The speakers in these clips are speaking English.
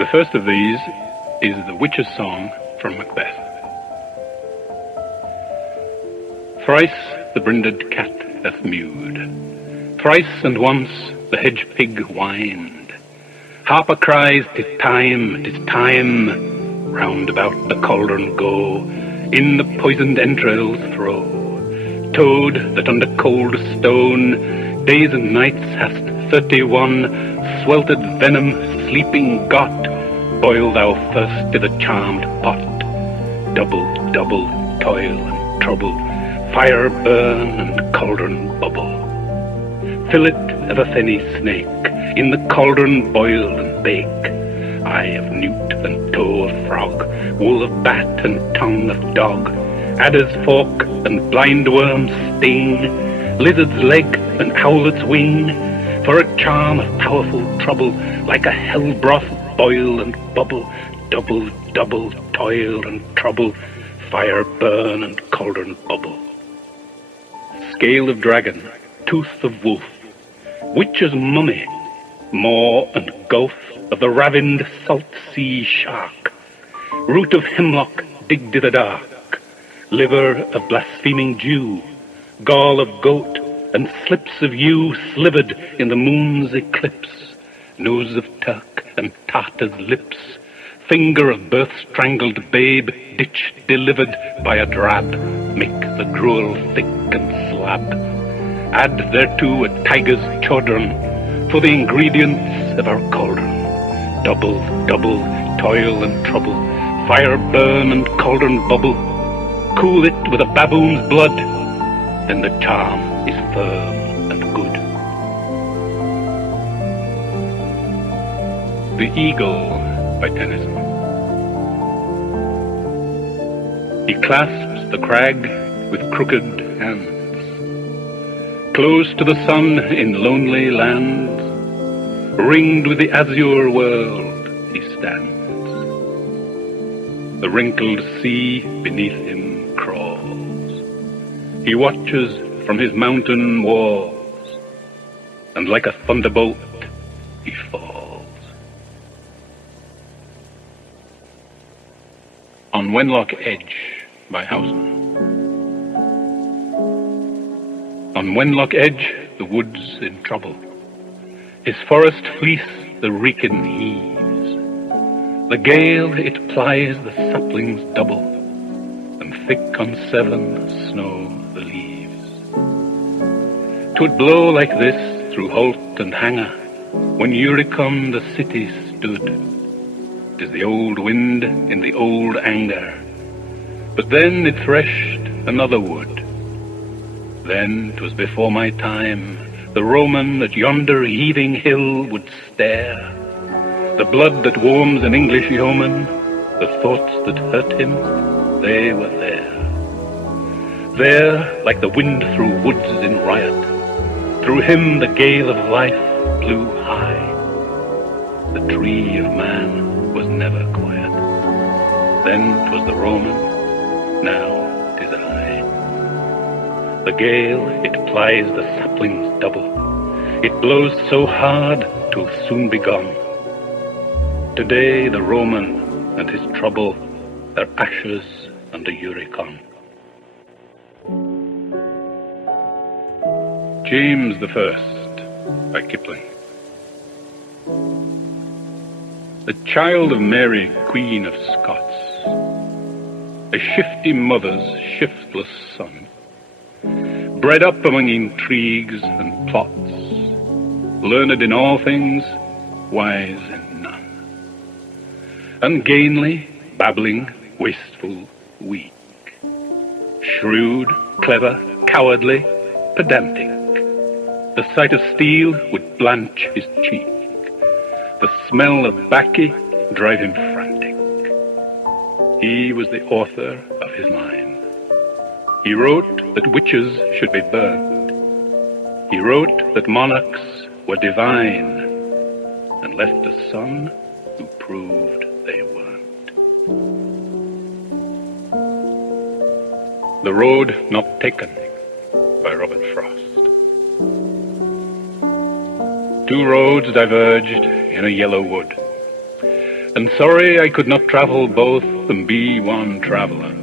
The first of these is the witch's song from Macbeth. Thrice the brinded cat hath mewed, thrice and once the hedge pig whined. Harper cries, 'Tis time, 'tis time. Round about the cauldron go, in the poisoned entrails throw. Toad, that under cold stone days and nights hast 31 sweltered venom sleeping got, boil thou first i' the charmed pot. Double, double toil and trouble, fire burn and cauldron bubble. Fillet of a fenny snake, in the cauldron boil and bake. Eye of newt and toe of frog, wool of bat and tongue of dog. Adder's fork and blind worm's sting, lizard's leg and owlet's wing. For a charm of powerful trouble, like a hell broth boil and bubble. Double, double toil and trouble, fire burn and cauldron bubble. Scale of dragon, tooth of wolf, witch's mummy, maw and gulf of the ravined salt sea shark. Root of hemlock digged i' the dark, liver of blaspheming Jew, gall of goat and slips of yew slivered in the moon's eclipse. Nose of Turk and Tartar's lips, finger of birth-strangled babe, ditch delivered by a drab, make the gruel thick and slab. Add thereto a tiger's chaudron, for the ingredients of our cauldron. Double, double toil and trouble, fire burn and cauldron bubble. Cool it with a baboon's blood, then the charm is firm and good. The Eagle by Tennyson. He clasps the crag with crooked hands. Close to the sun in lonely lands, ringed with the azure world, he stands. The wrinkled sea beneath him crawls. He watches from his mountain walls, and like a thunderbolt he falls. On Wenlock Edge by Housen. On Wenlock Edge the wood's in trouble. His forest fleece the Wrekin heaves. The gale it plies the saplings double, and thick on Severn snow the leaves. 'Twould blow like this through holt and hanger, when Uricon the city stood. 'Tis the old wind in the old anger, but then it threshed another wood. Then 'twas before my time, the Roman at yonder heaving hill would stare. The blood that warms an English yeoman, the thoughts that hurt him, they were there. There, like the wind through woods in riot, through him the gale of life blew high. The tree of man was never quiet. Then 'twas the Roman, now 'tis I. The gale, it plies the saplings double. It blows so hard 'twill soon be gone. Today the Roman and his trouble, their ashes under Uricon. James the First by Kipling. The child of Mary, Queen of Scots, a shifty mother's shiftless son, bred up among intrigues and plots, learned in all things, wise in none. Ungainly, babbling, wasteful, weak, shrewd, clever, cowardly, pedantic. The sight of steel would blanch his cheek. The smell of baccy drive him frantic. He was the author of his line. He wrote that witches should be burnt. He wrote that monarchs were divine, and left a son who proved they weren't. The Road Not Taken by Robert Frost. Two roads diverged in a yellow wood. A and sorry I could not travel both and be one traveller.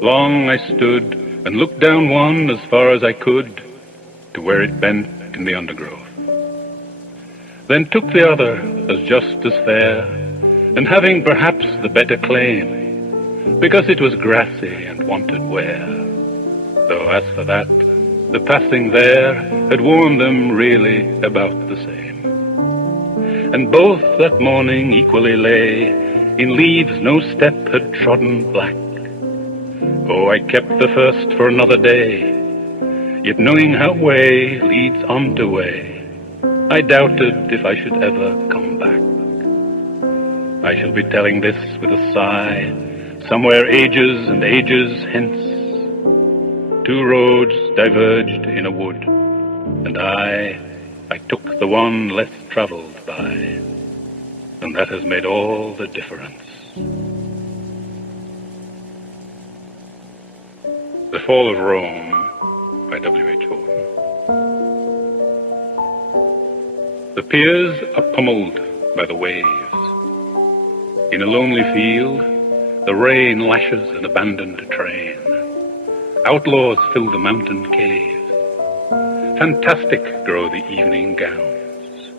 Long I stood and looked down one as far as I could to where it bent in the undergrowth. Then took the other as just as fair, and having perhaps the better claim, because it was grassy and wanted wear. Though as for that, the passing there had worn them really about the same. And both that morning equally lay in leaves no step had trodden black. Oh, I kept the first for another day, yet knowing how way leads on to way, I doubted if I should ever come back. I shall be telling this with a sigh, somewhere ages and ages hence. Two roads diverged in a wood, and I took the one less travelled by, and that has made all the difference. The Fall of Rome by W.H. Auden. The piers are pummeled by the waves. In a lonely field, the rain lashes an abandoned train. Outlaws fill the mountain caves. Fantastic grow the evening gowns.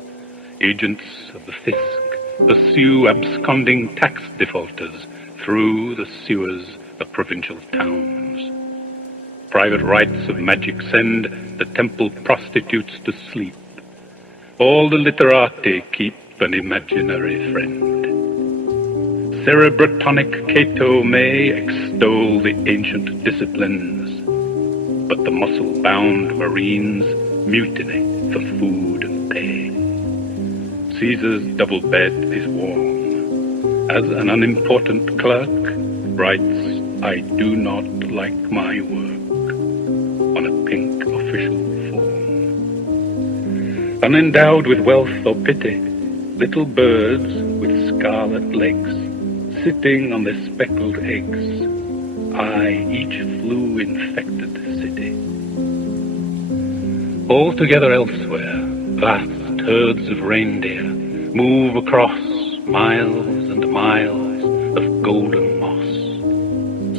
Agents of the fisc pursue absconding tax defaulters through the sewers of provincial towns. Private rites of magic send the temple prostitutes to sleep. All the literati keep an imaginary friend. Cerebratonic Cato may extol the ancient disciplines, but the muscle-bound Marines mutiny for food and pay. Caesar's double bed is warm. As an unimportant clerk writes, I do not like my work, on a pink official form. Unendowed with wealth or pity, little birds with scarlet legs, sitting on their speckled eggs, eye each flu-infected city. Altogether elsewhere, vast herds of reindeer move across miles and miles of golden moss,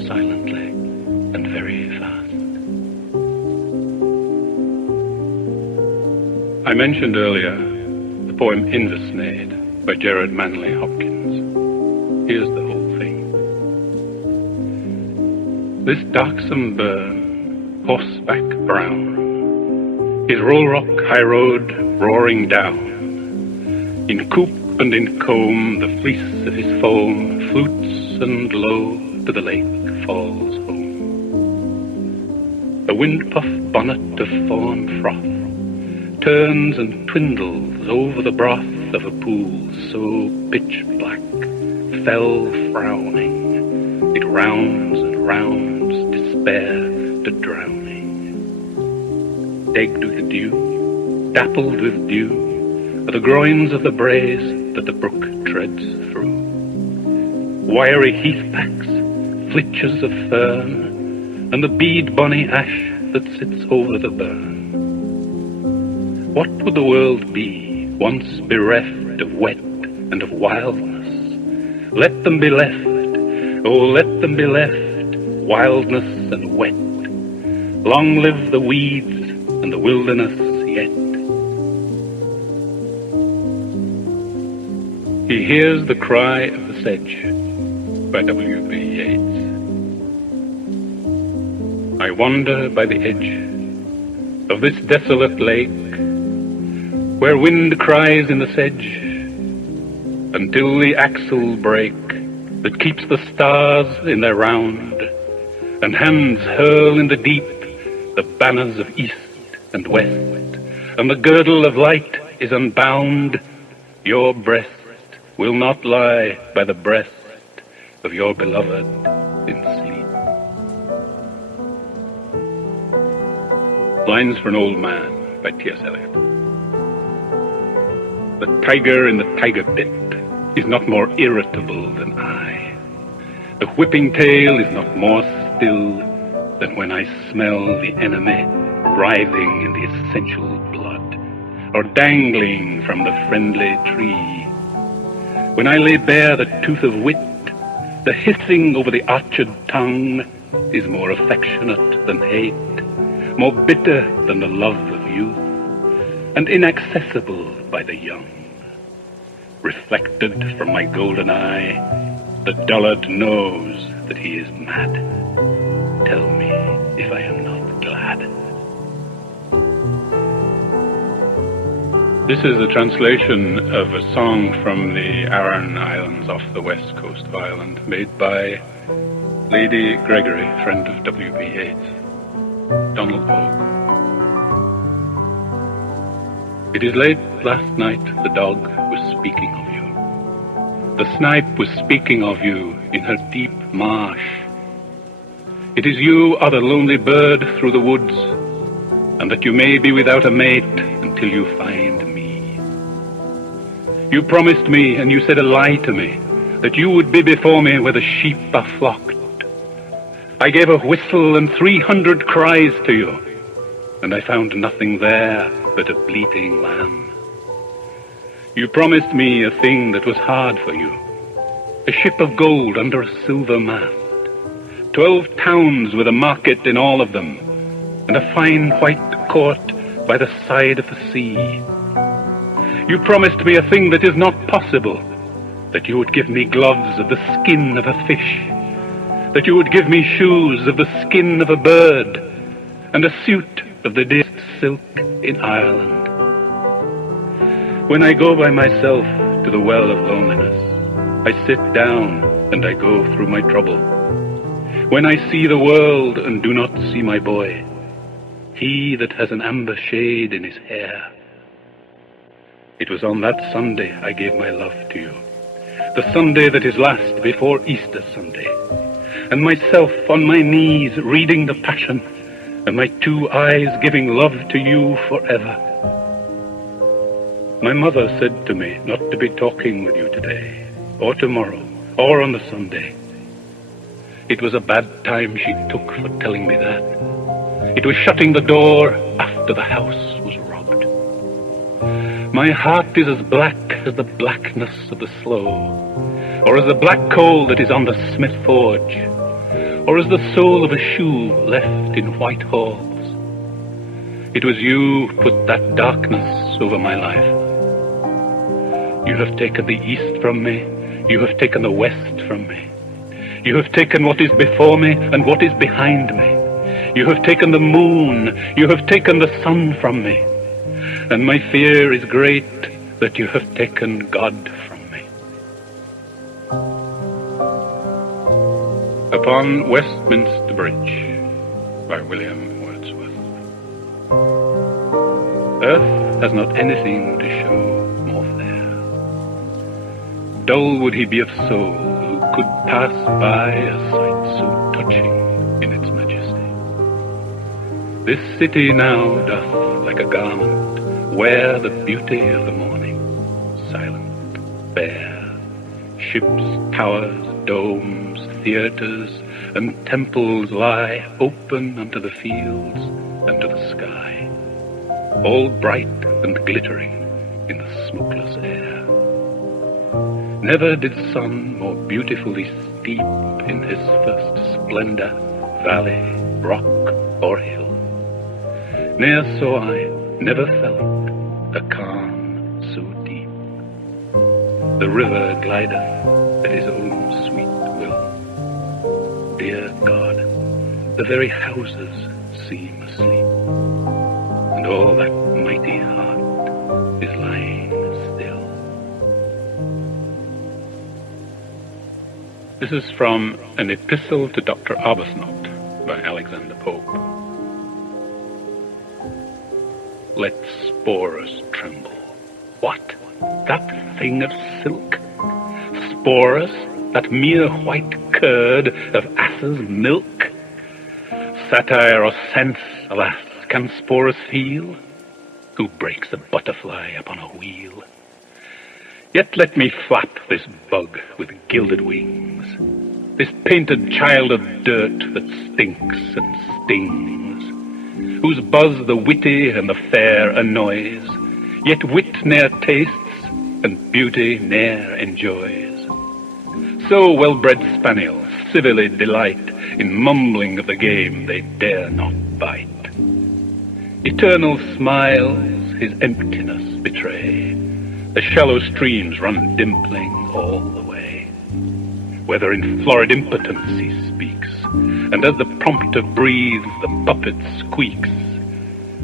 silently and very fast. I mentioned earlier the poem Inversnaid by Gerard Manley Hopkins. Here's the whole thing. This darksome burn, horseback brown, his roll-rock highroad roaring down. In coop and in comb, the fleece of his foam flutes and low to the lake falls home. A wind-puff bonnet of fawn froth turns and twindles over the broth of a pool so pitch-black, fell frowning, it rounds and rounds, despair to drowning. Decked with dew, dappled with dew, are the groins of the braes that the brook treads through. Wiry heath-packs, flitches of fern, and the bead bonny ash that sits over the burn. What would the world be, once bereft of wet and of wildness? Let them be left, oh, let them be left, wildness and wet. Long live the weeds and the wilderness yet. He hears the cry of the sedge by W.B. Yeats. I wander by the edge of this desolate lake, where wind cries in the sedge, until the axle break that keeps the stars in their round, and hands hurl in the deep the banners of east and west, and the girdle of light is unbound. Your breast will not lie by the breast of your beloved in sleep. Lines for an Old Man by T.S. Eliot. The tiger in the tiger pit is not more irritable than I. The whipping tail is not more still than when I smell the enemy writhing in the essential blood, or dangling from the friendly tree. When I lay bare the tooth of wit, the hissing over the arched tongue is more affectionate than hate, more bitter than the love of youth, and inaccessible by the young. Reflected from my golden eye, the dullard knows that he is mad. Tell me if I am not glad. This is a translation of a song from the Aran Islands off the west coast of Ireland, made by Lady Gregory, friend of W.B. Yeats. Donald Oak. It is late last night, the dog was speaking of you. The snipe was speaking of you in her deep marsh. It is you are the lonely bird through the woods, and that you may be without a mate until you find me. You promised me, and you said a lie to me, that you would be before me where the sheep are flocked. I gave a whistle and 300 cries to you, and I found nothing there but a bleating lamb. You promised me a thing that was hard for you, a ship of gold under a silver mast, 12 towns with a market in all of them, and a fine white court by the side of the sea. You promised me a thing that is not possible, that you would give me gloves of the skin of a fish, that you would give me shoes of the skin of a bird, and a suit of the dearest silk in Ireland. When I go by myself to the well of loneliness, I sit down and I go through my trouble. When I see the world and do not see my boy, he that has an amber shade in his hair. It was on that Sunday I gave my love to you, the Sunday that is last before Easter Sunday, and myself on my knees reading the Passion, and my 2 eyes giving love to you forever. My mother said to me not to be talking with you today, or tomorrow, or on the Sunday. It was a bad time she took for telling me that. It was shutting the door after the house was robbed. My heart is as black as the blackness of the sloe, or as the black coal that is on the smith forge, or as the sole of a shoe left in white halls. It was you who put that darkness over my life. You have taken the east from me, you have taken the west from me. You have taken what is before me and what is behind me. You have taken the moon, you have taken the sun from me. And my fear is great that you have taken God from me. Upon Westminster Bridge, by William Wordsworth. Earth has not anything to show more fair. Dull would he be of soul who could pass by a sight so touching in its majesty. This city now doth, like a garment, wear the beauty of the morning, silent, bare. Ships, towers, domes, theatres, and temples lie open unto the fields and to the sky, all bright and glittering in the smokeless air. Never did sun more beautifully steep in his first splendour valley, rock, or hill. Ne'er saw I, never felt a calm so deep. The river glideth at his own sweet will. Dear God, the very houses seem asleep, and all that mighty heart is lying still. This is from an epistle to Dr. Arbuthnot by Alexander Pope. Let Sporus tremble. What? That thing of silk? Sporus, that mere white curd of ass's milk? Satire or sense, alas, can Sporus feel? Who breaks a butterfly upon a wheel? Yet let me flap this bug with gilded wings, this painted child of dirt that stinks and stings, whose buzz the witty and the fair annoys, yet wit ne'er tastes, and beauty ne'er enjoys. So well-bred spaniels civilly delight in mumbling of the game they dare not bite. Eternal smiles his emptiness betray, the shallow streams run dimpling all the way. Whether in florid impotence he speaks, and as the prompter breathes the puppet squeaks,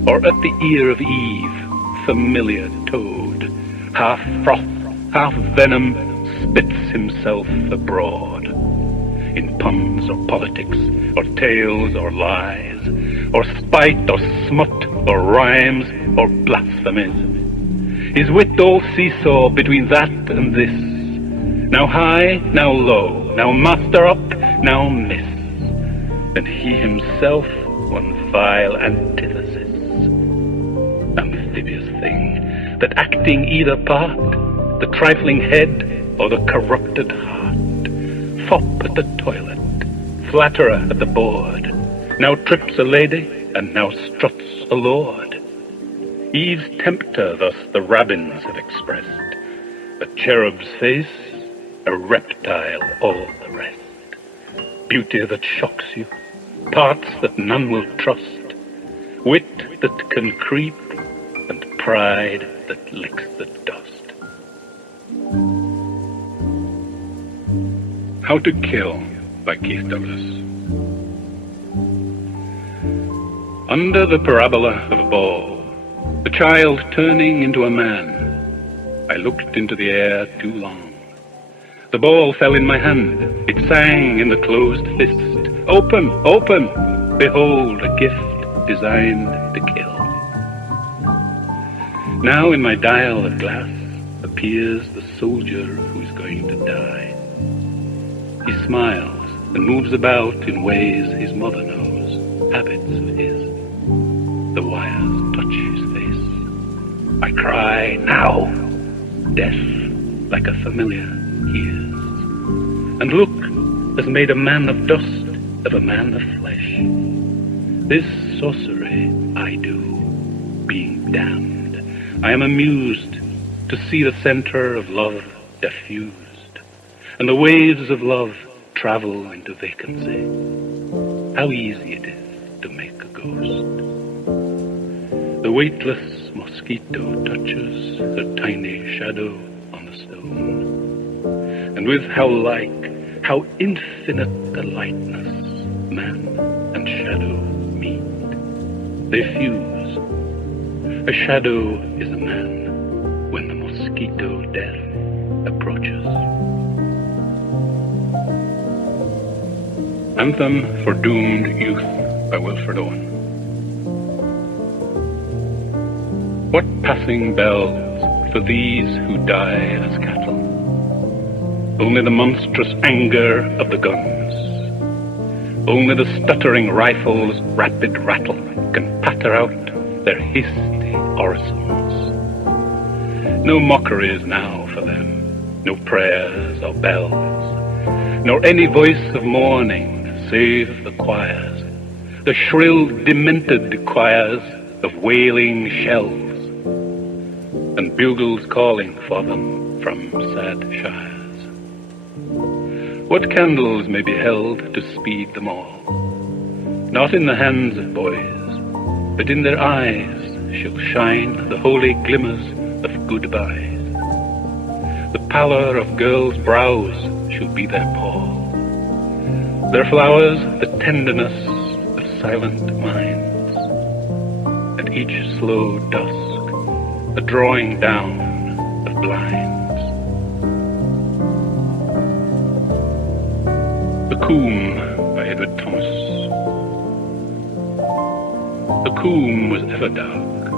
or at the ear of Eve, familiar toad, half froth, half venom, spits himself abroad, in puns or politics, or tales or lies, or spite or smut, or rhymes or blasphemies. His wit all seesaw between that and this, now high, now low, now master up, now miss, and he himself one vile antithesis, amphibious thing, that acting either part, the trifling head or the corrupted heart, fop at the toilet, flatterer at the board, now trips a lady and now struts a lord. Eve's tempter thus the rabbins have expressed, a cherub's face, a reptile all the rest. Beauty that shocks you, parts that none will trust, wit that can creep, and pride that licks the dust. How to Kill by Keith Douglas. Under the parabola of a ball, the child turning into a man, I looked into the air too long. The ball fell in my hand, it sang in the closed fist, open, open, behold a gift designed to kill. Now in my dial of glass appears the soldier who's going to die. He smiles and moves about in ways his mother knows, habits of his. The wires touch his face. I cry, now! Death, like a familiar, hears. And look, has made a man of dust, of a man of flesh. This sorcery I do, being damned. I am amused to see the center of love diffused, and the waves of love travel into vacancy. How easy it is to make a ghost. The weightless mosquito touches her tiny shadow on the stone, and with how like, how infinite the lightness, man and shadow meet, they fuse. A shadow is a man when the mosquito death approaches. Anthem for Doomed Youth by Wilfred Owen. What passing bells for these who die as cattle? Only the monstrous anger of the guns. Only the stuttering rifle's rapid rattle can patter out their hasty orisons. No mockeries now for them, no prayers or bells, nor any voice of mourning save the choirs, the shrill, demented choirs of wailing shells, and bugles calling for them from sad shires. What candles may be held to speed them all? Not in the hands of boys, but in their eyes shall shine the holy glimmers of goodbyes. The pallor of girls' brows shall be their pall, their flowers the tenderness of silent minds. At each slow dusk, a drawing down of blinds. The Coombe by Edward Thomas. The Coombe was ever dark,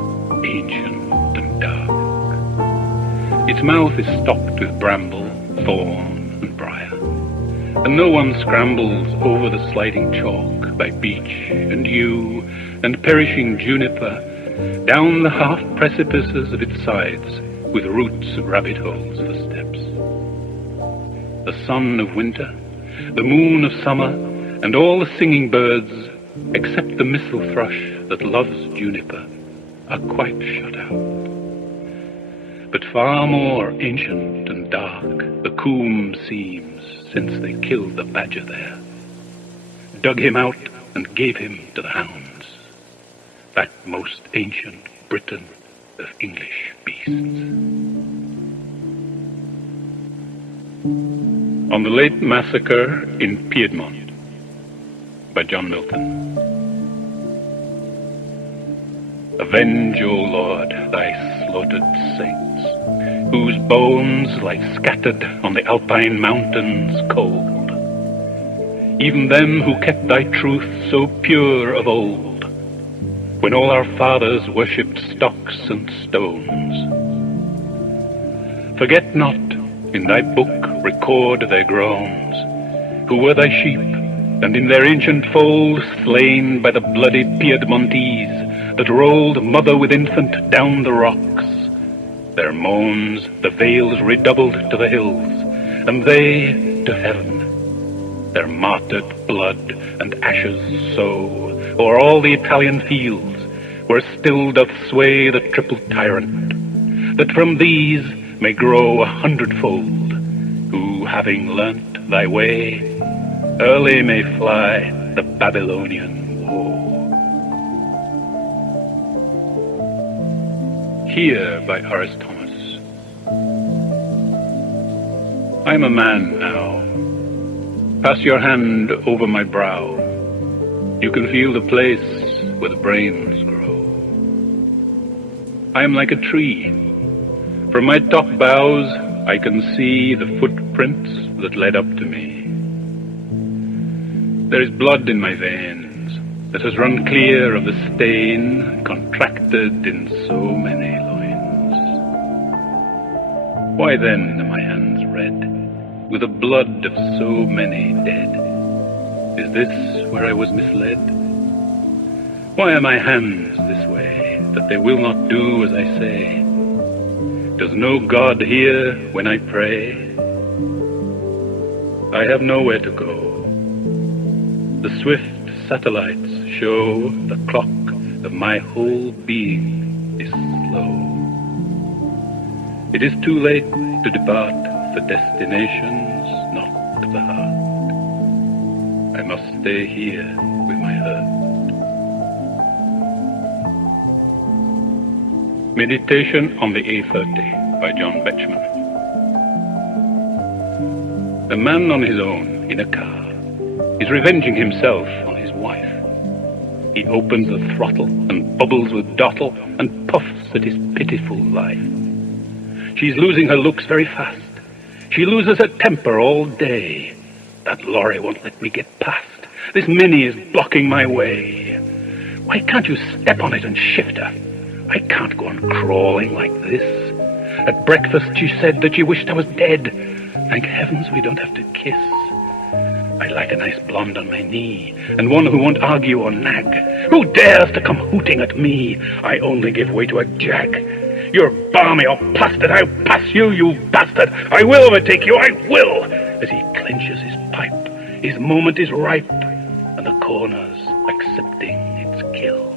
ancient and dark. Its mouth is stopped with bramble, thorn and briar, and no one scrambles over the sliding chalk by beech and yew and perishing juniper, down the half precipices of its sides with roots and rabbit holes for steps. The sun of winter, the moon of summer, and all the singing birds, except the missel thrush that loves juniper, are quite shut out. but far more ancient and dark the coombe seems since they killed the badger there, dug him out and gave him to the hounds, that most ancient Britain of English beasts. On the Late Massacre in Piedmont by John Milton. Avenge, O Lord, thy slaughtered saints, whose bones lie scattered on the Alpine mountains cold, even them who kept thy truth so pure of old, when all our fathers worshipped stocks and stones. Forget not, in thy book record their groans, who were thy sheep, and in their ancient fold slain by the bloody Piedmontese that rolled mother with infant down the rocks. Their moans the vales redoubled to the hills, and they to heaven. Their martyred blood and ashes sow o'er all the Italian fields, where still doth sway the triple tyrant, that from these may grow 100-fold, who, having learnt thy way, early may fly the Babylonian woe. Here by Horace Thomas. I am a man now. Pass your hand over my brow. You can feel the place where the brains grow. I am like a tree. From my top boughs I can see the footprints that led up to me. There is blood in my veins that has run clear of the stain contracted in so many loins. Why then are my hands red with the blood of so many dead? Is this where I was misled? Why are my hands this way, that they will not do as I say? Does no God hear when I pray? I have nowhere to go. The swift satellites show the clock of my whole being is slow. It is too late to depart for destinations not of the heart. I must stay here with my hurt. Meditation on the A30 by John Betjeman. A man on his own in a car is revenging himself on his wife. He opens the throttle and bubbles with dottle and puffs at his pitiful life. She's losing her looks very fast. She loses her temper all day. That lorry won't let me get past. This Minnie is blocking my way. Why can't you step on it and shift her? I can't go on crawling like this. At breakfast she said that she wished I was dead. Thank heavens we don't have to kiss. I'd like a nice blonde on my knee, and one who won't argue or nag. Who dares to come hooting at me? I only give way to a jag. You're balmy or plastered, I'll pass you, you bastard. I will overtake you, I will. As he clenches his pipe, his moment is ripe, and the corner's accepting its kill.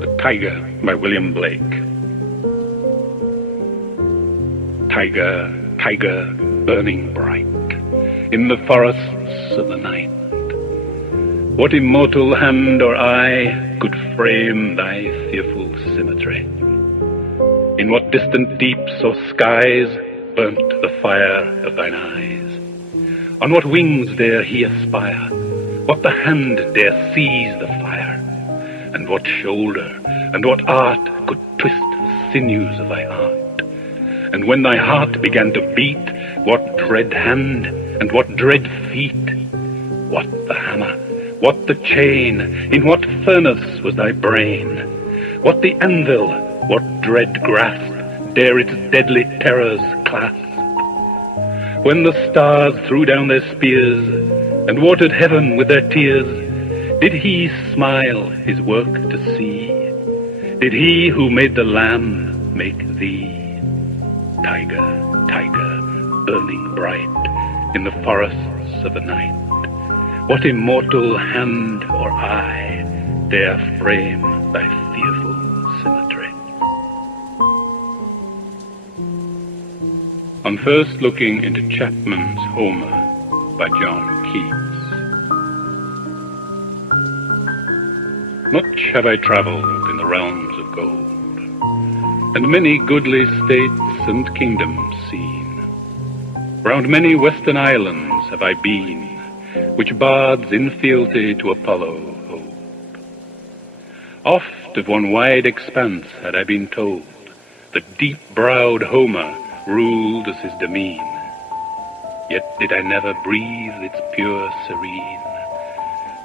The Tiger by William Blake. Tiger, tiger, burning bright in the forests of the night. What immortal hand or eye could frame thy fearful symmetry? In what distant deeps or skies burnt the fire of thine eyes? On what wings dare he aspire? What the hand dare seize the fire? And what shoulder and what art could twist the sinews of thy heart? And when thy heart began to beat, what dread hand and what dread feet? What the hammer? What the chain? In what furnace was thy brain? What the anvil? What dread grasp dare its deadly terrors clasp? When the stars threw down their spears and watered heaven with their tears, did he smile his work to see? Did he who made the lamb make thee? Tiger, tiger, burning bright in the forests of the night, what immortal hand or eye dare frame thy fearful on first looking into Chapman's Homer by John Keats. Much have I travelled in the realms of gold, and many goodly states and kingdoms seen. Round many western islands have I been, which bards in fealty to Apollo hold. Oft of one wide expanse had I been told, that deep-browed Homer ruled as his demesne. Yet did I never breathe its pure serene,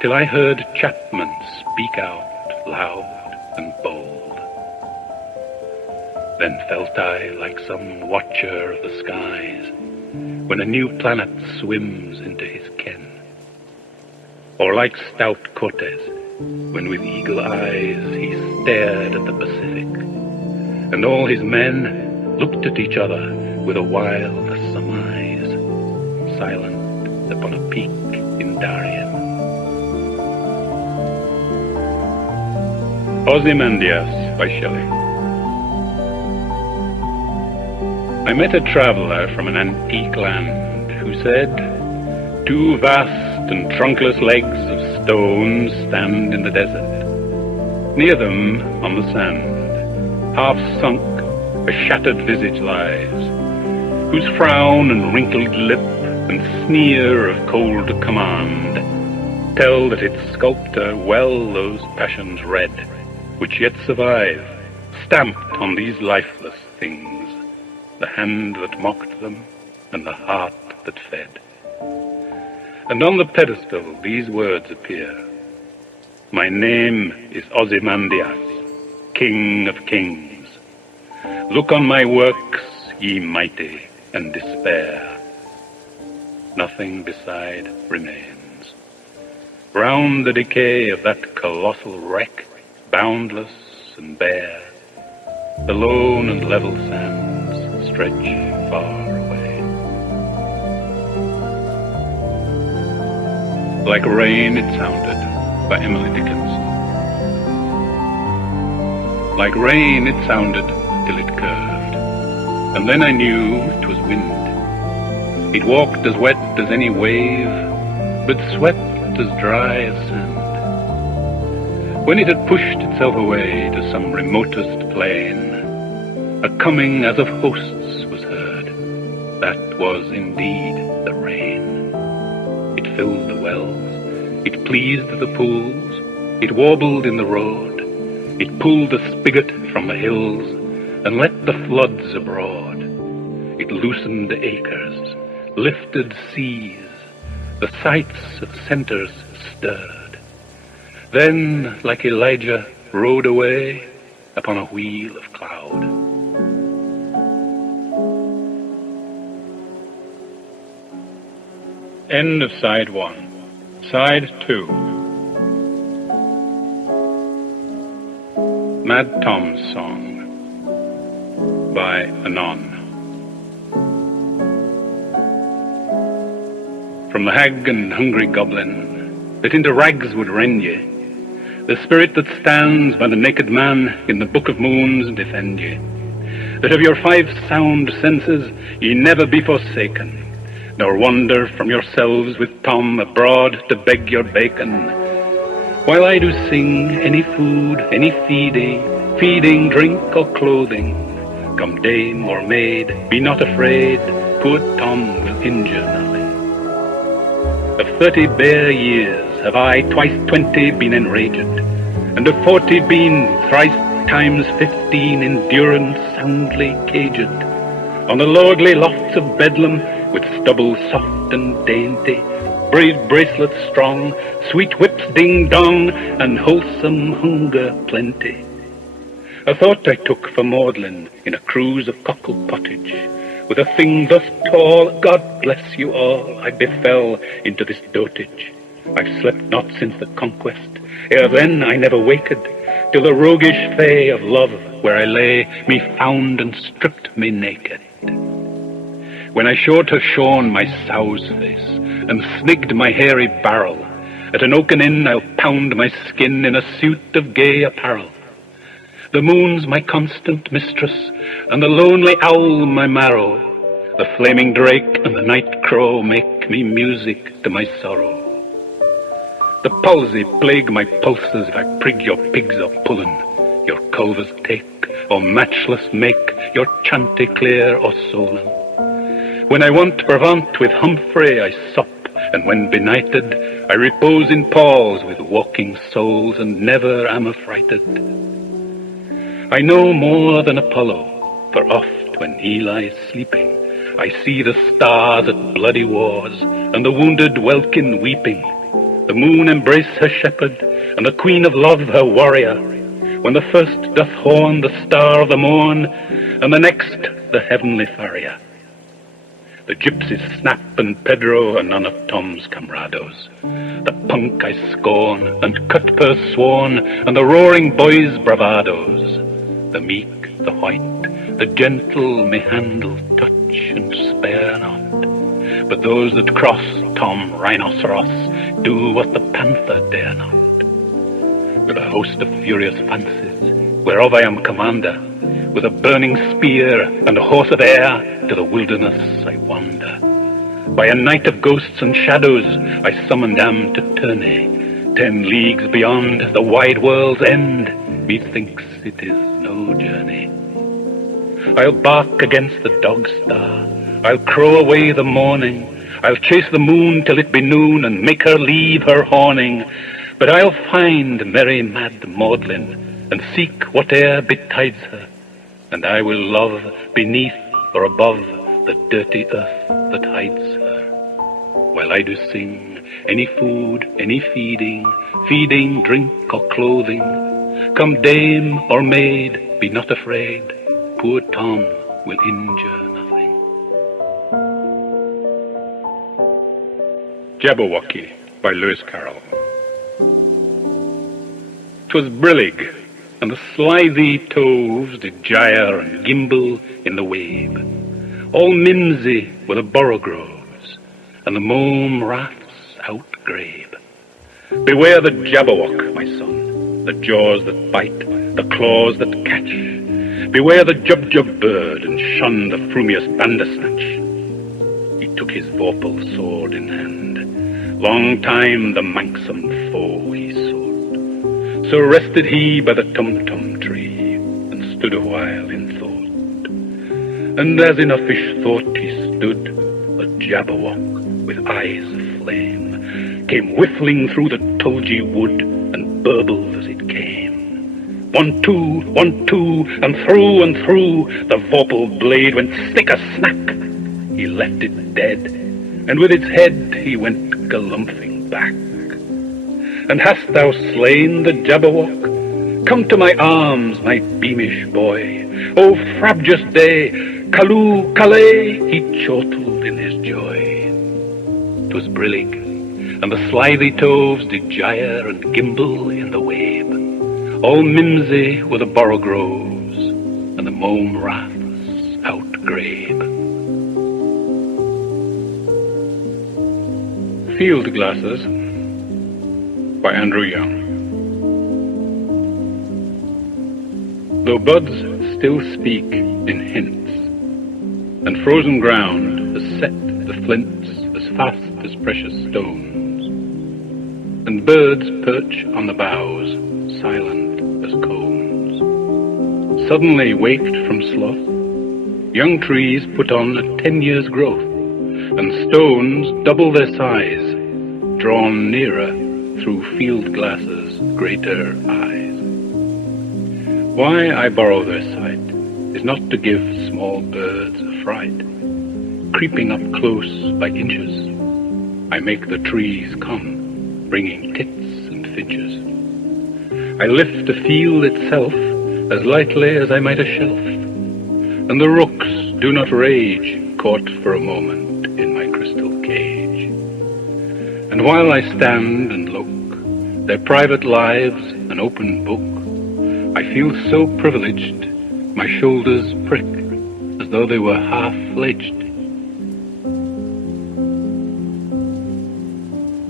till I heard Chapman speak out loud and bold. Then felt I like some watcher of the skies, when a new planet swims into his ken, or like stout Cortez, when with eagle eyes he stared at the Pacific, and all his men looked at each other with a wild surmise, silent upon a peak in Darien. Ozymandias by Shelley. I met a traveller from an antique land who said, "Two vast and trunkless legs of stone stand in the desert. Near them, on the sand, half sunk, a shattered visage lies, whose frown and wrinkled lip and sneer of cold command tell that its sculptor well those passions read, which yet survive, stamped on these lifeless things, the hand that mocked them, and the heart that fed." And on the pedestal these words appear, "My name is Ozymandias, King of Kings. Look on my works, ye mighty, and despair. Nothing beside remains. Round the decay of that colossal wreck, boundless and bare, the lone and level sands stretch far away. Like rain it sounded, by Emily Dickinson. Like rain it sounded till it curved, and then I knew 'twas wind. It walked as wet as any wave, but swept as dry as sand. When it had pushed itself away to some remotest plain, a coming as of hosts was heard. That was indeed the rain. It filled the wells, it pleased the pools, it warbled in the road, it pulled the spigot from the hills, and let the floods abroad. It loosened acres, lifted seas, the sights of centres stirred. Then, like Elijah, rode away upon a wheel of cloud. End of side 1. Side 2. Mad Tom's Song by Anon. From the hag and hungry goblin that into rags would rend ye, the spirit that stands by the naked man in the Book of Moons defend ye, that of your 5 sound senses ye never be forsaken, nor wander from yourselves with Tom abroad to beg your bacon. While I do sing any food, any feeding, drink or clothing, come dame or maid, be not afraid, poor Tom will injure nothing. Of 30 bare years have I twice 20 been enraged, and of 40 been thrice times 15 in durance soundly caged, on the lordly lofts of Bedlam, with stubble soft and dainty, brave bracelets strong, sweet whips ding-dong, and wholesome hunger plenty. A thought I took for maudlin in a cruise of cockle pottage, with a thing thus tall, God bless you all, I befell into this dotage. I've slept not since the conquest, ere then I never waked, till the roguish fay of love, where I lay, me found and stripped me naked. When I showed her shorn my sow's face, and snigged my hairy barrel, at an oaken inn I'll pound my skin in a suit of gay apparel. The moon's my constant mistress, and the lonely owl my marrow. The flaming drake and the night crow make me music to my sorrow. The palsy plague my pulses if I prig your pigs or pullen, your culvers take, or matchless make your chanticleer or solon. When I want Brabant with Humphrey I sup, and when benighted I repose in pause with walking souls, and never am affrighted. I know more than Apollo, for oft when he lies sleeping, I see the stars at bloody wars, and the wounded welkin weeping. The moon embrace her shepherd, and the queen of love her warrior, when the first doth horn the star of the morn, and the next the heavenly farrier. The gypsies Snap and Pedro are none of Tom's camarados. The punk I scorn, and cutpurse sworn, and the roaring boys' bravados. The meek, the white, the gentle may handle, touch, and spare not. But those that cross Tom Rhinoceros do what the panther dare not. With a host of furious fancies, whereof I am commander, with a burning spear and a horse of air, to the wilderness I wander. By a night of ghosts and shadows I summoned am to Tournay. 10 leagues beyond the wide world's end, methinks it is no journey. I'll bark against the dog-star, I'll crow away the morning, I'll chase the moon till it be noon, and make her leave her horning. But I'll find merry mad Maudlin, and seek whate'er betides her, and I will love beneath or above the dirty earth that hides her. While I do sing, any food, any feeding, drink, or clothing, come dame or maid, be not afraid, poor Tom will injure nothing. Jabberwocky by Lewis Carroll. 'Twas brillig, and the slithy toves did gyre and gimble in the wabe. All mimsy were the borogoves, and the mome raths outgrabe. Beware the jabberwock, my son, the jaws that bite, the claws that catch. Beware the jubjub bird, and shun the frumious bandersnatch. He took his vorpal sword in hand, long time the manxome foe he sought. So rested he by the tum-tum tree, and stood a while in thought. And as in uffish thought he stood, a jabberwock with eyes of flame came whiffling through the tulgey wood, and burbled as it came. 1, 2, 1, 2, and through the vorpal blade went stick-a-snack. He left it dead, and with its head he went galumphing back. And hast thou slain the jabberwock? Come to my arms, my beamish boy. O frabjous day, Callooh, Calais, he chortled in his joy. 'Twas brillig, and the slithy toves did gyre and gimble in the wabe. All mimsy were the borogoves, and the mome raths outgrabe. Field Glasses by Andrew Young. Though buds still speak in hints, and frozen ground has set the flints as fast as precious stones, and birds perch on the boughs, silent as cones. Suddenly waked from sloth, young trees put on a 10 years' growth, and stones double their size, drawn nearer through field glasses' greater eyes. Why I borrow their sight is not to give small birds a fright. Creeping up close by inches, I make the trees come, bringing tits and finches. I lift a field itself as lightly as I might a shelf, and the rooks do not rage, caught for a moment in my crystal cage. And while I stand and look, their private lives an open book, I feel so privileged, my shoulders prick as though they were half-fledged.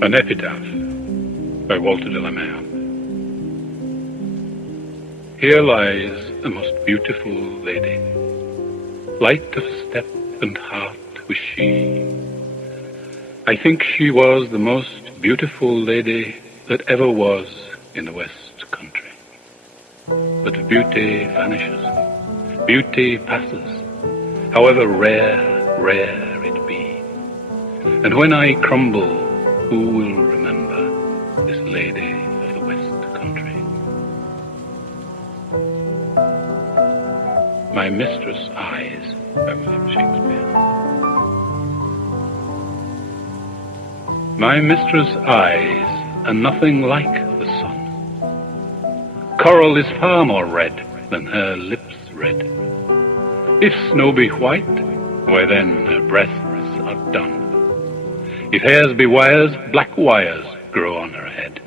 An Epitaph by Walter de la Mare. Here lies a most beautiful lady, light of step and heart was she. I think she was the most beautiful lady that ever was in the West Country. But beauty vanishes, beauty passes, however rare, rare it be. And when I crumble, who will remember this lady of the West Country? My Mistress' Eyes by William Shakespeare. My mistress' eyes are nothing like the sun. Coral is far more red than her lips red. If snow be white, why then her breasts are dun. If hairs be wires, black wires grow on her head.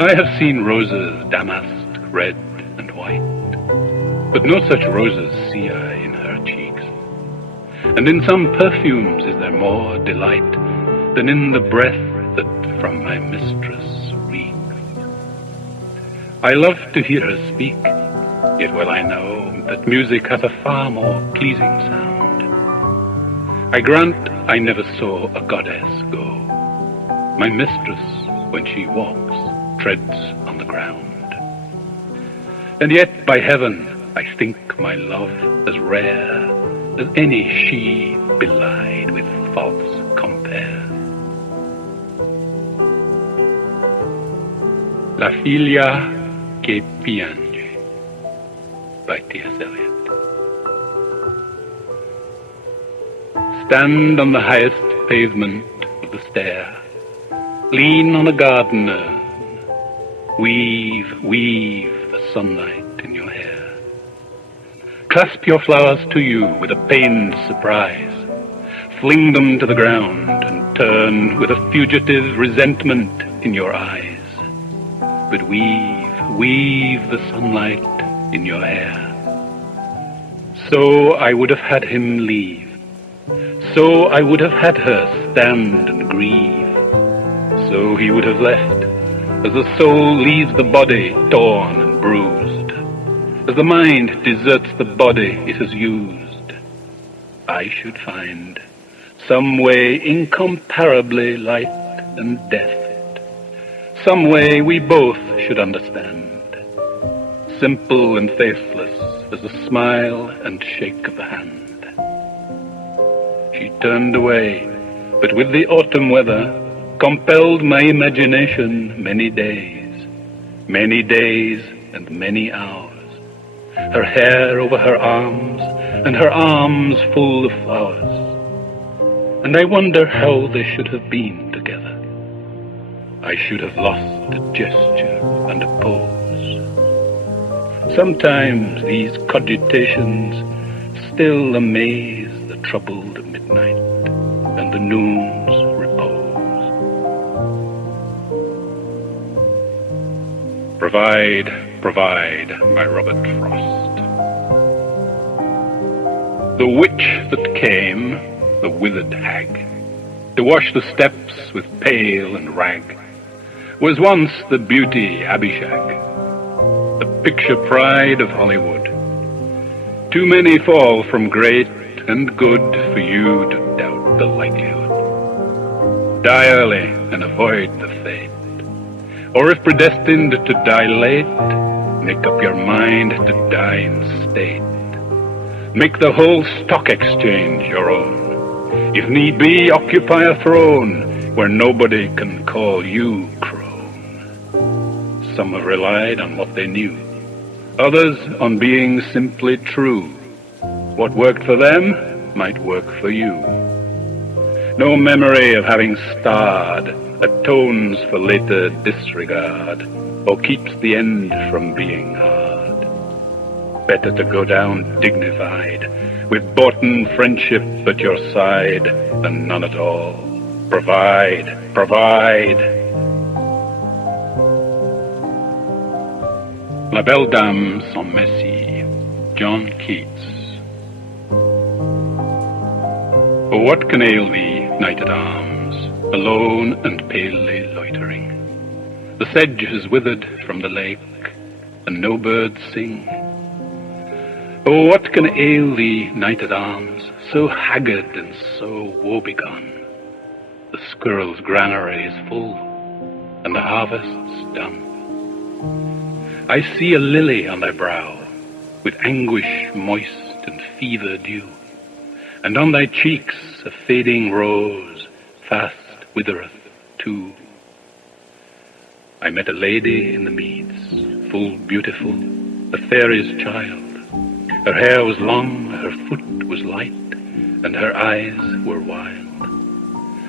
I have seen roses damask red and white, but no such roses see I in her cheeks. And in some perfumes is there more delight than in the breath that from my mistress reeks. I love to hear her speak, yet well I know that music hath a far more pleasing sound. I grant I never saw a goddess go. My mistress, when she walks, treads on the ground. And yet, by heaven, I think my love as rare as any she belied with false compare. La figlia che piange by T.S. Eliot. Stand on the highest pavement of the stair, lean on a garden urn, weave, weave the sunlight in your hair. Clasp your flowers to you with a pained surprise, fling them to the ground and turn with a fugitive resentment in your eyes. But weave, weave the sunlight in your hair. So I would have had him leave. So I would have had her stand and grieve. So he would have left, as the soul leaves the body torn and bruised, as the mind deserts the body it has used. I should find some way incomparably light and deft, some way we both should understand, simple and faithless as the smile and shake of the hand. She turned away, but with the autumn weather compelled my imagination many days and many hours. Her hair over her arms, and her arms full of flowers. And I wonder how they should have been together. I should have lost a gesture and a pose. Sometimes these cogitations still amaze the troubled midnight and the noon's repose. Provide, provide, by Robert Frost. The witch that came, the withered hag, to wash the steps with pail and rag, was once the beauty Abishag, the picture pride of Hollywood. Too many fall from great and good for you to doubt the likelihood. Die early and avoid the fate. Or if predestined to die late, make up your mind to die in state. Make the whole stock exchange your own. If need be, occupy a throne where nobody can call you crone. Some have relied on what they knew, others on being simply true. What worked for them might work for you. No memory of having starred atones for later disregard, or keeps the end from being hard. Better to go down dignified, with boughten friendship at your side, than none at all. Provide, provide. La Belle Dame sans Merci, John Keats. Oh, what can ail thee, knight-at-arms, alone and palely loitering? The sedge has withered from the lake, and no birds sing. Oh, what can ail thee, knight at arms, so haggard and so woebegone? The squirrel's granary is full, and the harvest's done. I see a lily on thy brow, with anguish moist and fever dew, and on thy cheeks a fading rose fast withereth too. I met a lady in the meads, full beautiful, a fairy's child. Her hair was long, her foot was light, and her eyes were wild.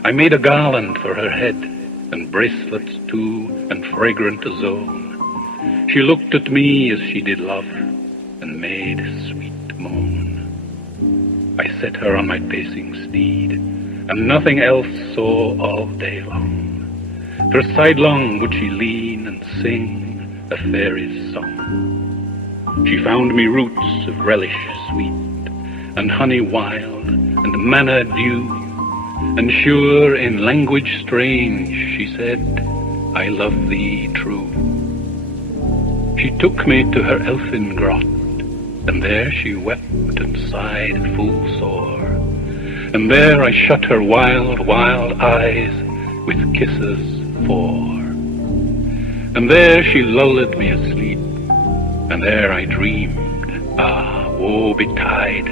I made a garland for her head, and bracelets too, and fragrant as own. She looked at me as she did love, and made sweet moan. I set her on my pacing steed, and nothing else saw all day long. For sidelong would she lean and sing a fairy's song. She found me roots of relish sweet, and honey wild, and manna dew, and sure in language strange she said, I love thee true. She took me to her elfin grot, and there she wept and sighed full sore, and there I shut her wild, wild eyes with kisses 4. And there she lulled me asleep, and there I dreamed, ah, woe betide,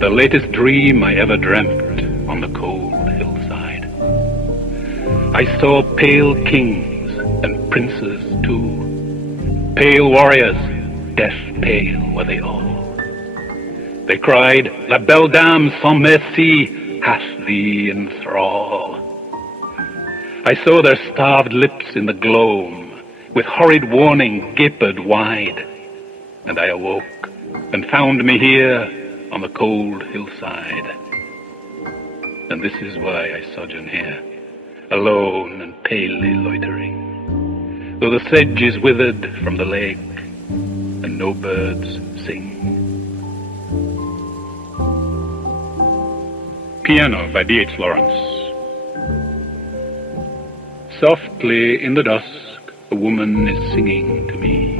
the latest dream I ever dreamt on the cold hillside. I saw pale kings and princes too, pale warriors, death pale were they all. They cried, La belle dame sans merci hath thee in thrall. I saw their starved lips in the gloam, with horrid warning gaped wide, and I awoke and found me here on the cold hillside. And this is why I sojourn here, alone and palely loitering, though the sedge is withered from the lake, and no birds sing. Piano by D.H. Lawrence. Softly in the dusk, a woman is singing to me,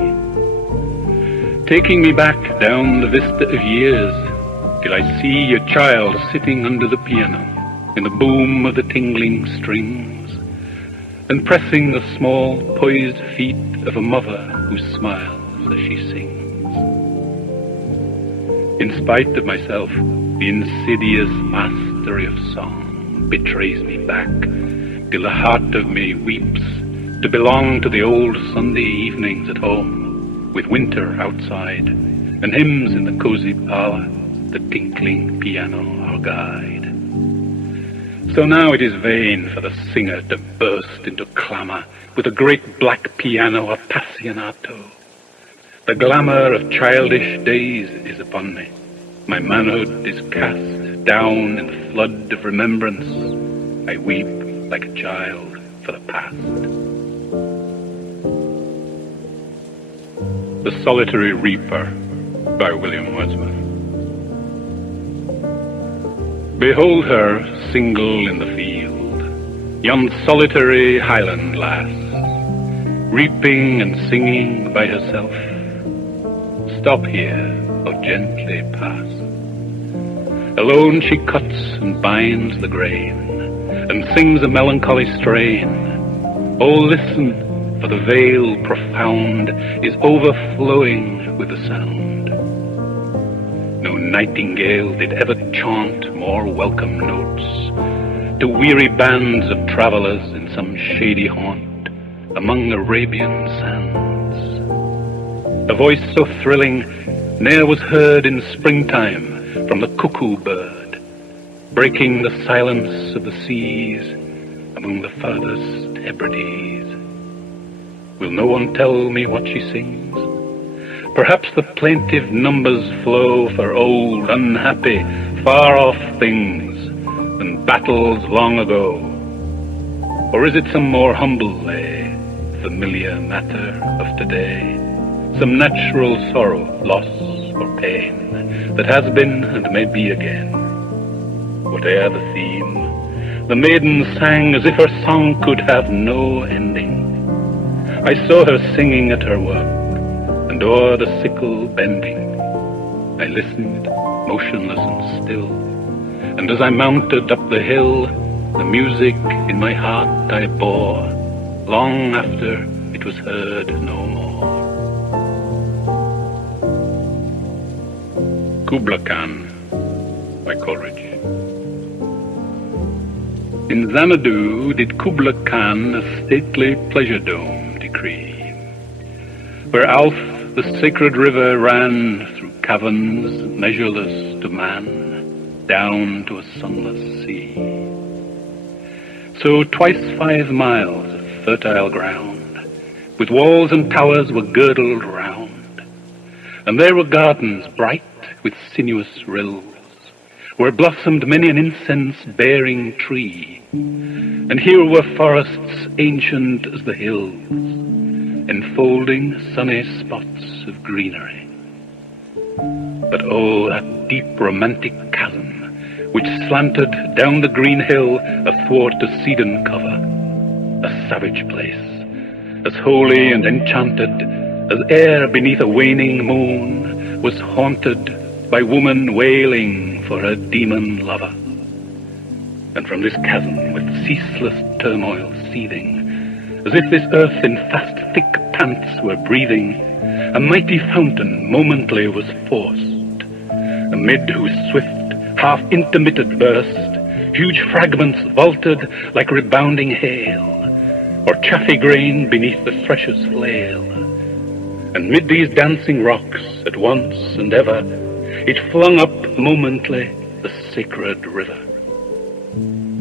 taking me back down the vista of years, till I see a child sitting under the piano, in the boom of the tingling strings, and pressing the small, poised feet of a mother who smiles as she sings. In spite of myself, the insidious mastery of song betrays me back, till the heart of me weeps to belong to the old Sunday evenings at home, with winter outside, and hymns in the cozy parlor, the tinkling piano our guide. So now it is vain for the singer to burst into clamor with a great black piano appassionato. The glamour of childish days is upon me. My manhood is cast down in the flood of remembrance. I weep like a child for the past. The Solitary Reaper by William Wordsworth. Behold her single in the field, yon solitary highland lass, reaping and singing by herself. Stop here, or gently pass. Alone she cuts and binds the grain, and sings a melancholy strain. Oh, listen, for the vale profound is overflowing with the sound. No nightingale did ever chaunt more welcome notes to weary bands of travellers in some shady haunt among Arabian sands. A voice so thrilling ne'er was heard in springtime from the cuckoo bird, breaking the silence of the seas among the farthest Hebrides. Will no one tell me what she sings? Perhaps the plaintive numbers flow for old, unhappy, far-off things and battles long ago. Or is it some more humble lay, familiar matter of today, some natural sorrow, loss, or pain that has been and may be again? Whate'er the theme, the maiden sang as if her song could have no ending. I saw her singing at her work, and o'er the sickle bending, I listened, motionless and still, and as I mounted up the hill, the music in my heart I bore, long after it was heard no more. Kubla Khan by Coleridge. In Xanadu did Kubla Khan a stately pleasure dome decree, where Alf, the sacred river, ran through caverns measureless to man, down to a sunless sea. So twice 5 miles of fertile ground, with walls and towers were girdled round, and there were gardens bright with sinuous rills, where blossomed many an incense-bearing tree, and here were forests ancient as the hills, enfolding sunny spots of greenery. But oh, that deep romantic chasm, which slanted down the green hill athwart a cedarn cover, a savage place, as holy and enchanted as air beneath a waning moon, was haunted by woman wailing for her demon lover. And from this chasm with ceaseless turmoil seething, as if this earth in fast thick pants were breathing, a mighty fountain momently was forced, amid whose swift, half-intermitted burst, huge fragments vaulted like rebounding hail, or chaffy grain beneath the thresher's flail. And mid these dancing rocks, at once and ever, it flung up momently the sacred river.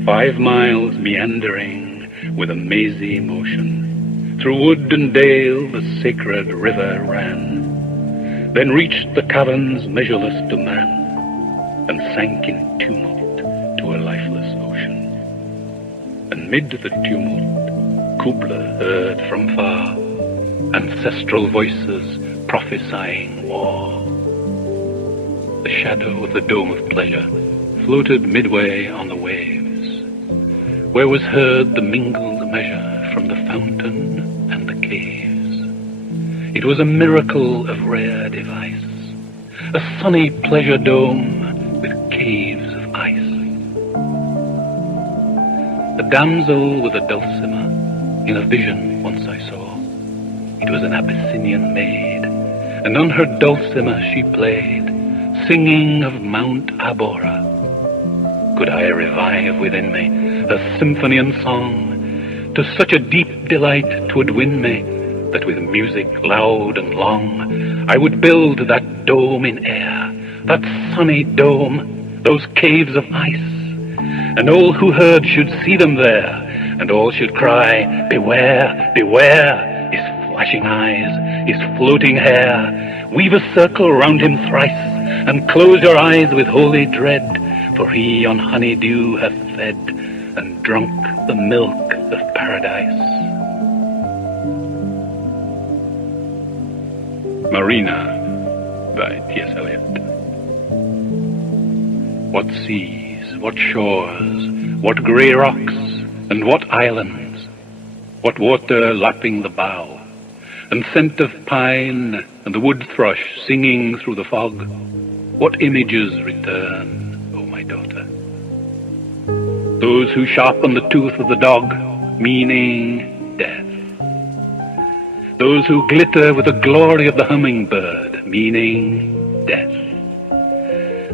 5 miles meandering with a mazy motion, through wood and dale the sacred river ran, then reached the caverns measureless to man, and sank in tumult to a lifeless ocean. And mid the tumult, Kubla heard from far ancestral voices prophesying war. The shadow of the dome of pleasure floated midway on the waves, where was heard the mingled measure from the fountain and the caves. It was a miracle of rare device, a sunny pleasure dome with caves of ice. A damsel with a dulcimer in a vision once I saw. It was an Abyssinian maid, and on her dulcimer she played, singing of Mount Abora. Could I revive within me her symphony and song, to such a deep delight 'twould win me, that with music loud and long I would build that dome in air, that sunny dome, those caves of ice, and all who heard should see them there, and all should cry, beware, beware, his flashing eyes, his floating hair, weave a circle round him thrice, and close your eyes with holy dread, for he on honeydew hath fed, and drunk the milk of paradise. Marina by T.S. Eliot. What seas, what shores, what grey rocks, and what islands, what water lapping the bow, and scent of pine, and the wood thrush singing through the fog, what images return, O my daughter? Those who sharpen the tooth of the dog, meaning death. Those who glitter with the glory of the hummingbird, meaning death.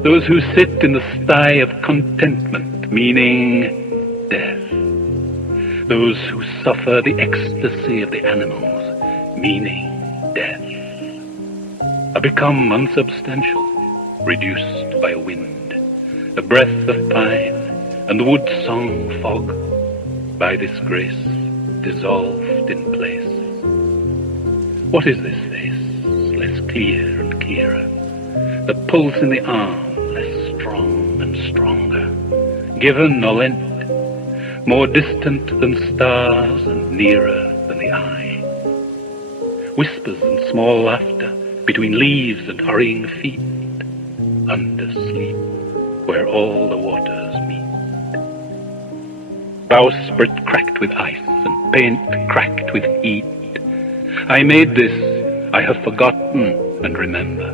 Those who sit in the sty of contentment, meaning death. Those who suffer the ecstasy of the animals, meaning death, are become unsubstantial, reduced by wind, a breath of pine, and the wood song fog, by this grace dissolved in place. What is this face, less clear and clearer, the pulse in the arm less strong and stronger, given or lent, more distant than stars and nearer than the eye? Whispers and small laughter between leaves and hurrying feet, under sleep where all the waters meet. Bowsprit cracked with ice and paint cracked with heat, I made this, I have forgotten and remember.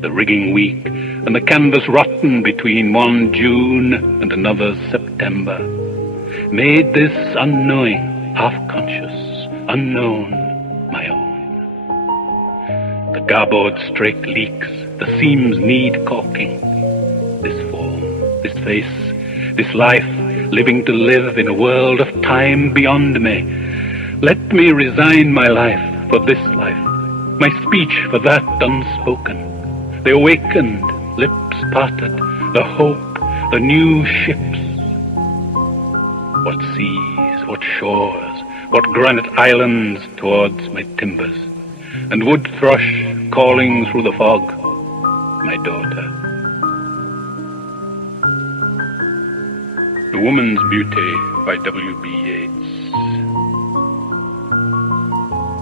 the rigging weak, and the canvas rotten between one June and another September, made this unknowing, half-conscious, unknown my own. The garboard strake leaks, the seams need caulking. This form, this face, this life, living to live in a world of time beyond me. Let me resign my life for this life, my speech for that unspoken. The awakened, lips parted, the hope, the new ships. What seas, what shores, what granite islands towards my timbers, and wood thrush calling through the fog, my daughter. A Woman's Beauty by W.B. Yeats.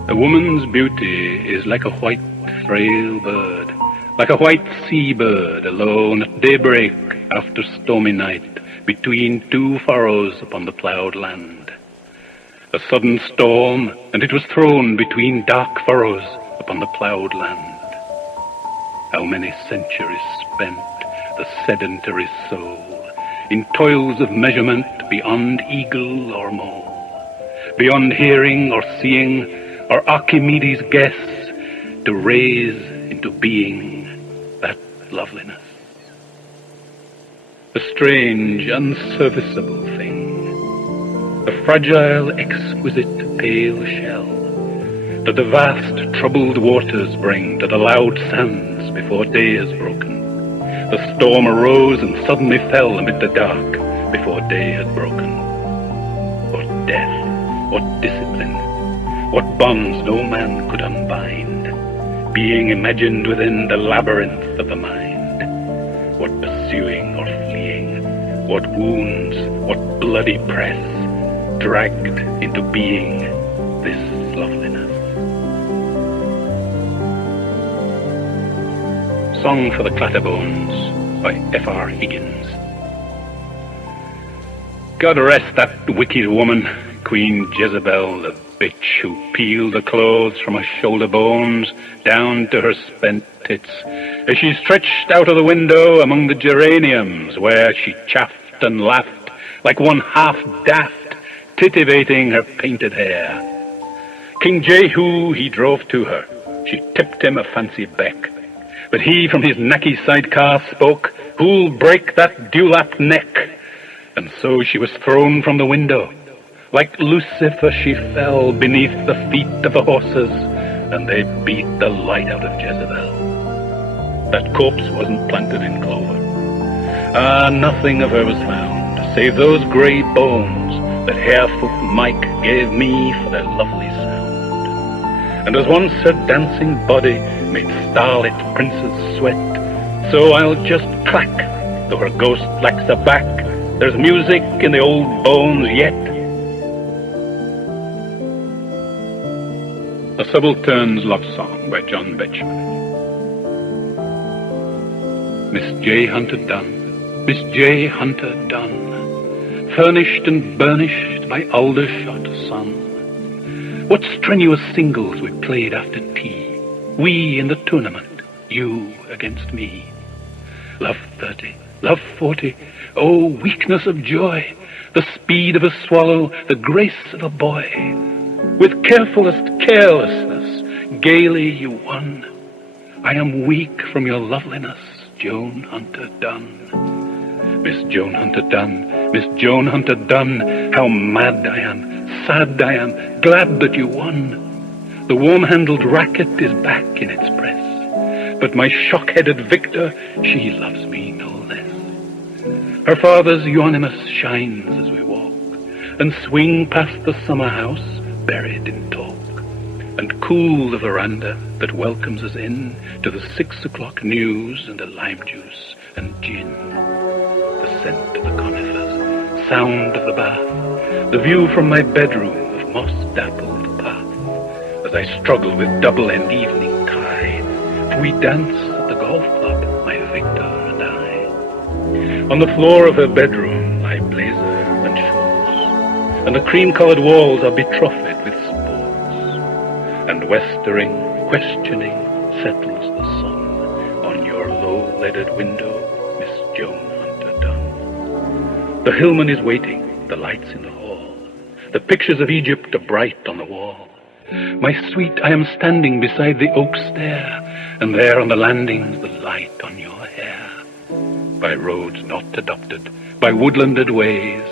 A woman's beauty is like a white, frail bird, like a white sea-bird alone at daybreak after stormy night, between two furrows upon the ploughed land. A sudden storm, and it was thrown between dark furrows upon the ploughed land. How many centuries spent the sedentary soul in toils of measurement beyond eagle or mole, beyond hearing or seeing or Archimedes' guess, to raise into being that loveliness. A strange, unserviceable thing, a fragile, exquisite, pale shell, that the vast, troubled waters bring to the loud sands before day is broken. The storm arose and suddenly fell amid the dark before day had broken. What death, what discipline, what bonds no man could unbind, being imagined within the labyrinth of the mind. What pursuing or fleeing, what wounds, what bloody press, dragged into being this loveliness. Song for the Clatterbones by F.R. Higgins. God rest that wicked woman, Queen Jezebel, the bitch who peeled the clothes from her shoulder bones down to her spent tits, as she stretched out of the window among the geraniums, where she chaffed and laughed like one half daft, titivating her painted hair. King Jehu, he drove to her. She tipped him a fancy beck. But he from his knacky sidecar spoke, "Who'll break that dewlap neck?" And so she was thrown from the window. Like Lucifer she fell beneath the feet of the horses, and they beat the light out of Jezebel. That corpse wasn't planted in clover. Nothing of her was found, save those grey bones that Harefoot Mike gave me for their lovely sound. And as once her dancing body made starlit princes sweat, so I'll just clack, though her ghost lacks a back, there's music in the old bones yet. A Subaltern's Love Song by John Betjeman. Miss J. Hunter Dunn, Miss J. Hunter Dunn, furnished and burnished by Aldershot sun. What strenuous singles we played after tea, we in the tournament, you against me. Love 30, love 40, oh weakness of joy, the speed of a swallow, the grace of a boy. With carefulest carelessness, gaily you won. I am weak from your loveliness, Joan Hunter Dunn. Miss Joan Hunter Dunn, Miss Joan Hunter Dunn, how mad I am, sad I am, glad that you won. The warm-handled racket is back in its press, but my shock-headed victor, she loves me no less. Her father's Euonymus shines as we walk, and swing past the summer house, buried in talk, and cool the veranda that welcomes us in to the 6 o'clock news and a lime juice and gin. The scent of the conifers, sound of the bath, the view from my bedroom of moss-dappled path, as I struggle with double-end evening tide, for we dance at the golf club, my victor and I. On the floor of her bedroom lie blazer and shoes, and the cream-colored walls are betrothed with sports, and westering, questioning, settles the sun on your low-leaded window, Miss Joan Hunter Dunn. The hillman is waiting, the lights in the hall. The pictures of Egypt are bright on the wall. My sweet, I am standing beside the oak stair, and there on the landings the light on your hair. By roads not adopted, by woodlanded ways,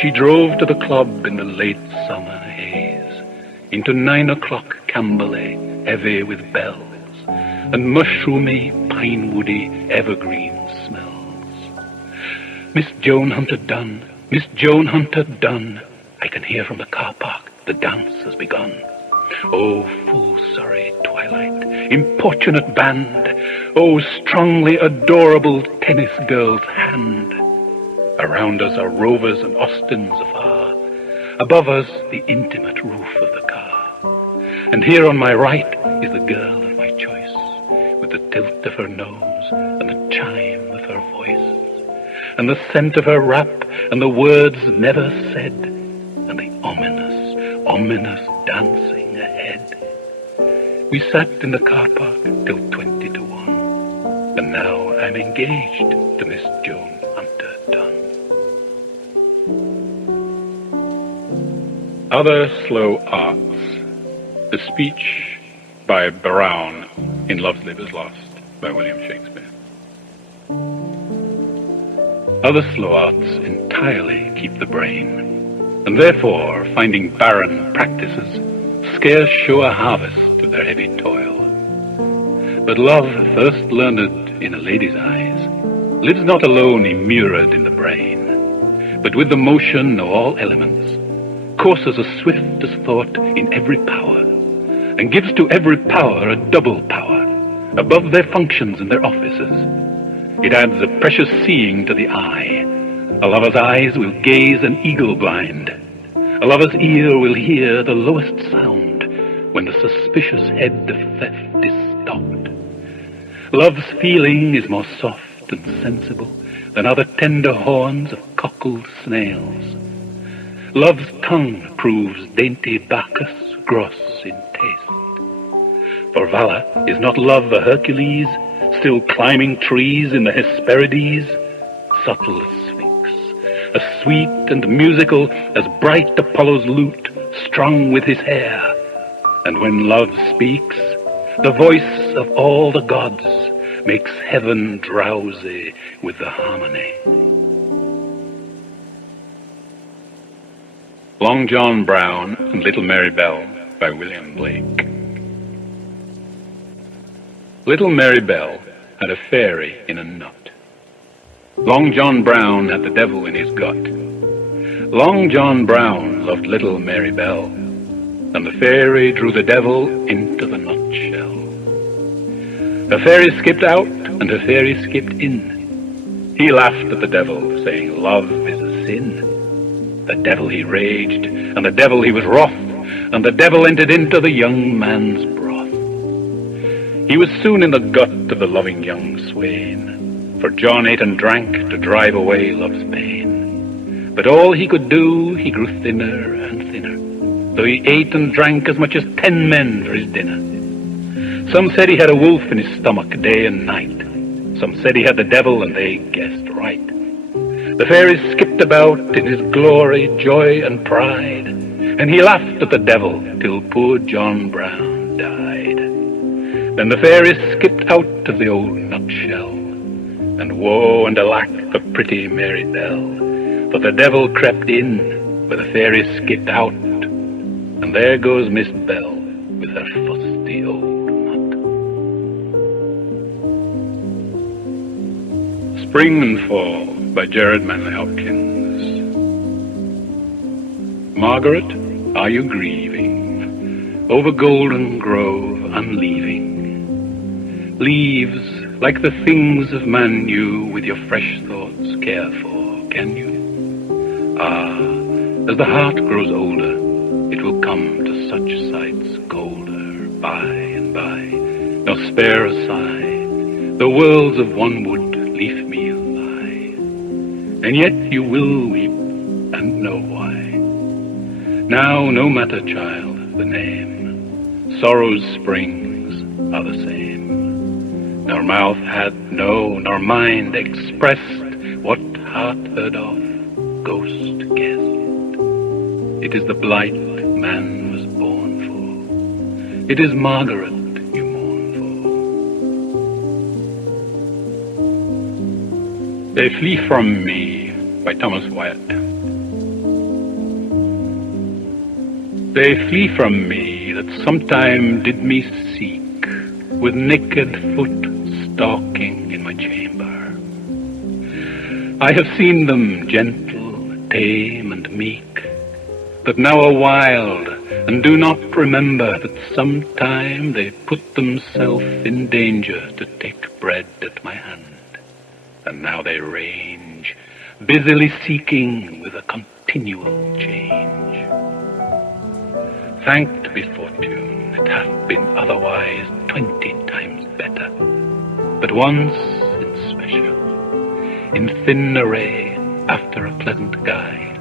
she drove to the club in the late summer haze, into 9 o'clock Camberley, heavy with bells, and mushroomy, pine-woody, evergreen smells. Miss Joan Hunter Dunn, Miss Joan Hunter Dunn, I can hear from the car park the dance has begun. Oh, full Surrey twilight, importunate band, oh, strongly adorable tennis girl's hand. Around us are Rovers and Austins afar, above us the intimate roof of the car. And here on my right is the girl of my choice, with the tilt of her nose and the chime of her voice, and the scent of her wrap and the words never said, and the ominous, ominous dancing ahead. We sat in the car park till 20 to 1, and now I'm engaged to Miss Joan Hunter Dunn. Other Slow Arts. The Speech by Brown in Love's Labour's Lost by William Shakespeare. Other slow arts entirely keep the brain, and therefore, finding barren practices, scarce show a harvest of their heavy toil. But love, first learned in a lady's eyes, lives not alone immured in the brain, but with the motion of all elements, courses as swift as thought in every power, and gives to every power a double power, above their functions and their offices. It adds a precious seeing to the eye. A lover's eyes will gaze an eagle blind. A lover's ear will hear the lowest sound when the suspicious head of theft is stopped. Love's feeling is more soft and sensible than are the tender horns of cockled snails. Love's tongue proves dainty Bacchus gross in taste. For valor is not love a Hercules, still climbing trees in the Hesperides, subtle as Sphinx, as sweet and musical as bright Apollo's lute strung with his hair. And when love speaks, the voice of all the gods makes heaven drowsy with the harmony. Long John Brown and Little Mary Bell by William Blake. Little Mary Bell had a fairy in a nut. Long John Brown had the devil in his gut. Long John Brown loved little Mary Bell, and the fairy drew the devil into the nutshell. Her fairy skipped out, and her fairy skipped in. He laughed at the devil, saying, "Love is a sin." The devil he raged, and the devil he was wroth, and the devil entered into the young man's broth. He was soon in the gut of the loving young swain, for John ate and drank to drive away love's pain. But all he could do, he grew thinner and thinner, though he ate and drank as much as 10 men for his dinner. Some said he had a wolf in his stomach day and night. Some said he had the devil, and they guessed right. The fairies skipped about in his glory, joy, and pride, and he laughed at the devil till poor John Brown died. Then the fairies skipped out of the old nutshell, and woe and alack for pretty Mary Bell, for the devil crept in where the fairies skipped out, and there goes Miss Bell with her fusty old nut. Spring and Fall by Gerard Manley Hopkins. Margaret, are you grieving over Golden Grove unleaving? Leaves, like the things of man you with your fresh thoughts care for, can you? Ah, as the heart grows older, it will come to such sights colder by and by, nor spare a sigh, the worlds of one wood leaf meal lie. And yet you will weep, and know why. Now, no matter, child, the name, sorrow's springs are the same. nor mouth had known, nor mind expressed what heart heard of, ghost guessed. It is the blight man was born for. It is Margaret you mourn for. They Flee From Me by Thomas Wyatt. They flee from me that sometime did me seek, with naked foot stalking in my chamber. I have seen them gentle, tame, and meek, that now are wild, and do not remember that sometime they put themselves in danger to take bread at my hand. And now they range, busily seeking with a continual change. Thanked be fortune, it hath been otherwise 20 times better. But once in special, in thin array, after a pleasant guise,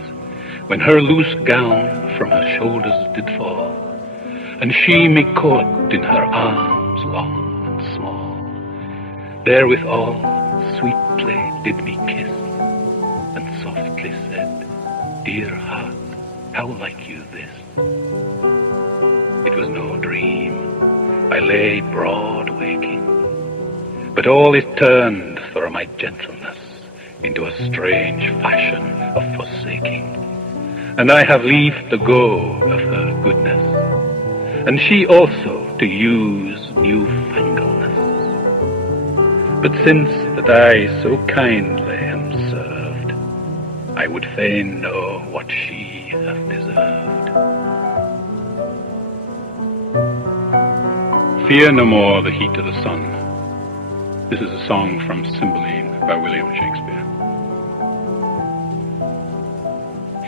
when her loose gown from her shoulders did fall, and she me caught in her arms long and small, therewithal sweetly did me kiss, and softly said, Dear heart, how like you this? It was no dream, I lay broad waking, but all it turned for my gentleness into a strange fashion of forsaking. And I have leave to go of her goodness, and she also to use newfangleness. But since that I so kindly am served, I would fain know what she hath deserved. Fear no more the heat of the sun. This is a song from Cymbeline by William Shakespeare.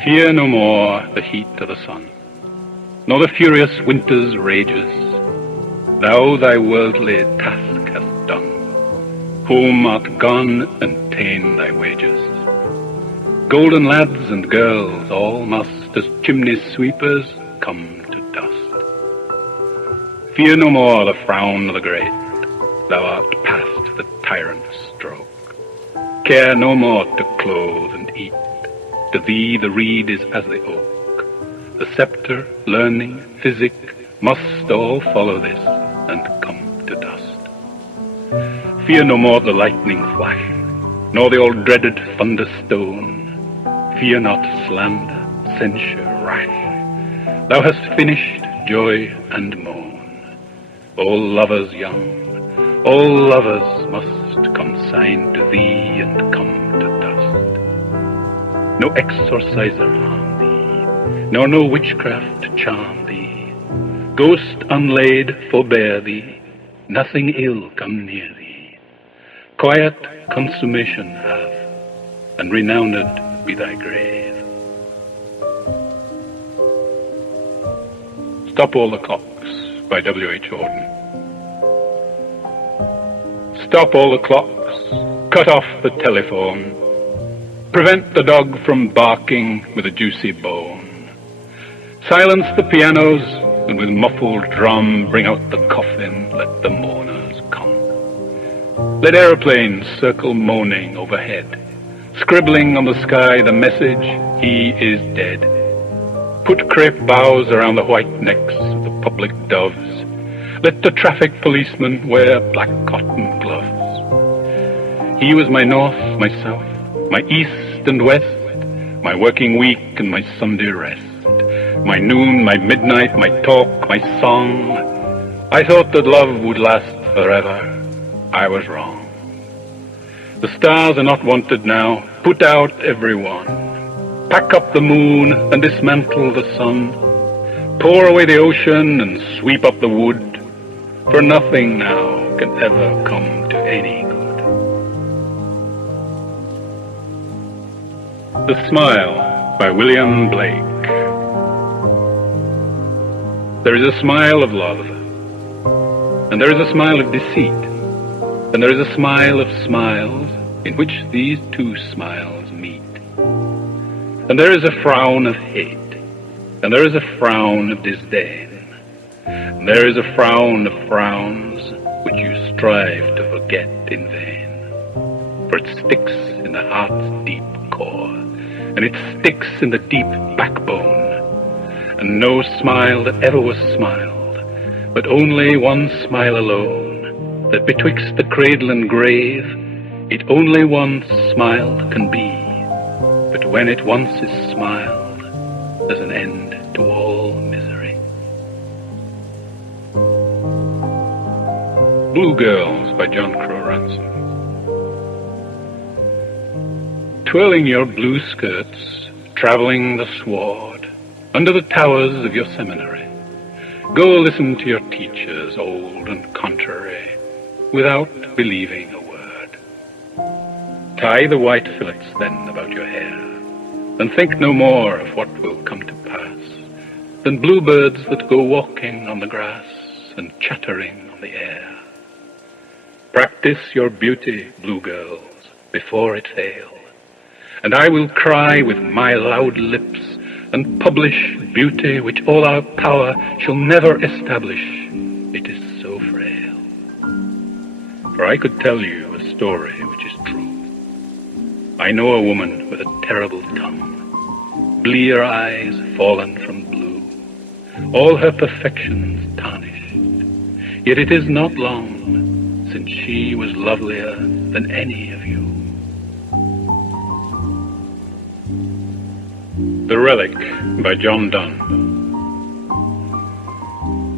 Fear no more the heat of the sun, nor the furious winter's rages. Thou thy worldly task hast done, home art gone and ta'en thy wages. Golden lads and girls all must, as chimney sweepers, come to dust. Fear no more the frown of the great, thou art past the tyrant's stroke. Care no more to clothe and eat, to thee the reed is as the oak. The sceptre, learning, physic, must all follow this and come to dust. Fear no more the lightning flash, nor the old dreaded thunderstone. Fear not slander, censure rash. Thou hast finished joy and moan. All lovers young, all lovers must consign to thee and come to dust. No exorciser harm thee, nor no witchcraft charm thee. Ghost unlaid forbear thee, nothing ill come near thee. Quiet consummation have, and renowned be thy grave. Stop All the Clocks by W.H. Auden. Stop all the clocks, cut off the telephone, prevent the dog from barking with a juicy bone. Silence the pianos, and with muffled drum bring out the coffin, let the mourners come. Let aeroplanes circle moaning overhead, scribbling on the sky the message, he is dead. Put crepe boughs around the white necks of the public doves. Let the traffic policeman wear black cotton gloves. He was my north, my south, my east and west, my working week and my Sunday rest, my noon, my midnight, my talk, my song. I thought that love would last forever. I was wrong. The stars are not wanted now. Put out every one. Pack up the moon and dismantle the sun. Pour away the ocean and sweep up the wood. For nothing now can ever come to any good. The Smile by William Blake. There is a smile of love, and there is a smile of deceit, and there is a smile of smiles in which these two smiles meet. And there is a frown of hate, and there is a frown of disdain. There is a frown of frowns, which you strive to forget in vain. For it sticks in the heart's deep core, and it sticks in the deep backbone, and no smile that ever was smiled, but only one smile alone, that betwixt the cradle and grave it only once smiled can be. But when it once is smiled, there's an end to all misery. Blue Girls by John Crowe Ransom. Twirling your blue skirts, traveling the sward, under the towers of your seminary, go listen to your teachers, old and contrary, without believing a word. Tie the white fillets then about your hair, and think no more of what will come to pass than bluebirds that go walking on the grass and chattering on the air. Practice your beauty, blue girls, before it fail, and I will cry with my loud lips and publish beauty which all our power shall never establish. It is so frail. For I could tell you a story which is true. I know a woman with a terrible tongue, blear eyes fallen from blue, all her perfections tarnished. Yet it is not long since she was lovelier than any of you. The Relic by John Donne.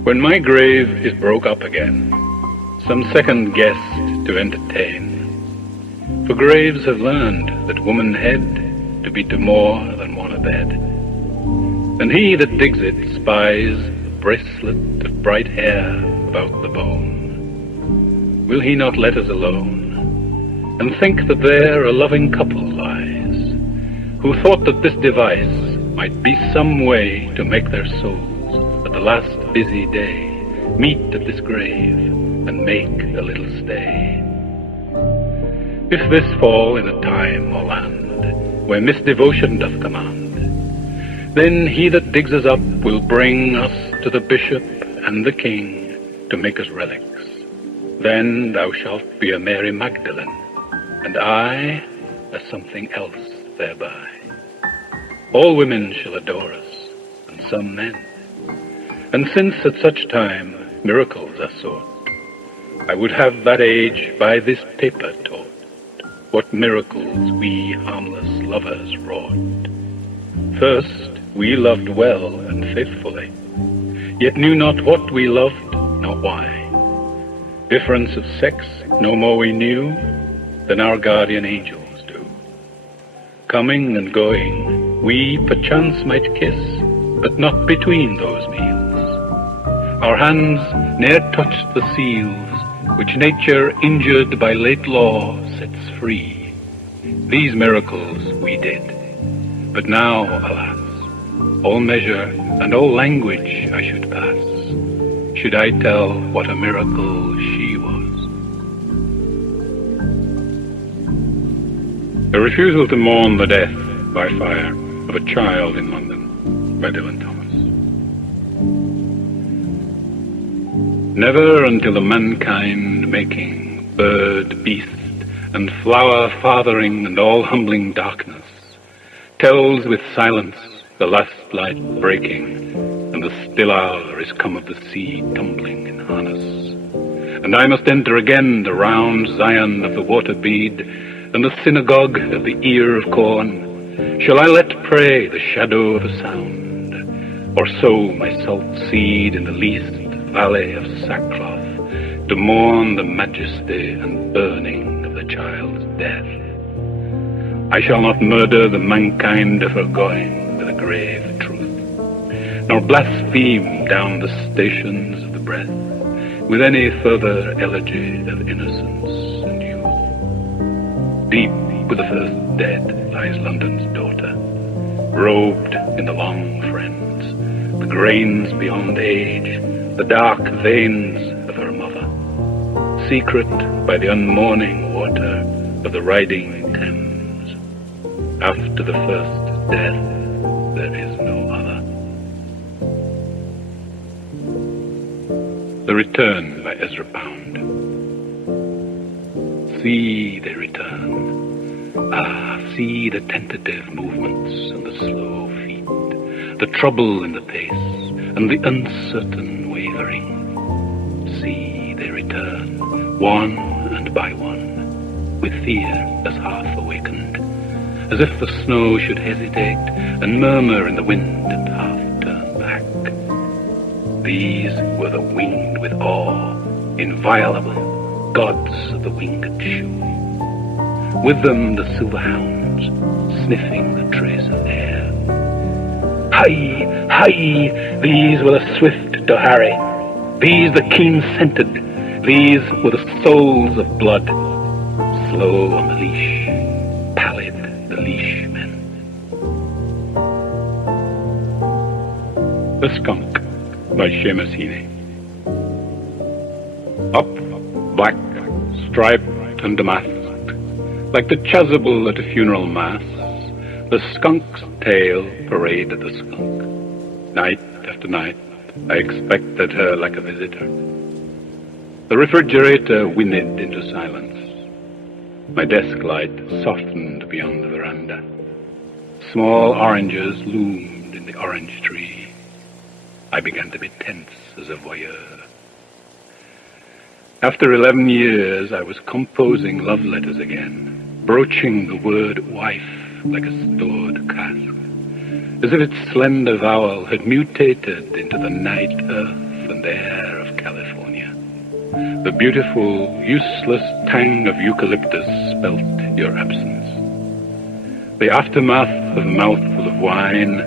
When my grave is broke up again, some second guest to entertain, for graves have learned that woman had to be to more than one a bed, and he that digs it spies the bracelet of bright hair about the bone. Will he not let us alone, and think that there a loving couple lies, who thought that this device might be some way to make their souls at the last busy day meet at this grave and make a little stay? If this fall in a time or land where misdevotion doth command, then he that digs us up will bring us to the bishop and the king to make us relics. Then thou shalt be a Mary Magdalene, and I a something else thereby. All women shall adore us, and some men. And since at such time miracles are sought, I would have that age by this paper taught, what miracles we harmless lovers wrought. First, we loved well and faithfully, yet knew not what we loved, nor why. Difference of sex no more we knew than our guardian angels do. Coming and going, we perchance might kiss, but not between those meals. Our hands ne'er touched the seals, which nature, injured by late law, sets free. These miracles we did, but now, alas, all measure and all language I should pass, should I tell what a miracle she was. A refusal to mourn the death by fire of a child in London by Dylan Thomas. Never until the mankind making, bird, beast, and flower fathering and all humbling darkness tells with silence the last light breaking, and the still hour is come of the sea tumbling in harness. And I must enter again the round Zion of the water bead, and the synagogue of the ear of corn. Shall I let pray the shadow of a sound, or sow my salt seed in the least valley of sackcloth, to mourn the majesty and burning of the child's death? I shall not murder the mankind of her going with a grave truth, nor blaspheme down the stations of the breath with any further elegy of innocence and youth. Deep with the first dead lies London's daughter, robed in the long friends, the grains beyond age, the dark veins of her mother, secret by the unmourning water of the riding Thames. After the first death, there is no other. The Return by Ezra Pound. See, they return. Ah, see the tentative movements and the slow feet, the trouble in the pace and the uncertain wavering. See, they return, one and by one, with fear as half awakened, as if the snow should hesitate and murmur in the wind and half turn back. These were the winged with awe, inviolable gods of the winged shoe. With them the silver hounds, sniffing the trace of air. Hi, hi, these were the swift to harry, these the keen-scented, these were the souls of blood, slow on the leash, pallid the leash men. The Skunk by Seamus Heaney. Up, black, striped and damasked, like the chasuble at a funeral mass, the skunk's tail paraded the skunk. Night after night, I expected her like a visitor. The refrigerator whinnied into silence. My desk light softened beyond the veranda. Small oranges loomed in the orange tree. I began to be tense as a voyeur. After 11 years, I was composing love letters again, broaching the word wife like a stored cask, as if its slender vowel had mutated into the night earth and air of California. The beautiful, useless tang of eucalyptus spelt your absence. The aftermath of a mouthful of wine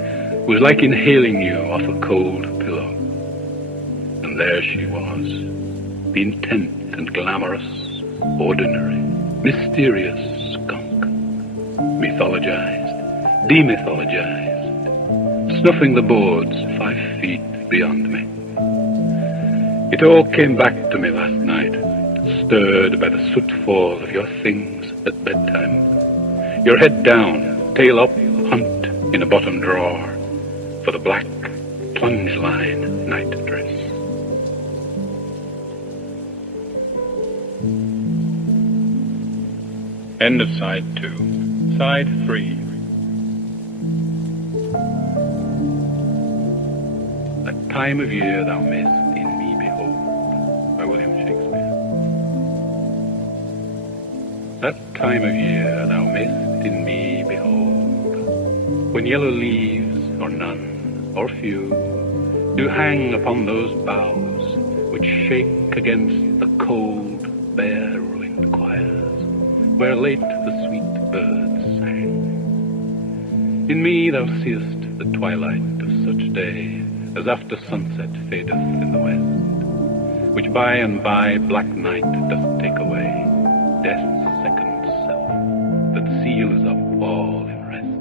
was like inhaling you off a cold pillow. And there she was, the intent and glamorous, ordinary, mysterious skunk, mythologized, demythologized, snuffing the boards 5 feet beyond me. It all came back to me last night, stirred by the soot fall of your things at bedtime. Your head down, tail up, hunt in a bottom drawer for the black plunge line night dress. End of side 2. Side 3. That time of year thou mayst in me behold, by William Shakespeare. That time of year thou mayst in me behold, when yellow leaves, or none, or few, do hang upon those boughs which shake against the cold, bare, ruined choirs, where late the sweet birds sang. In me thou seest the twilight of such day as after sunset fadeth in the west, which by and by black night doth take away, death's second self, that seals up all in rest.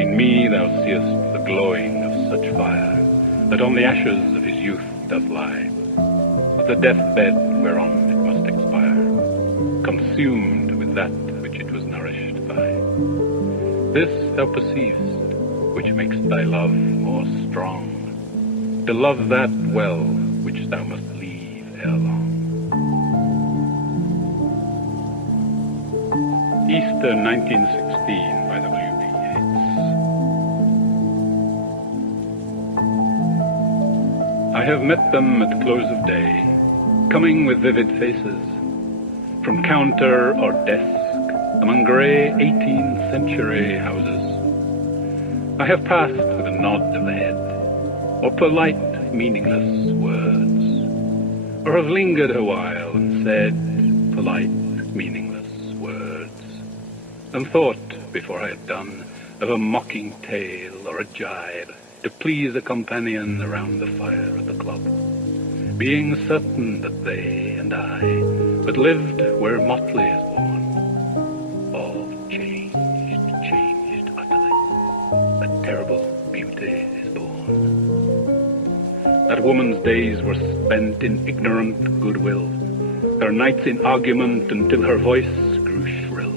In me thou seest the glowing of such fire, that on the ashes of his youth doth lie, at the deathbed whereon it must expire, consumed with that which it was nourished by. This thou perceivest, which makes thy love more strong, to love that well which thou must leave ere long. Easter 1916 by W.B. Yeats. I have met them at close of day, coming with vivid faces, from counter or desk, among grey 18th century houses. I have passed with a nod of the head, or polite, meaningless words, or have lingered a while and said polite, meaningless words, and thought, before I had done, of a mocking tale or a jibe to please a companion around the fire at the club, being certain that they and I but lived where Motley is born. All changed utterly. A terrible beauty is born. That woman's days were spent in ignorant goodwill, her nights in argument until her voice grew shrill.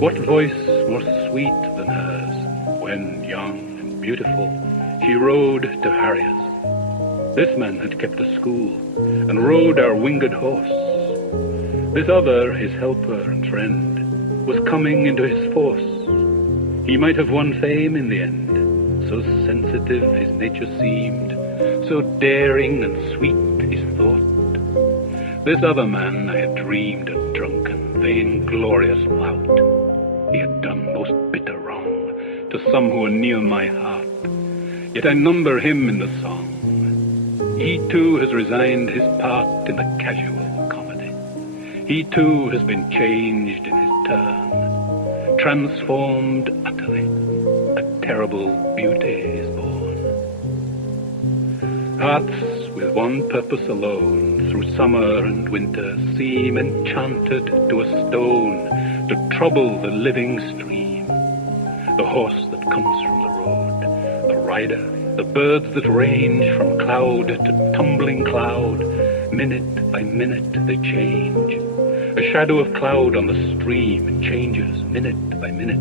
What voice more sweet than hers, when young and beautiful she rode to Harriet? This man had kept a school, and rode our winged horse. This other, his helper and friend, was coming into his force. He might have won fame in the end, so sensitive his nature seemed, so daring and sweet his thought. This other man I had dreamed a drunken, vain-glorious lout. He had done most bitter wrong to some who were near my heart, yet I number him in the song. He too has resigned his part in the casual comedy. He too has been changed in his turn, transformed utterly. A terrible beauty is born. Hearts with one purpose alone, through summer and winter, seem enchanted to a stone, to trouble the living stream. The horse that comes from the road, the rider, the birds that range from cloud to tumbling cloud, minute by minute they change. A shadow of cloud on the stream changes minute by minute.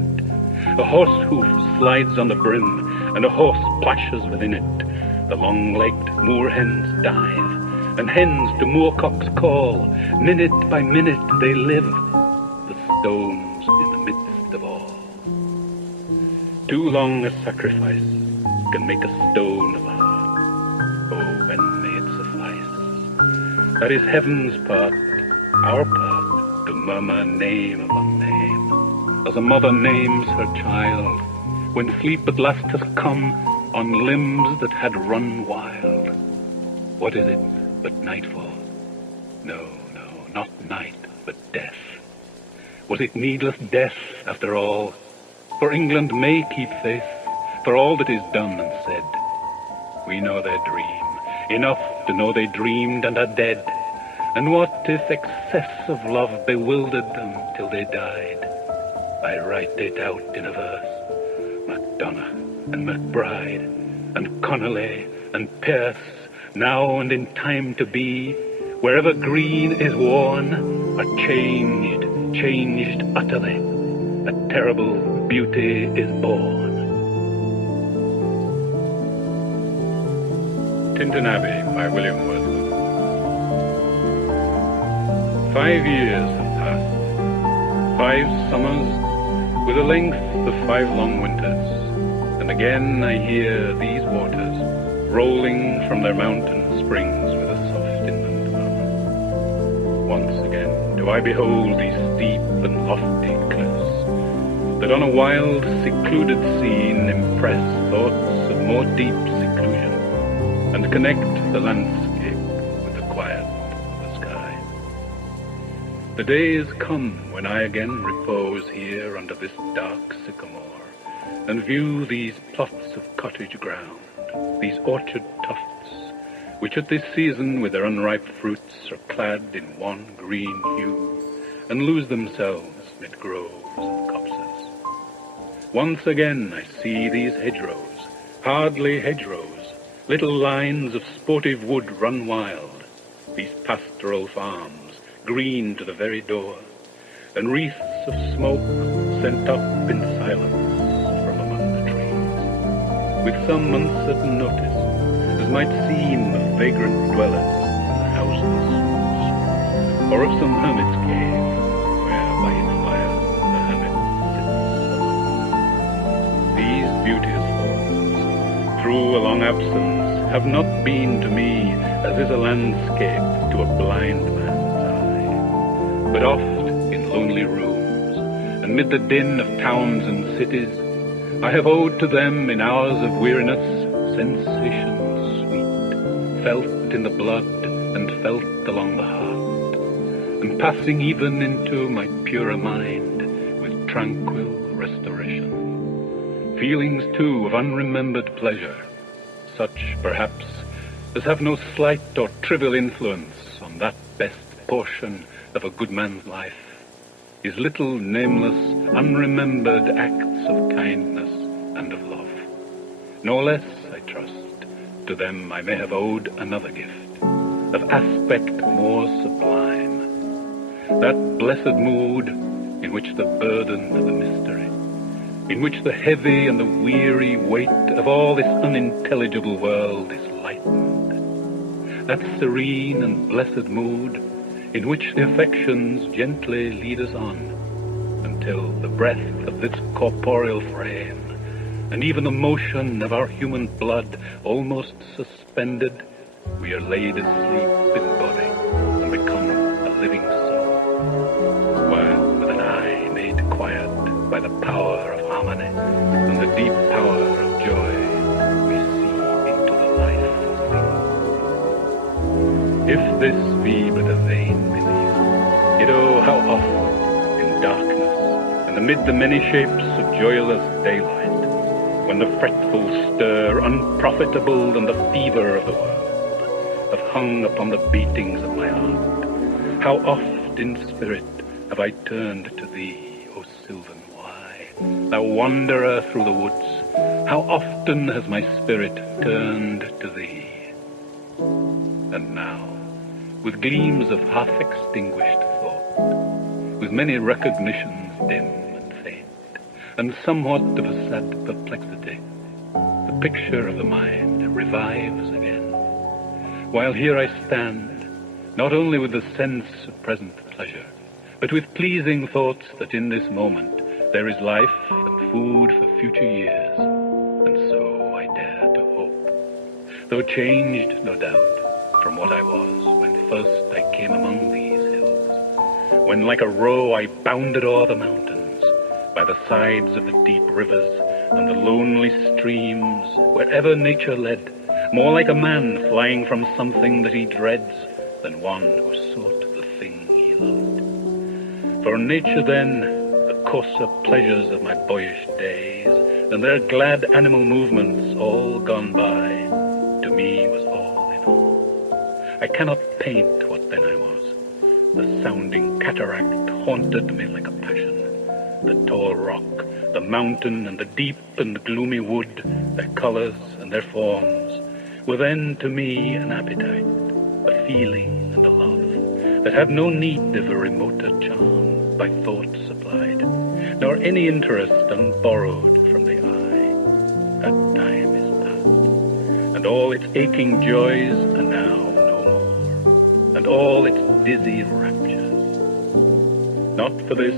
A horse hoof slides on the brim, and a horse plashes within it. The long-legged moor-hens dive, and hens to moorcocks call. Minute by minute they live, the stones in the midst of all. Too long a sacrifice can make a stone of a heart. Oh, when may it suffice? That is heaven's part, our part, to murmur name upon name, as a mother names her child, when sleep at last has come on limbs that had run wild. What is it but nightfall? No, no, not night, but death. Was it needless death, after all? For England may keep faith, for all that is done and said. We know their dream, enough to know they dreamed and are dead. And what if excess of love bewildered them till they died? I write it out in a verse. MacDonagh and MacBride and Connolly and Pearse, now and in time to be, wherever green is worn, are changed, changed utterly. A terrible beauty is born. Tintern Abbey by William Wordsworth. 5 years have passed, 5 summers with a length of 5 long winters, and again I hear these waters rolling from their mountain springs with a soft inland murmur. Once again do I behold these steep and lofty cliffs, that on a wild, secluded scene impress thoughts of more deep seclusion, and connect the landscape with the quiet of the sky. The day is come when I again repose here under this dark sycamore, and view these plots of cottage ground, these orchard tufts, which at this season with their unripe fruits are clad in one green hue, and lose themselves mid groves and copses. Once again I see these hedgerows, hardly hedgerows, little lines of sportive wood run wild, these pastoral farms, green to the very door, and wreaths of smoke sent up in silence from among the trees, with some uncertain notice, as might seem of vagrant dwellers in the houses, or of some hermit's cave, where by its fire the hermit sits alone. These beauteous forms, through a long absence, have not been to me as is a landscape to a blind man's eye, but oft in lonely rooms, and mid the din of towns and cities, I have owed to them in hours of weariness sensations sweet, felt in the blood and felt along the heart, and passing even into my purer mind with tranquil restoration. Feelings too of unremembered pleasure, such perhaps as have no slight or trivial influence on that best portion of a good man's life, his little nameless, unremembered acts of kindness and of love. No less, I trust, to them I may have owed another gift, of aspect more sublime, that blessed mood in which the burden of the mystery, in which the heavy and the weary weight of all this unintelligible world is lightened, that serene and blessed mood in which the affections gently lead us on, until the breath of this corporeal frame, and even the motion of our human blood almost suspended, we are laid asleep in body and become a living soul, while with an eye made quiet by the power of harmony and the deep power of joy, we see into the life of things. If this be but a vain belief, yet oh, how often in darkness and amid the many shapes of joyless daylight, when the fretful stir, unprofitable than the fever of the world, have hung upon the beatings of my heart, how oft in spirit have I turned to thee, O sylvan Wye, thou wanderer through the woods, how often has my spirit turned to thee. And now, with gleams of half-extinguished thought, with many recognitions dim and faint, and somewhat of a sad perplexity, the picture of the mind revives again, while here I stand, not only with the sense of present pleasure, but with pleasing thoughts that in this moment there is life and food for future years, and so I dare to hope, though changed, no doubt, from what I was when first I came among these hills, when like a roe I bounded o'er the mountains, by the sides of the deep rivers and the lonely streams, wherever nature led, more like a man flying from something that he dreads than one who sought the thing he loved. For nature then, the coarser pleasures of my boyish days, and their glad animal movements all gone by, to me was all in all. I cannot paint what then I was. The sounding cataract haunted me like a passion. The tall rock, the mountain, and the deep and gloomy wood, their colours and their forms, were then to me an appetite, a feeling and a love, that had no need of a remoter charm by thought supplied, nor any interest unborrowed from the eye. That time is past, and all its aching joys are now no more, and all its dizzy raptures. Not for this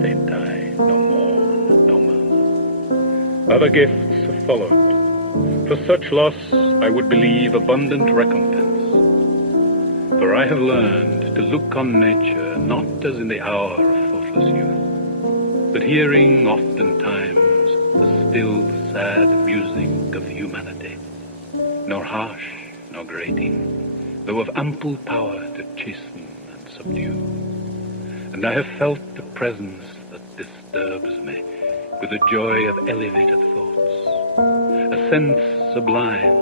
faint I, no mourn, no murmur. Other gifts have followed. For such loss I would believe abundant recompense. For I have learned to look on nature not as in the hour of thoughtless youth, but hearing oftentimes the still sad music of humanity, nor harsh nor grating, though of ample power to chasten and subdue. And I have felt the presence that disturbs me with the joy of elevated thoughts, a sense sublime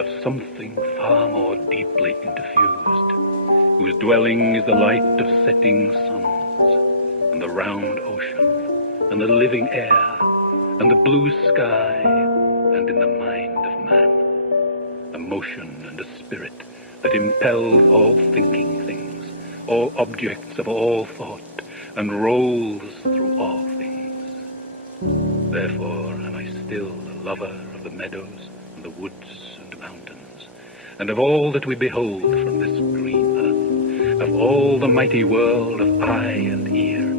of something far more deeply interfused, whose dwelling is the light of setting suns, and the round ocean, and the living air, and the blue sky, and in the mind of man, a motion and a spirit that impels all thinking things, all objects of all thought, and rolls through all things. Therefore am I still the lover of the meadows and the woods and mountains, and of all that we behold from this green earth, of all the mighty world of eye and ear,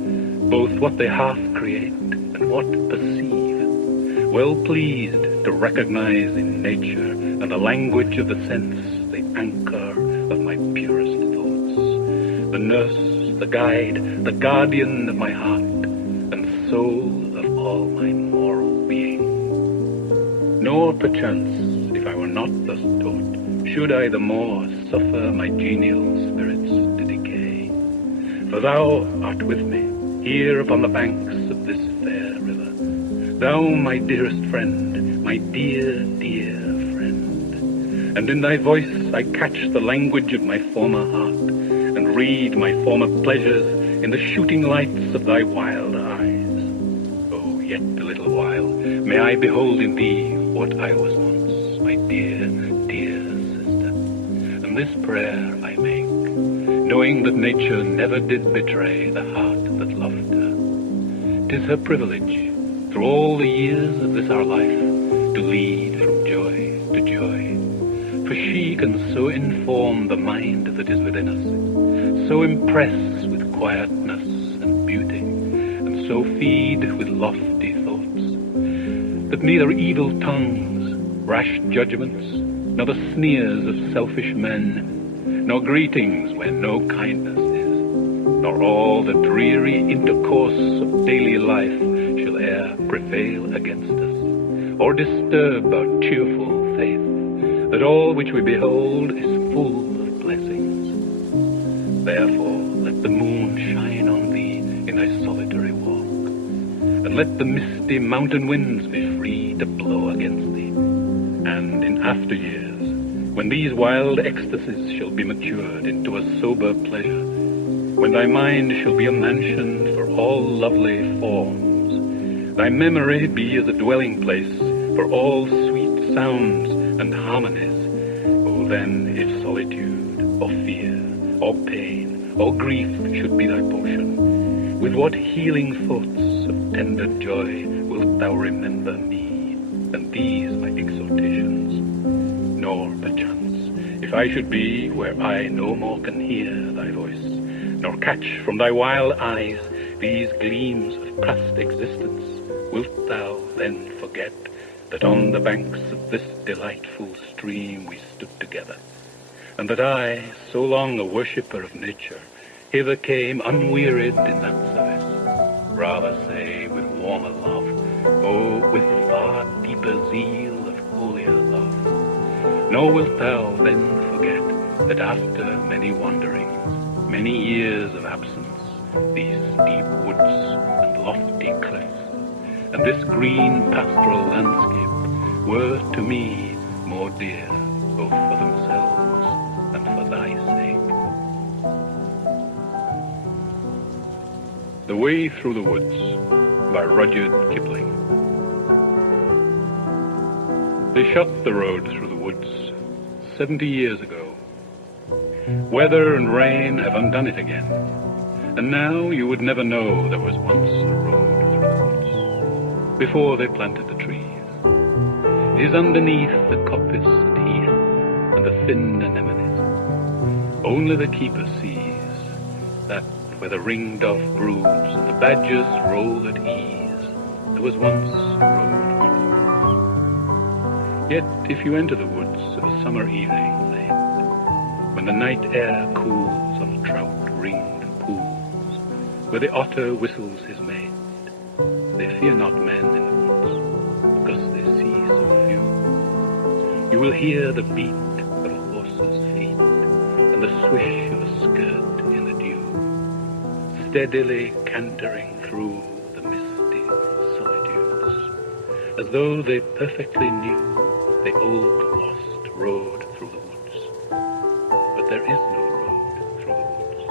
both what they half create and what perceive, well pleased to recognize in nature and the language of the sense the anchor of my purest thoughts, the nurse, the guide, the guardian of my heart, and soul of all my moral being. Nor perchance, if I were not thus taught, should I the more suffer my genial spirits to decay. For thou art with me, here upon the banks of this fair river, thou my dearest friend, my dear, dear friend. And in thy voice I catch the language of my former heart, and read my former pleasures in the shooting lights of thy wild eyes. Oh, yet a little while may I behold in thee what I was once, my dear, dear sister. And this prayer I make, knowing that nature never did betray the heart that loved her. 'Tis her privilege, through all the years of this our life, to lead from joy to joy. For for she can so inform the mind that is within us, so impress with quietness and beauty, and so feed with lofty thoughts, that neither evil tongues, rash judgments, nor the sneers of selfish men, nor greetings where no kindness is, nor all the dreary intercourse of daily life shall e'er prevail against us, or disturb our cheerful faith, that all which we behold is full of blessings. Therefore let the moon shine on thee in thy solitary walk, and let the misty mountain winds be free to blow against thee. And in after years, when these wild ecstasies shall be matured into a sober pleasure, when thy mind shall be a mansion for all lovely forms, thy memory be as a dwelling place for all sweet sounds and harmonies, oh then, if solitude, or fear, or pain, or grief should be thy portion, with what healing thoughts of tender joy wilt thou remember me, and these my exhortations? Nor, perchance, if I should be where I no more can hear thy voice, nor catch from thy wild eyes these gleams of past existence, wilt thou then forget that on the banks of this delightful stream we stood together, and that I, so long a worshipper of nature, hither came unwearied in that service, rather say with warmer love, oh, with far deeper zeal of holier love. Nor wilt thou then forget that after many wanderings, many years of absence, these steep woods and lofty cliffs, and this green pastoral landscape were to me more dear, both for themselves and for thy sake. The Way Through the Woods by Rudyard Kipling. They shut the road through the woods 70 years ago. Weather and rain have undone it again, and now you would never know there was once a road through the woods, before they planted the trees. It is underneath the coppice and heath and the thin anemones. Only the keeper sees that where the ring-dove broods and the badgers roll at ease, there was once a road through the woods. Yet if you enter the woods of a summer evening late, when the night air cools on trout-ringed pools, where the otter whistles his mate, they fear not men in the woods, because they see so few. You will hear the beat of a horse's feet, and the swish of a skirt in the dew, steadily cantering through the misty solitudes, as though they perfectly knew the old lost road through the woods. But there is no road through the woods.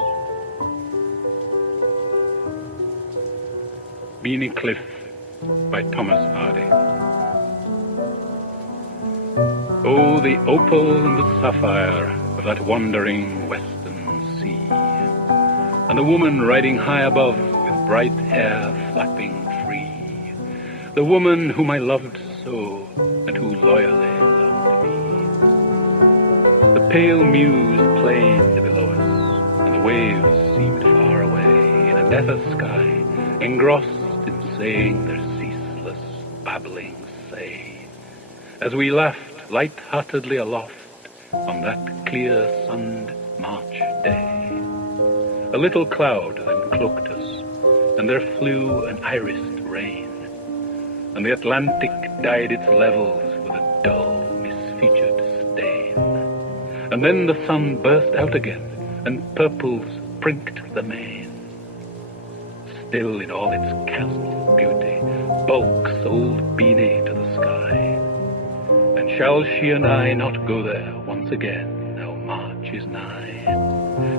Beanie Cliff by Thomas Hardy. Oh, the opal and the sapphire of that wandering western sea, and the woman riding high above with bright hair flapping free, the woman whom I loved so and who loyally loved me. The pale muse planed below us, and the waves seemed far away in a nether sky, engrossed in saying their ceaseless babbling say, as we laughed light-heartedly aloft on that clear-sunned March day. A little cloud then cloaked us, and there flew an irised rain, and the Atlantic dyed its levels with a dull, misfeatured stain. And then the sun burst out again, and purples prinked the main. Still in all its castle beauty bulks old Beanie to the sky. And shall she and I not go there once again, now March is nigh?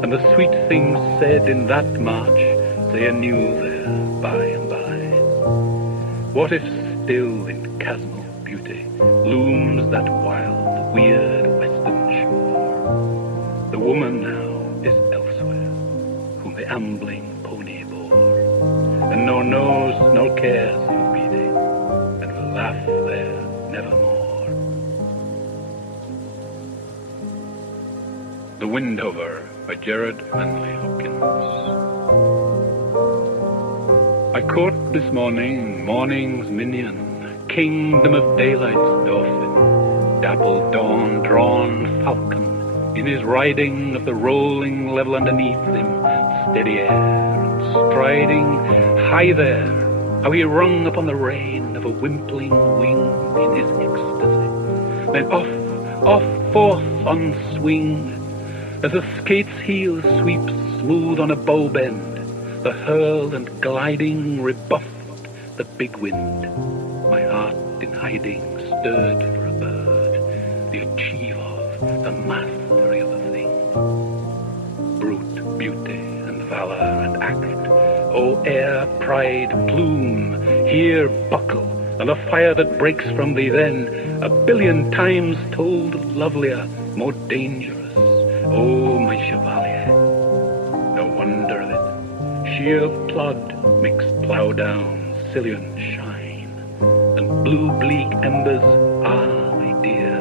And the sweet things said in that March say anew there by and by. What if still in chasmal beauty looms that wild, weird western shore? The woman now is elsewhere, whom the ambling pony bore, and nor knows nor cares for Beanie, and will laugh there nevermore. The Windover by Gerard Manley Hopkins. I court this morning morning's minion, kingdom of daylight's dauphin, dappled dawn drawn falcon, in his riding of the rolling level underneath him, steady air, and striding high there, how he rung upon the rein of a wimpling wing in his ecstasy. Then off, forth on swing, as a skate's heel sweeps smooth on a bow bend, the hurl and gliding rebuffed the big wind. My heart in hiding stirred for a bird, the achieve of, the mastery of a thing. Brute, beauty, and valor and act, O air, pride, plume, here buckle, and the fire that breaks from thee then, a billion times told lovelier, more dangerous. O my chevalier, no wonder that sheer plod makes plough down Sicilian shine, and blue bleak embers, ah, my dear,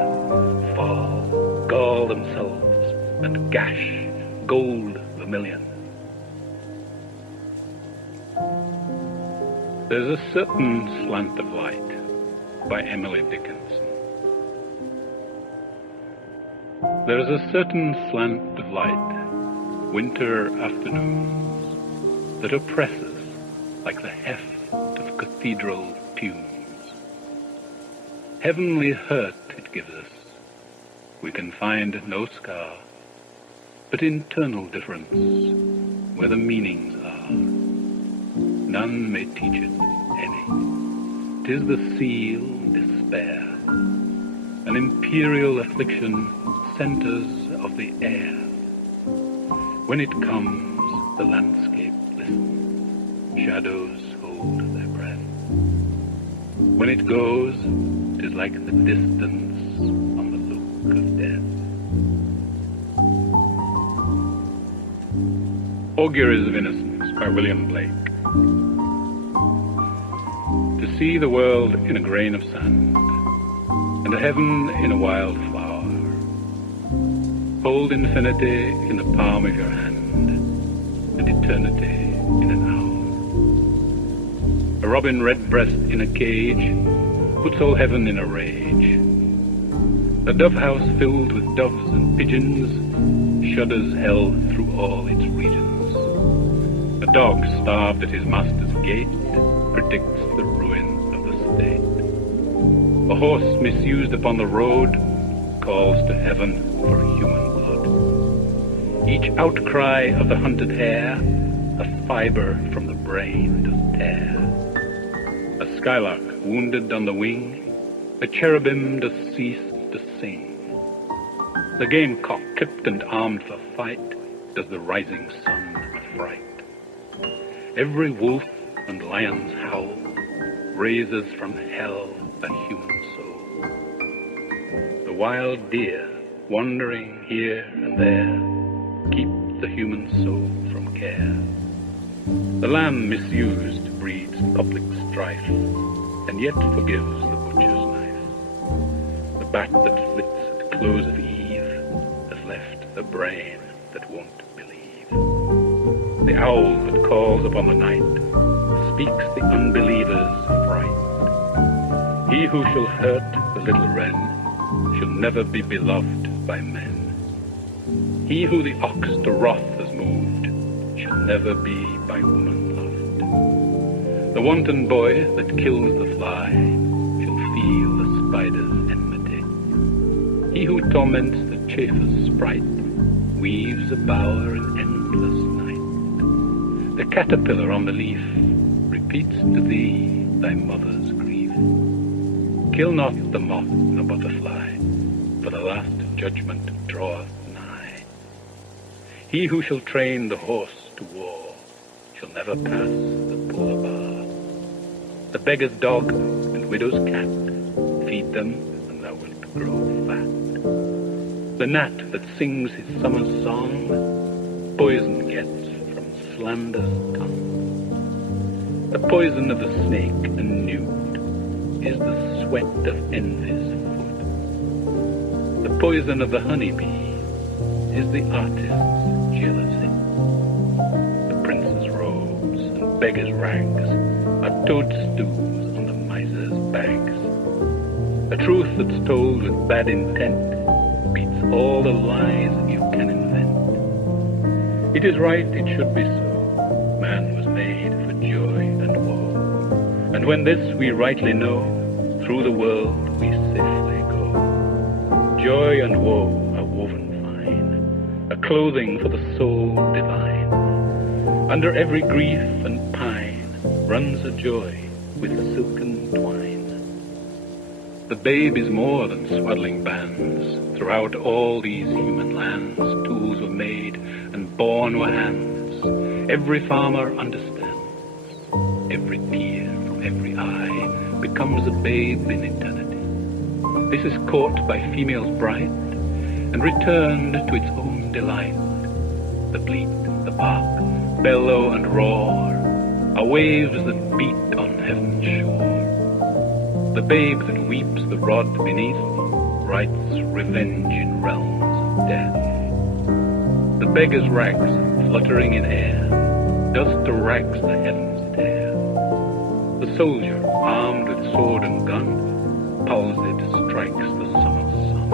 fall, gall themselves, and gash gold vermilion. There's a certain slant of light by Emily Dickinson. There's a certain slant of light, winter afternoons, that oppresses like the heft of cathedral tunes. Heavenly hurt it gives us, we can find no scar, but internal difference where the meanings are. None may teach it any. 'Tis the seal despair, an imperial affliction, centers of the air. When it comes, the landscape listens, shadows hold their breath. When it goes, 'tis like the distance on the look of death. Auguries of Innocence by William Blake. To see the world in a grain of sand, and a heaven in a wild flower. Hold infinity in the palm of your hand, and eternity in an hour. A robin redbreast in a cage puts all heaven in a rage. A dove house filled with doves and pigeons shudders hell through all its regions. A dog starved at his master's gate predicts the ruin of the state. A horse misused upon the road calls to heaven for human blood. Each outcry of the hunted hare a fiber from the brain does tear. A skylark wounded on the wing, a cherubim does cease to sing. The gamecock clipped and armed for fight does the rising sun affright. Every wolf and lion's howl raises from hell a human soul. The wild deer, wandering here and there, keep the human soul from care. The lamb misused breeds public strife, and yet forgives the butcher's knife. The bat that flits at close of eve has left the brain that won't believe. The owl that calls upon the night speaks the unbeliever's fright. He who shall hurt the little wren shall never be beloved by men. He who the ox to wrath has moved shall never be by woman loved. The wanton boy that kills the fly shall feel the spider's enmity. He who torments the chafer's sprite weaves a bower in endless night. The caterpillar on the leaf repeats to thee thy mother's grief. Kill not the moth nor butterfly, for the last judgment draweth nigh. He who shall train the horse to war shall never pass the polar bar. The beggar's dog and widow's cat, feed them and thou wilt grow fat. The gnat that sings his summer song poison gets from slander's tongue. The poison of the snake and newt is the sweat of envy's foot. The poison of the honeybee is the artist's jealousy. The prince's robes and beggar's rags are toadstools on the miser's bags. A truth that's told with bad intent beats all the lies you can invent. It is right, it should be so. Man was made for joy and woe. And when this we rightly know, through the world we safely go. Joy and woe are woven fine, a clothing for the soul divine. Under every grief and pine runs a joy with silken twine. The babe is more than swaddling bands. Throughout all these human lands, tools were made and born were hands. Every farmer understands. Every tear from every eye becomes a babe in eternity. This is caught by females bright and returned to its own delight. The bleat, the bark, bellow and roar are waves that beat on heaven's shore. The babe that weeps the rod beneath writes revenge in realms of death. The beggar's rags fluttering in air does to rags the heavens tear. The soldier, armed with sword and gun, palsied strikes the summer's sun.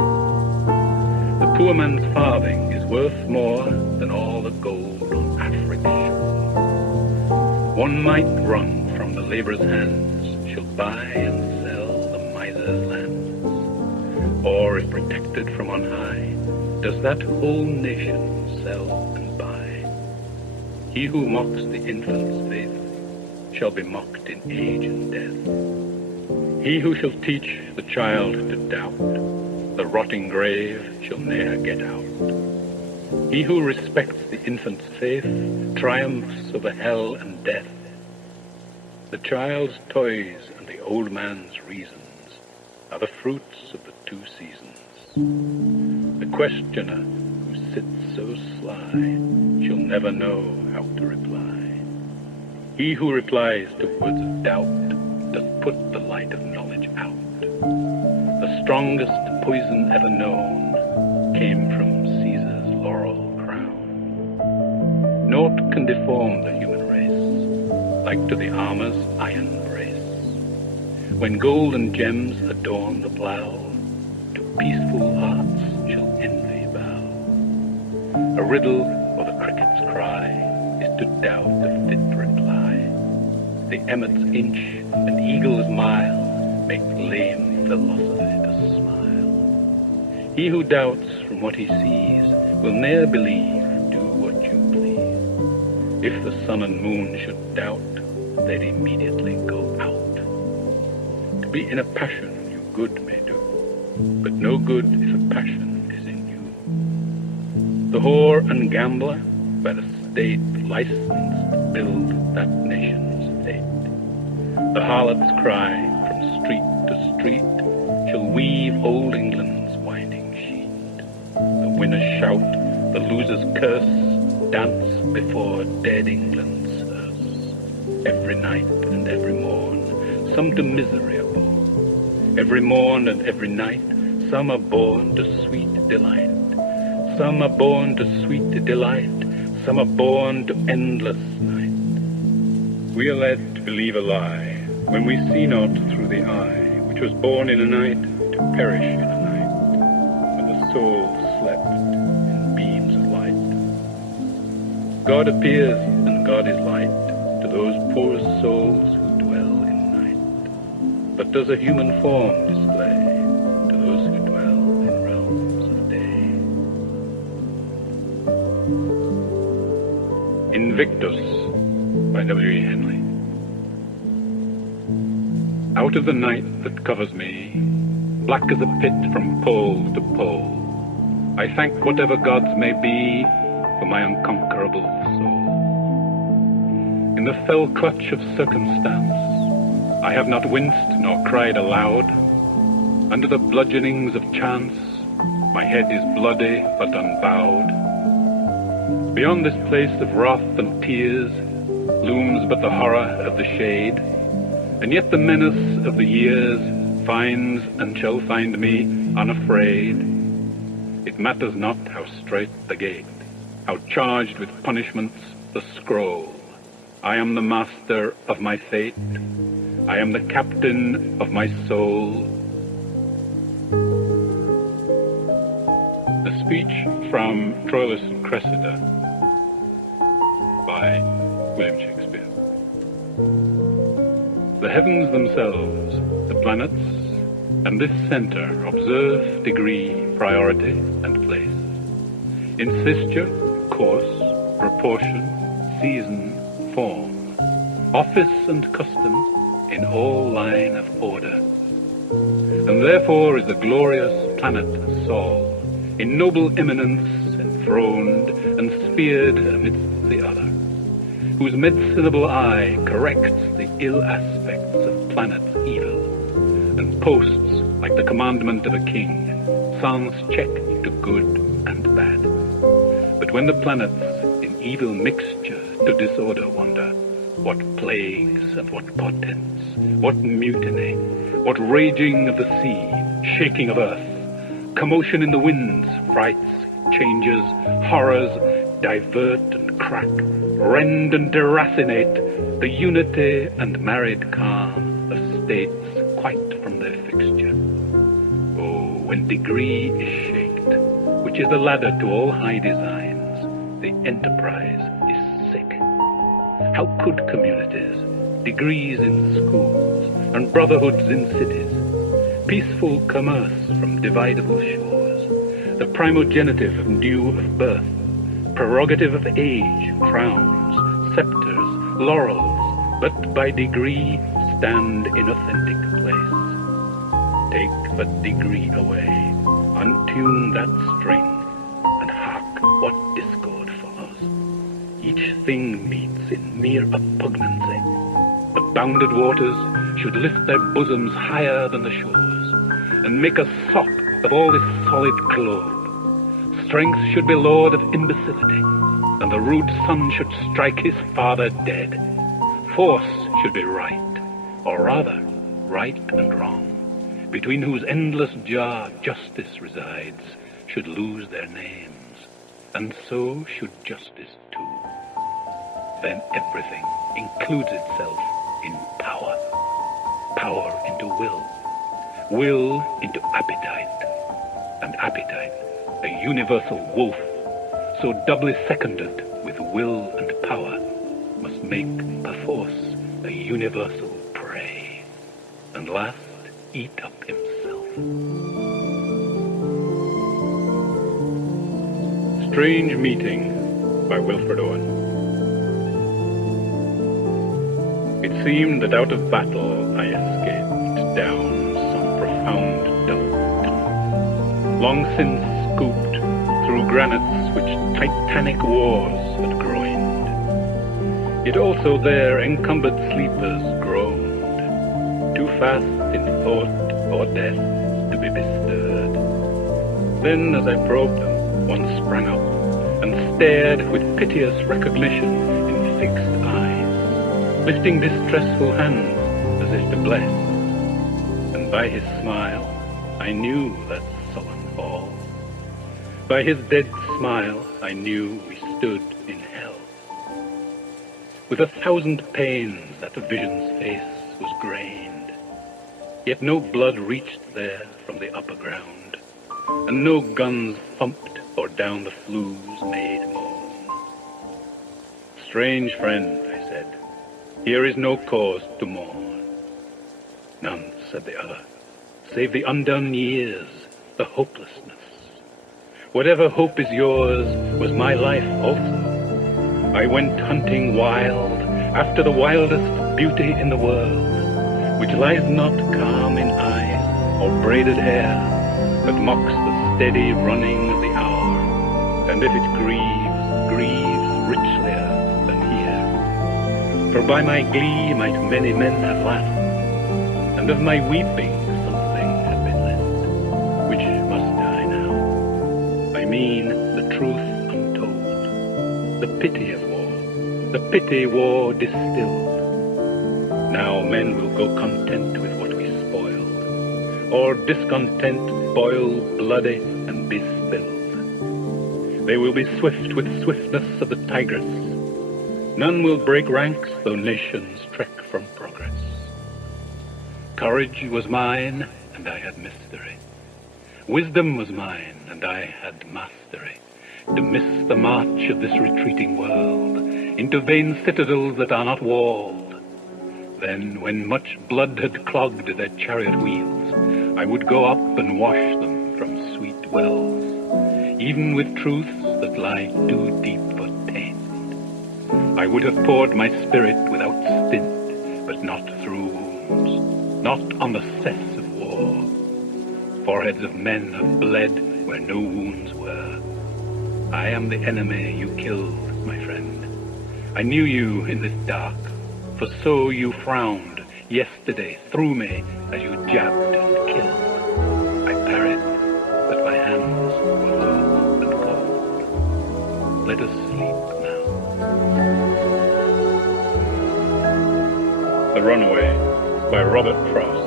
The poor man's farthing is worth more than all the gold on Afric's shore. One mite wrung from the laborer's hands shall buy and sell the miser's lands. Or if protected from on high, does that whole nation sell and buy? He who mocks the infant's faith shall be mocked in age and death. He who shall teach the child to doubt, the rotting grave shall ne'er get out. He who respects the infant's faith triumphs over hell and death. The child's toys and the old man's reasons are the fruits of the two seasons. The questioner who sits so sly shall never know how to reply. He who replies to words of doubt doth put the light of knowledge out. The strongest poison ever known came from Caesar's laurel crown. Naught can deform the human race like to the armor's iron brace. When gold and gems adorn the plough, to peaceful hearts shall envy bow. A riddle or the cricket's cry is to doubt a fit reply. The emmet's inch and eagle's mile make lame philosophy to smile. He who doubts from what he sees will ne'er believe, do what you please. If the sun and moon should doubt, they'd immediately go out. To be in a passion you good may do, but no good if a passion is in you. The whore and gambler, by the state licensed to build that nation's fate. The harlot's cry from street to street shall weave old England's winding sheet. The winner's shout, the loser's curse, dance before dead England's hearse. Every night and every morn, some to misery are born. Every morn and every night, some are born to sweet delight. Some are born to sweet delight, some are born to endless night. We are led to believe a lie when we see not through the eye, which was born in a night to perish in a night, when the soul slept in beams of light. God appears and God is light to those poor souls who dwell in night, but does a human form display to those who dwell in realms of day. Invictus by W.E. Henley. Out of the night that covers me, black as a pit from pole to pole, I thank whatever gods may be for my unconquerable soul. In the fell clutch of circumstance, I have not winced nor cried aloud. Under the bludgeonings of chance, my head is bloody but unbowed. Beyond this place of wrath and tears looms but the horror of the shade, and yet the menace of the years finds and shall find me unafraid. It matters not how strait the gate, how charged with punishments the scroll. I am the master of my fate. I am the captain of my soul. A speech from Troilus and Cressida by William Shakespeare. The heavens themselves, the planets, and this center observe degree, priority, and place. In sisture, course, proportion, season, form, office and custom, in all line of order. And therefore is the glorious planet Sol in noble eminence enthroned and sphered amidst the other, whose medicinable eye corrects the ill aspects of planets evil, and posts, like the commandment of a king, sans check to good and bad. But when the planets in evil mixture to disorder wander, what plagues and what portents, what mutiny, what raging of the sea, shaking of earth, commotion in the winds, frights, changes, horrors, divert and crack, rend and deracinate the unity and married calm of states quite from their fixture. Oh, when degree is shaked, which is the ladder to all high designs, the enterprise is sick. How could communities, degrees in schools, and brotherhoods in cities, peaceful commerce from dividable shores, the primogenitive of due of birth, prerogative of age, crowns, scepters, laurels, but by degree stand in authentic place. Take but degree away, untune that string, and hark what discord follows. Each thing meets in mere oppugnancy. The bounded waters should lift their bosoms higher than the shores, and make a sop of all this solid globe. Strength should be lord of imbecility, and the rude son should strike his father dead. Force should be right, or rather, right and wrong, between whose endless jar justice resides, should lose their names, and so should justice too. Then everything includes itself in power, power into will, will into appetite, and appetite a universal wolf, so doubly seconded with will and power, must make perforce a universal prey, and last eat up himself. Strange Meeting by Wilfred Owen. It seemed that out of battle I escaped down some profound duct, long since scooped through granites which titanic wars had groined. Yet also there encumbered sleepers groaned, too fast in thought or death to be bestirred. Then as I probed them, one sprang up and stared with piteous recognition in fixed eyes, lifting distressful hands as if to bless. And by his smile I knew that sullen fall. By his dead smile I knew we stood in hell. With 1,000 pains that vision's face was grained, yet no blood reached there from the upper ground, and no guns thumped or down the flues made moan. Strange friend, I said, here is no cause to mourn. None, said the other, save the undone years, the hopelessness. Whatever hope is yours was my life also. I went hunting wild after the wildest beauty in the world, which lies not calm in eyes or braided hair, but mocks the steady running of the hour, and if it grieves, grieves richlier than here. For by my glee might many men have laughed, and of my weeping something had been left, which must die now. I mean the truth untold, the pity of war, the pity war distilled. Now men will go content with what we spoiled, or discontent boil bloody and be spilled. They will be swift with swiftness of the tigress. None will break ranks, though nations trek from progress. Courage was mine, and I had mystery. Wisdom was mine, and I had mastery. To miss the march of this retreating world, into vain citadels that are not walled. Then, when much blood had clogged their chariot wheels, I would go up and wash them from sweet wells, even with truths that lie too deep for taint. I would have poured my spirit without stint, but not through wounds, not on the cess of war. Foreheads of men have bled where no wounds were. I am the enemy you killed, my friend. I knew you in this dark, for so you frowned yesterday through me as you jabbed and killed. I parried, but my hands were low and cold. Let us sleep now. The Runaway by Robert Frost.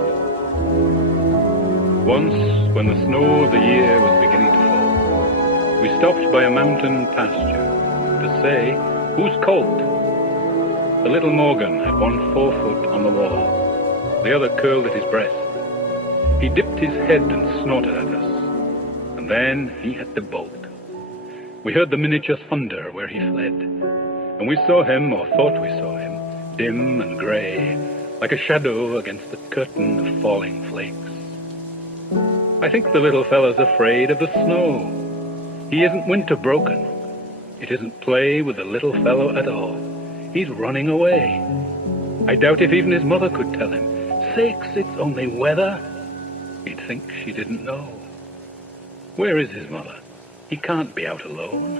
Once, when the snow of the year was beginning to fall, we stopped by a mountain pasture to say, "Whose colt?" The little Morgan had one forefoot on the wall, the other curled at his breast. He dipped his head and snorted at us, and then he had to bolt. We heard the miniature thunder where he fled, and we saw him, or thought we saw him, dim and grey, like a shadow against the curtain of falling flakes. I think the little fellow's afraid of the snow. He isn't winter broken. It isn't play with the little fellow at all. He's running away. I doubt if even his mother could tell him, "Sakes, it's only weather." He'd think she didn't know. Where is his mother? He can't be out alone.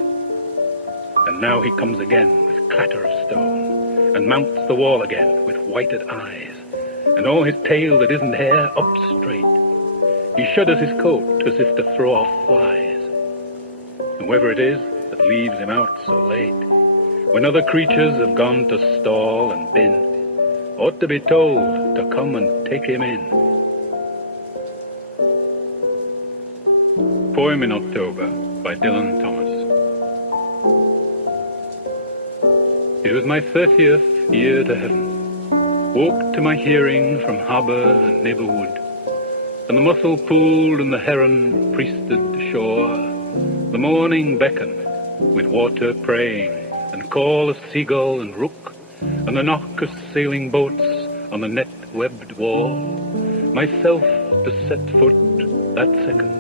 And now he comes again with clatter of stone, and mounts the wall again with whited eyes, and all his tail that isn't hair up straight. He shudders his coat as if to throw off flies. And whoever it is that leaves him out so late, when other creatures have gone to stall and bin, ought to be told to come and take him in. Poem in October by Dylan Thomas. It was my 30th year to heaven, woke to my hearing from harbour and neighbourwood, and the mussel pooled and the heron priested shore. The morning beckoned, with water praying, and call of seagull and rook, and the knock of sailing boats on the net-webbed wall. Myself to set foot that second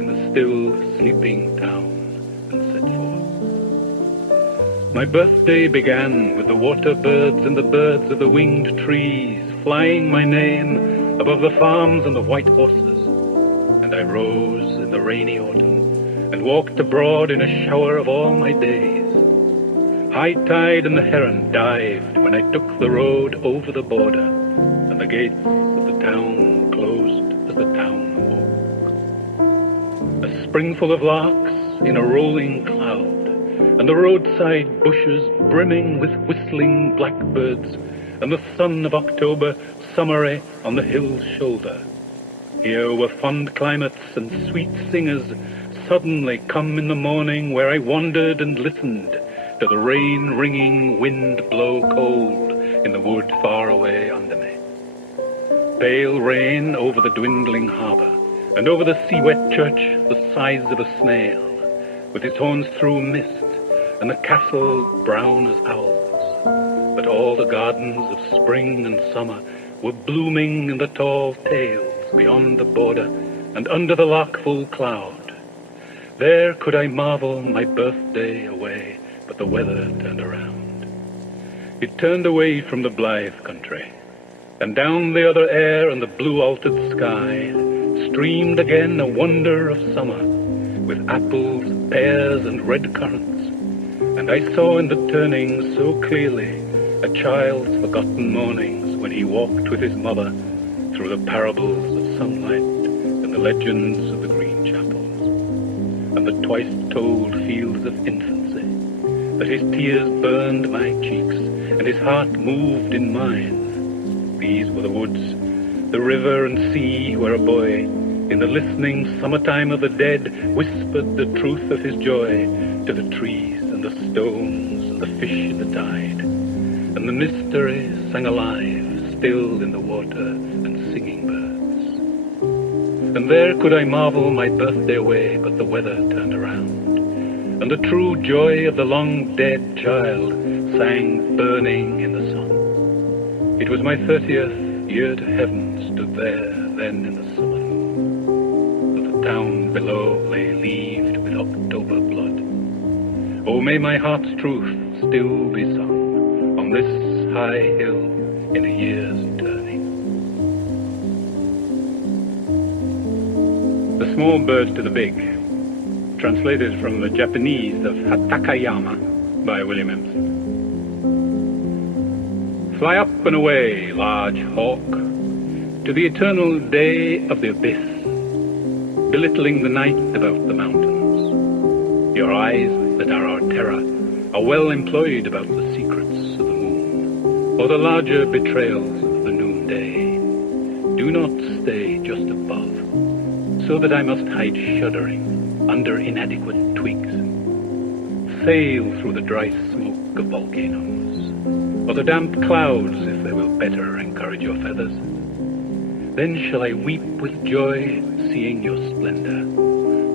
in the still sleeping town and set forth. My birthday began with the water birds and the birds of the winged trees flying my name above the farms and the white horses, and I rose in the rainy autumn and walked abroad in a shower of all my days. High tide and the heron dived when I took the road over the border, and the gates of the town closed as the town woke. A springful of larks in a rolling cloud, and the roadside bushes brimming with whistling blackbirds, and the sun of October summery on the hill's shoulder. Here were fond climates and sweet singers suddenly come in the morning, where I wandered and listened to the rain-ringing wind blow cold in the wood far away under me. Pale rain over the dwindling harbour, and over the sea-wet church the size of a snail, with its horns through mist, and the castle brown as owls. But all the gardens of spring and summer were blooming in the tall tales beyond the border and under the larkful cloud. There could I marvel my birthday away, but the weather turned around. It turned away from the blithe country, and down the other air and the blue-altered sky streamed again a wonder of summer, with apples, pears, and red currants. And I saw in the turning so clearly a child's forgotten mornings when he walked with his mother through the parables of sunlight and the legends of the green chapels, and the twice-told fields of infancy, that his tears burned my cheeks and his heart moved in mine. These were the woods, the river and sea where a boy in the listening summertime of the dead, whispered the truth of his joy to the trees and the stones and the fish in the tide. And the mystery sang alive, still in the water and singing birds. And there could I marvel my birthday away, but the weather turned around, and the true joy of the long-dead child sang burning in the sun. It was my 30th year to heaven, stood there then in the summer moon, but the town below lay leaved with October blood. Oh, may my heart's truth still be sung on this high hill in a year's turning. The Small Bird to the Big, translated from the Japanese of Hatakayama by William Emerson. Fly up and away, large hawk, to the eternal day of the abyss, belittling the night about the mountains. Your eyes that are our terror are well employed about the secrets of the moon, or the larger betrayals of the noonday. Do not stay just above, so that I must hide shuddering under inadequate twigs. Sail through the dry smoke of volcanoes, or the damp clouds if they will better encourage your feathers. Then shall I weep with joy seeing your splendor,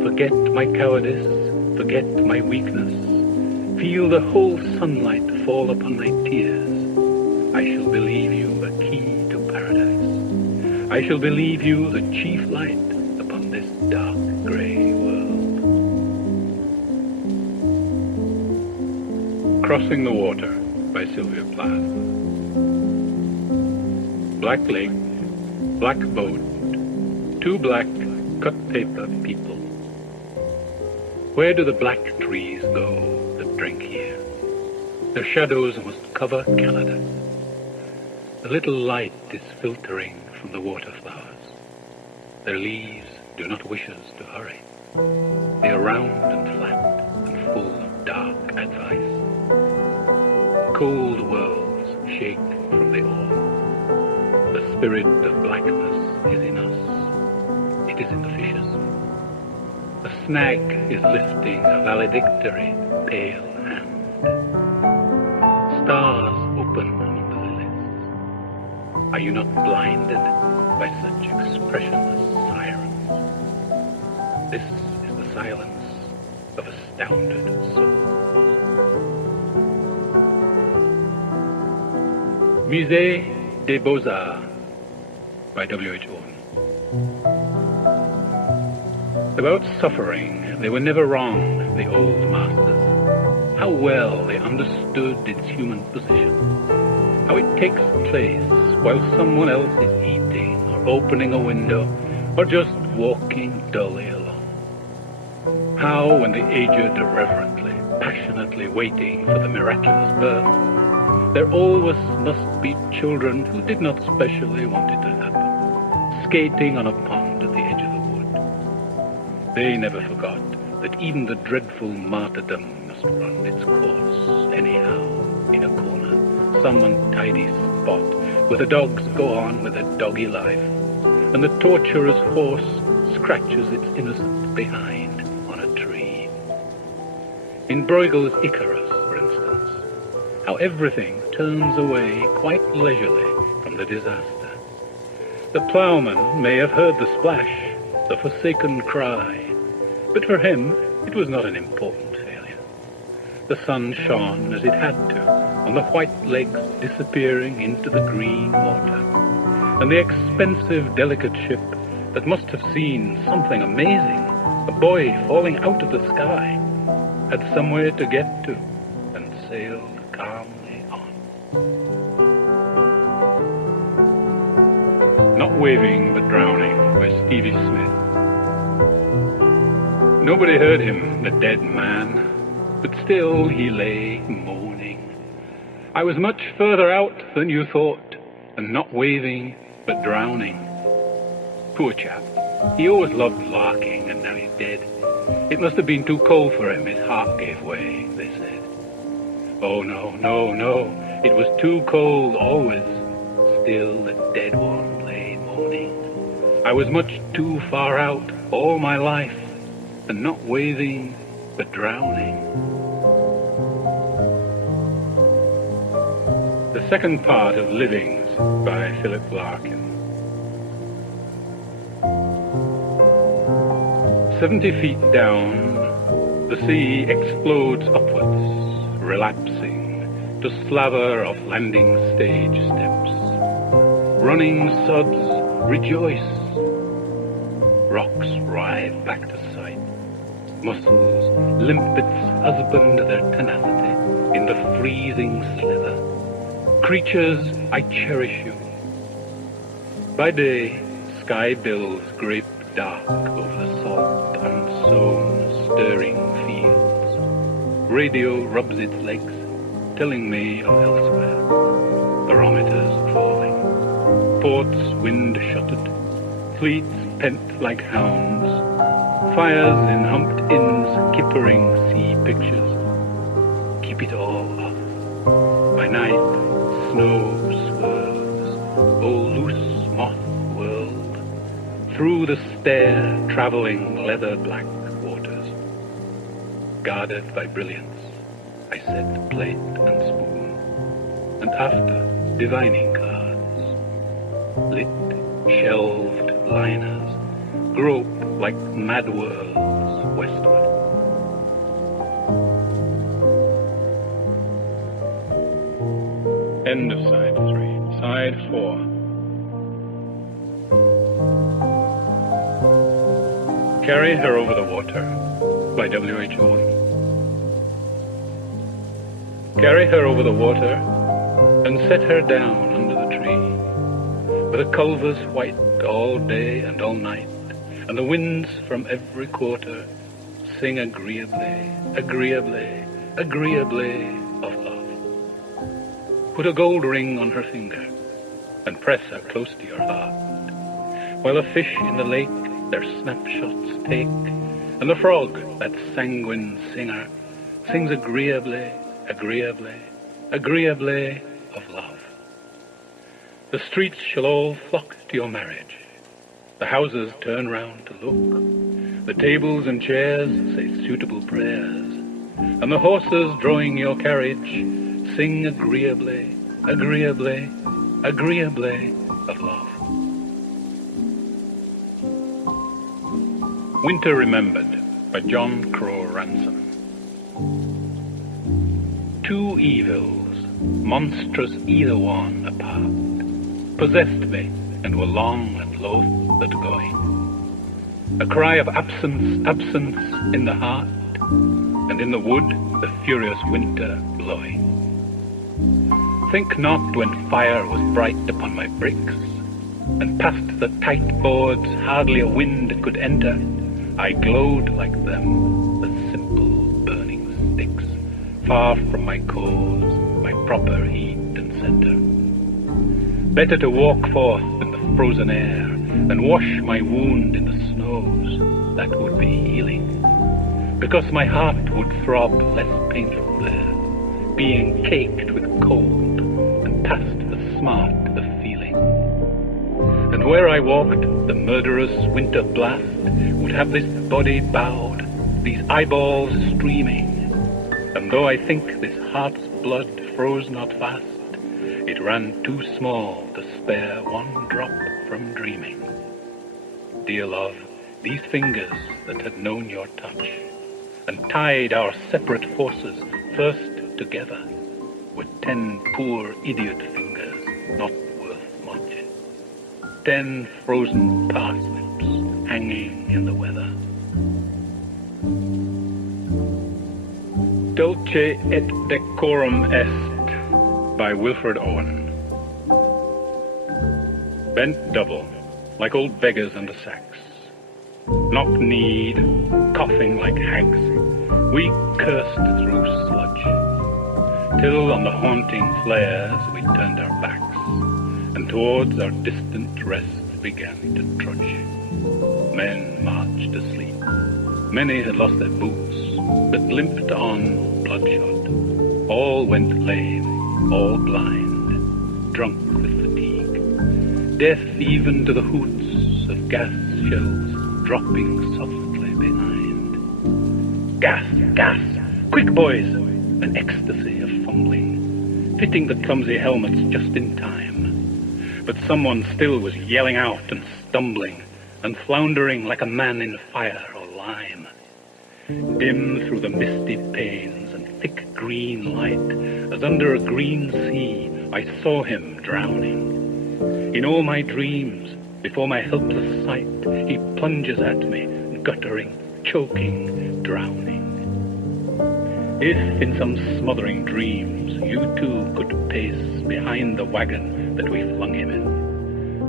forget my cowardice, forget my weakness, feel the whole sunlight fall upon my tears. I shall believe you a key to paradise. I shall believe you the chief light upon this dark grey world. Crossing the Water by Sylvia Plath. Black lake, black boat, two black cut paper people. Where do the black trees go that drink here? Their shadows must cover Canada. A little light is filtering from the water flowers. Their leaves do not wish us to hurry. They are round and flat and full of dark advice. Cold worlds shake from the awe. The spirit of blackness is in us. It is in the fishes. A snag is lifting a valedictory pale hand. Stars open among the lilies. Are you not blinded by such expressionless sirens? This is the silence of astounded souls. Musée des Beaux-Arts by W.H. Auden. About suffering, they were never wrong, the old masters. How well they understood its human position. How it takes place while someone else is eating or opening a window or just walking dully along. How, when the aged are reverently, passionately waiting for the miraculous birth, there always must be children who did not specially want it to happen, skating on a pond at the edge of the wood. They never forgot that even the dreadful martyrdom must run its course anyhow in a corner, some untidy spot where the dogs go on with their doggy life, and the torturer's horse scratches its innocent behind on a tree. In Bruegel's Icarus, for instance, how everything turns away quite leisurely from the disaster. The ploughman may have heard the splash, the forsaken cry, but for him it was not an important failure. The sun shone as it had to on the white legs disappearing into the green water, and the expensive, delicate ship that must have seen something amazing, a boy falling out of the sky, had somewhere to get to and sailed calmly on. Not Waving but Drowning by Stevie Smith. Nobody heard him, the dead man, but still he lay moaning. I was much further out than you thought, and not waving but drowning. Poor chap, he always loved larking, and now he's dead. It must have been too cold for him, his heart gave way, they said. Oh no, no, no, it was too cold always. Still the dead one lay moaning. I was much too far out all my life, and not waving, but drowning. The second part of Livings by Philip Larkin. 70 feet down, the sea explodes upwards, relapsing to slaver of landing stage steps. Running suds rejoice. Rocks writhe back to sight. Muscles, limpets husband their tenacity in the freezing slither. Creatures, I cherish you. By day, sky bills grape dark over the salt, unsown, stirring fields. Radio rubs its legs, telling me of elsewhere. Barometers falling. Ports wind-shuttered. Fleets pent like hounds. Fires in humped inns, kippering sea pictures. Keep it all up. By night, snow swirls. O loose moth world. Through the stair, travelling leather-black waters. Guarded by brilliance, I set plate and spoon. And after, divining cards. Lit, shelved liners grope like mad worlds westward. End of side 3. Side 4. Carry Her Over the Water by W.H. Owen. Carry her over the water and set her down under the tree, where the culvers white all day and all night, and the winds from every quarter sing agreeably, agreeably, agreeably of love. Put a gold ring on her finger and press her close to your heart, while the fish in the lake their snapshots take, and the frog, that sanguine singer, sings agreeably, agreeably, agreeably of love. The streets shall all flock to your marriage. The houses turn round to look. The tables and chairs say suitable prayers. And the horses drawing your carriage sing agreeably, agreeably, agreeably of love. Winter Remembered by John Crowe Ransom. Two evils, monstrous either one apart, possessed me and were long and loath at going. A cry of absence, absence in the heart, and in the wood the furious winter blowing. Think not when fire was bright upon my bricks, and past the tight boards hardly a wind could enter, I glowed like them, the simple burning sticks, far from my cause, my proper heat and centre. Better to walk forth in the frozen air, and wash my wound in the snows, that would be healing, because my heart would throb less painful there, being caked with cold, and past the smart of feeling. And where I walked, the murderous winter blast would have this body bowed, these eyeballs streaming, and though I think this heart's blood froze not fast, it ran too small to spare one drop from dreaming. Dear love, these fingers that had known your touch, and tied our separate forces first together, were 10 poor idiot fingers, not worth much. 10 frozen parsnips hanging in the weather. Dulce et Decorum Est by Wilfred Owen. Bent double, like old beggars under sacks, knock-kneed, coughing like hags, we cursed through sludge, till on the haunting flares we turned our backs, and towards our distant rest began to trudge. Men marched asleep. Many had lost their boots, but limped on bloodshot. All went lame, all blind, drunk with fatigue, deaf even to the hoots of gas shells dropping softly behind. Gas, gas, quick boys! An ecstasy of fumbling, fitting the clumsy helmets just in time. But someone still was yelling out and stumbling and floundering like a man in fire or lime. Dim through the misty panes and thick green light, as under a green sea, I saw him drowning. In all my dreams, before my helpless sight, he plunges at me, guttering, choking, drowning. If in some smothering dreams you too could pace behind the wagon that we flung him in,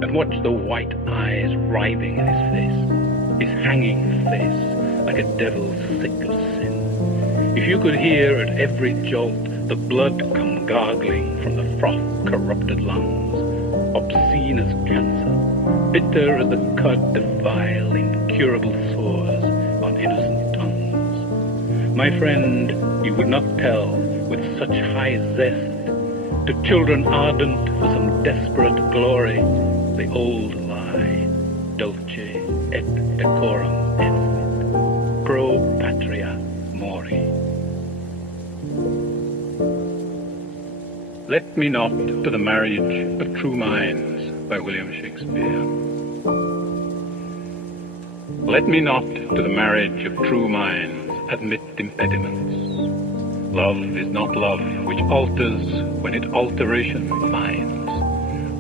and watch the white eyes writhing in his face, his hanging face like a devil sick of sin. If you could hear at every jolt the blood come gargling from the froth-corrupted lungs, obscene as cancer, bitter as the cud of vile, incurable sores on innocent tongues. My friend, you would not tell with such high zest to children ardent for some desperate glory the old lie, dulce et decorum est, pro patria mori. Let me not to the marriage of true minds by William Shakespeare. Let me not to the marriage of true minds admit impediments. Love is not love which alters when it alteration finds,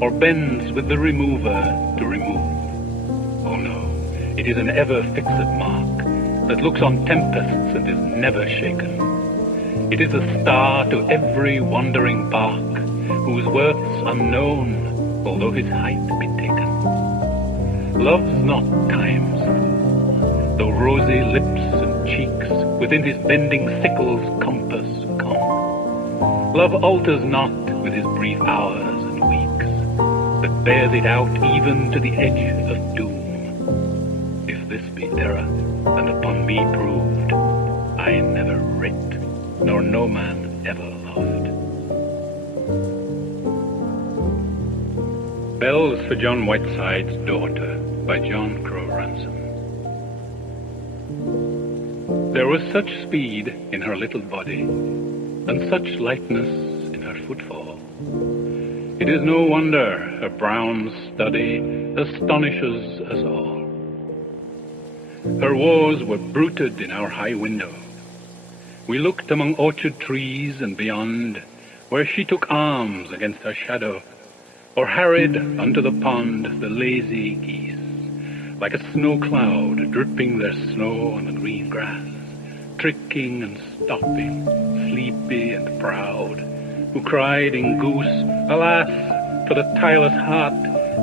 or bends with the remover to remove. Oh no, it is an ever-fixed mark that looks on tempests and is never shaken. It is a star to every wandering bark, whose worth's unknown, although his height be taken. Love's not time's fool, though rosy lips and cheeks within his bending sickle's compass come. Love alters not with his brief hours and weeks, but bears it out even to the edge of doom. If this be error, and upon me proved, I never writ, nor no man ever loved. Bells for John Whiteside's Daughter by John Crowe Ransom. There was such speed in her little body, and such lightness in her footfall. It is no wonder her brown study astonishes us all. Her woes were bruited in our high window. We looked among orchard trees and beyond, where she took arms against her shadow, or harried unto the pond the lazy geese, like a snow cloud dripping their snow on the green grass, tricking and stopping, sleepy and proud, who cried in goose, alas, for the tireless heart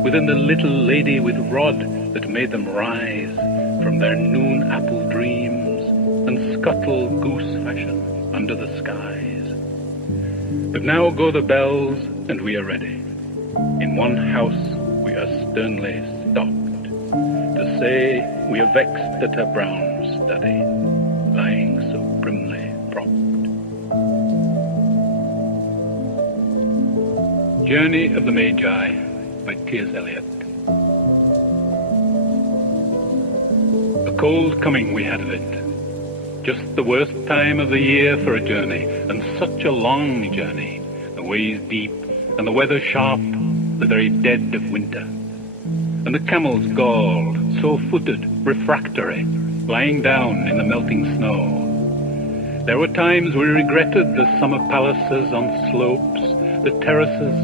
within the little lady with rod that made them rise from their noon apple dreams and scuttle goose fashion under the skies. But now go the bells and we are ready. In one house we are sternly stopped, to say we are vexed at her brown study, lying so primly propped. Journey of the Magi by T.S. Eliot. A cold coming we had of it, just the worst time of the year for a journey, and such a long journey, the ways deep and the weather sharp, the very dead of winter, and the camels galled, sore-footed, refractory, lying down in the melting snow. There were times we regretted the summer palaces on slopes, the terraces,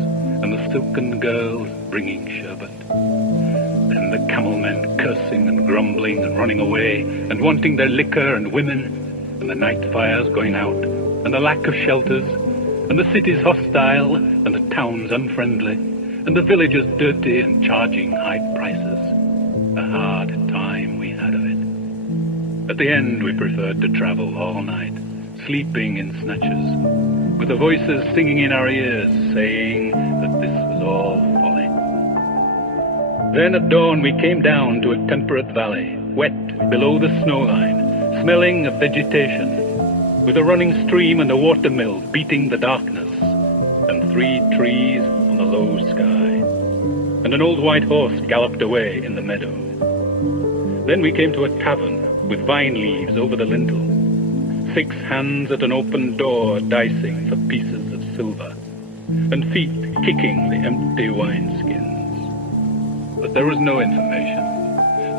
and the silken girls bringing sherbet. Then the camel-men cursing and grumbling and running away, and wanting their liquor and women, and the night fires going out, and the lack of shelters, and the cities hostile, and the towns unfriendly, and the villages dirty and charging high prices. A hard time we had of it. At the end we preferred to travel all night, sleeping in snatches, with the voices singing in our ears, saying that this was all folly. Then at dawn we came down to a temperate valley, wet below the snow line, smelling of vegetation, with a running stream and a watermill beating the darkness, and 3 trees on the low sky. and an old white horse galloped away in the meadow. Then we came to a tavern with vine leaves over the lintel, 6 hands at an open door dicing for pieces of silver, and feet kicking the empty wineskins. But there was no information,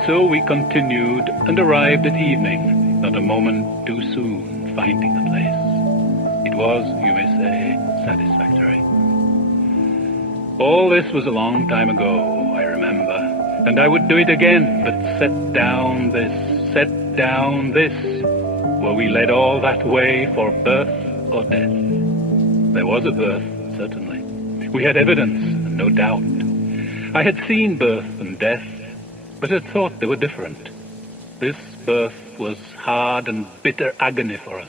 so we continued and arrived at evening, not a moment too soon finding the place. It was, you may say, satisfactory. All this was a long time ago, I remember, and I would do it again, but set down this. Were we led all that way for birth or death? There was a birth, certainly. We had evidence, and no doubt. I had seen birth and death, but had thought they were different. This birth was hard and bitter agony for us,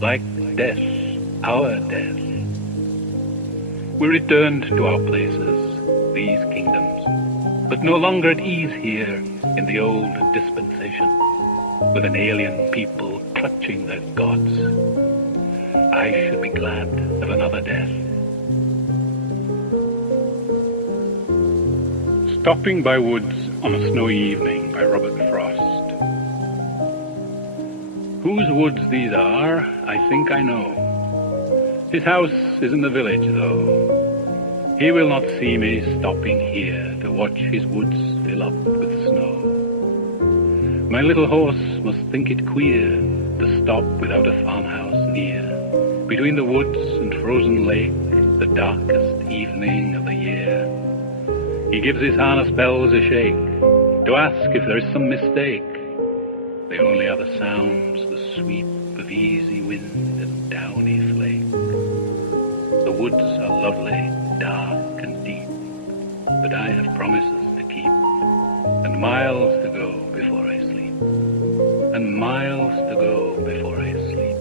like death, our death. We returned to our places, these kingdoms, but no longer at ease here in the old dispensation, with an alien people clutching their gods. I should be glad of another death. Stopping by Woods on a Snowy Evening by Robert Frost. Whose woods these are, I think I know. His house is in the village, though. He will not see me stopping here to watch his woods fill up with snow. My little horse must think it queer to stop without a farmhouse near, between the woods and frozen lake, the darkest evening of the year. He gives his harness bells a shake to ask if there is some mistake. They only are the sounds, the sweep of easy wind and downy flake. The woods are lovely, dark and deep, but I have promises to keep, and miles to go before I sleep, and miles to go before I sleep.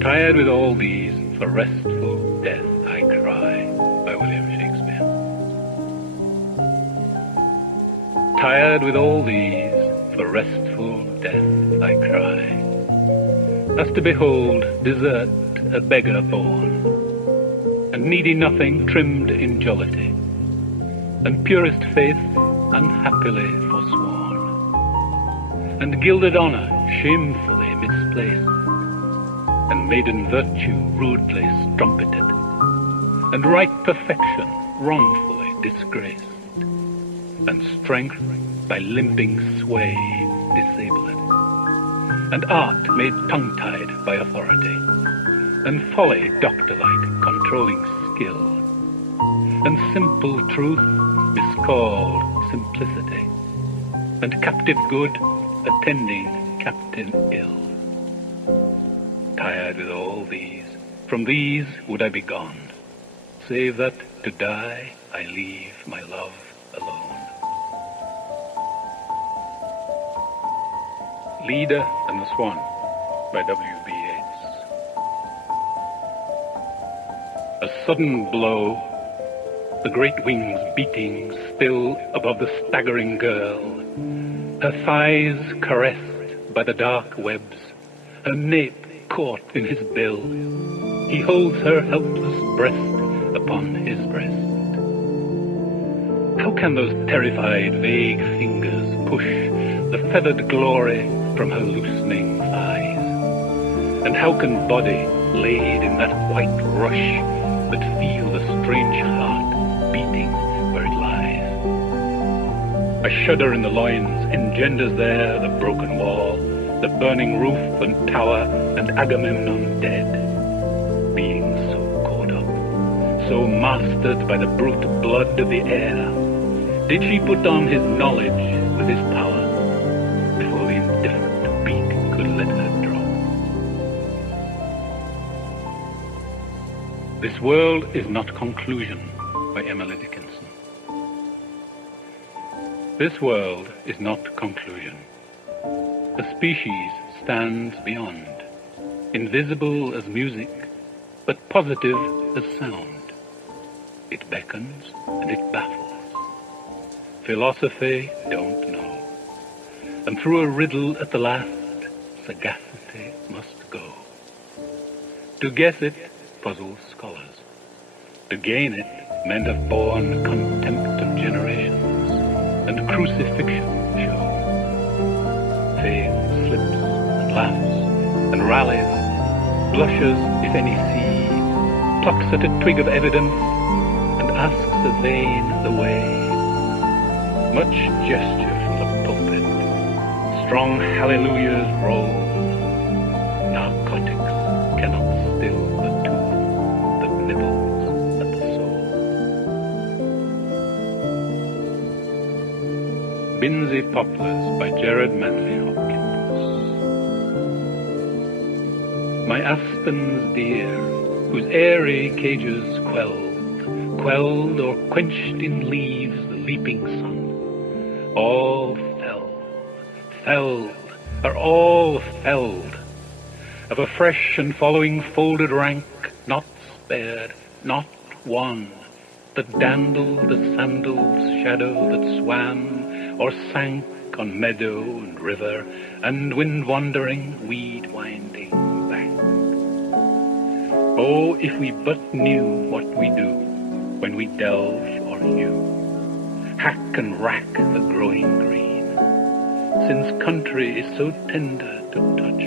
Tired with all these, for restful death I cry, by William Shakespeare. Tired with all these, for restful death I cry, as to behold desert a beggar born, and needy nothing trimmed in jollity, and purest faith unhappily forsworn, and gilded honour shamefully misplaced, and maiden virtue rudely strumpeted, and right perfection wrongfully disgraced, and strength by limping sway disabled, and art made tongue-tied by authority, and folly doctor-like controlling skill, and simple truth miscalled simplicity, and captive good attending captain ill. Tired with all these, from these would I be gone, save that to die I leave my love alone. Leda and the Swan by W.B. Yeats. A sudden blow, the great wings beating still above the staggering girl, her thighs caressed by the dark webs, her nape caught in his bill. He holds her helpless breast upon his breast. How can those terrified, vague fingers push the feathered glory from her loosening thighs? And how can body, laid in that white rush, but feel the strange heart beating where it lies? A shudder in the loins engenders there the broken wall, the burning roof and tower, and Agamemnon dead. Being so caught up, so mastered by the brute blood of the air, did she put on his knowledge with his power, before the indifferent beak could let her drop? This World is Not Conclusion by Emily Dickinson. This world is not conclusion. A species stands beyond, invisible as music, but positive as sound. It beckons and it baffles. Philosophy don't know. And through a riddle at the last, sagacity must go. To guess it puzzles scholars, To gain it, men have borne contempt of generations, and crucifixion show. Fame slips and laughs and rallies, blushes if any see, plucks at a twig of evidence, and asks a vain the way. Much gesture from the pulpit, strong hallelujahs roll. Narcotics cannot still the tune that nibbles at the soul. Binsey Poplars by Gerard Manley Hopkins. My aspens dear, whose airy cages quelled or quenched in leaves the leaping sun, all are all felled. Of a fresh and following folded rank, not spared, not one, that dandled the sandal's shadow that swam or sank on meadow and river and wind-wandering, weed-winding bank. Oh, if we but knew what we do when we delve or hew, hack and rack the growing green, since country is so tender to touch,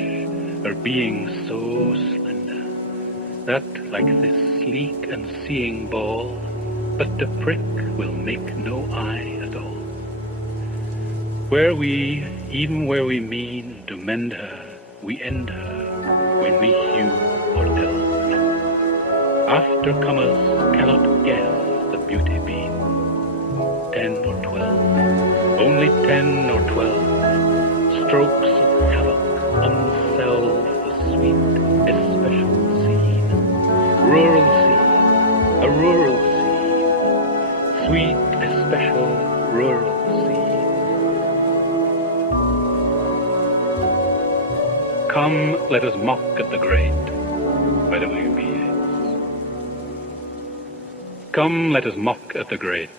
her being so slender, that like this sleek and seeing ball, but to prick will make no eye at all. Where we, even where we mean to mend her, we end her when we hew or delve. Aftercomers cannot guess the beauty beam. 10 or 12, only 10 or 12 strokes of havoc unselve the sweet, especial scene. Rural scene, a rural scene, sweet, especial, rural scene. Come, let us mock at the great, by W.B. Yeats. Come, let us mock at the great,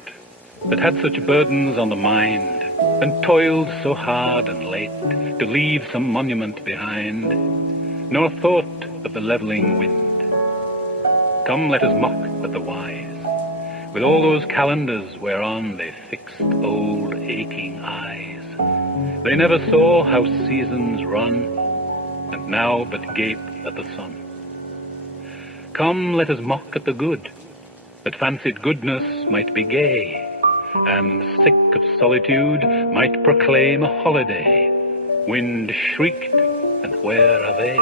that had such burdens on the mind, and toiled so hard and late to leave some monument behind, nor thought of the levelling wind. Come, let us mock at the wise, with all those calendars whereon they fixed old aching eyes. They never saw how seasons run, and now but gape at the sun. Come, let us mock at the good, that fancied goodness might be gay, and sick of solitude might proclaim a holiday. Wind shrieked, and where are they?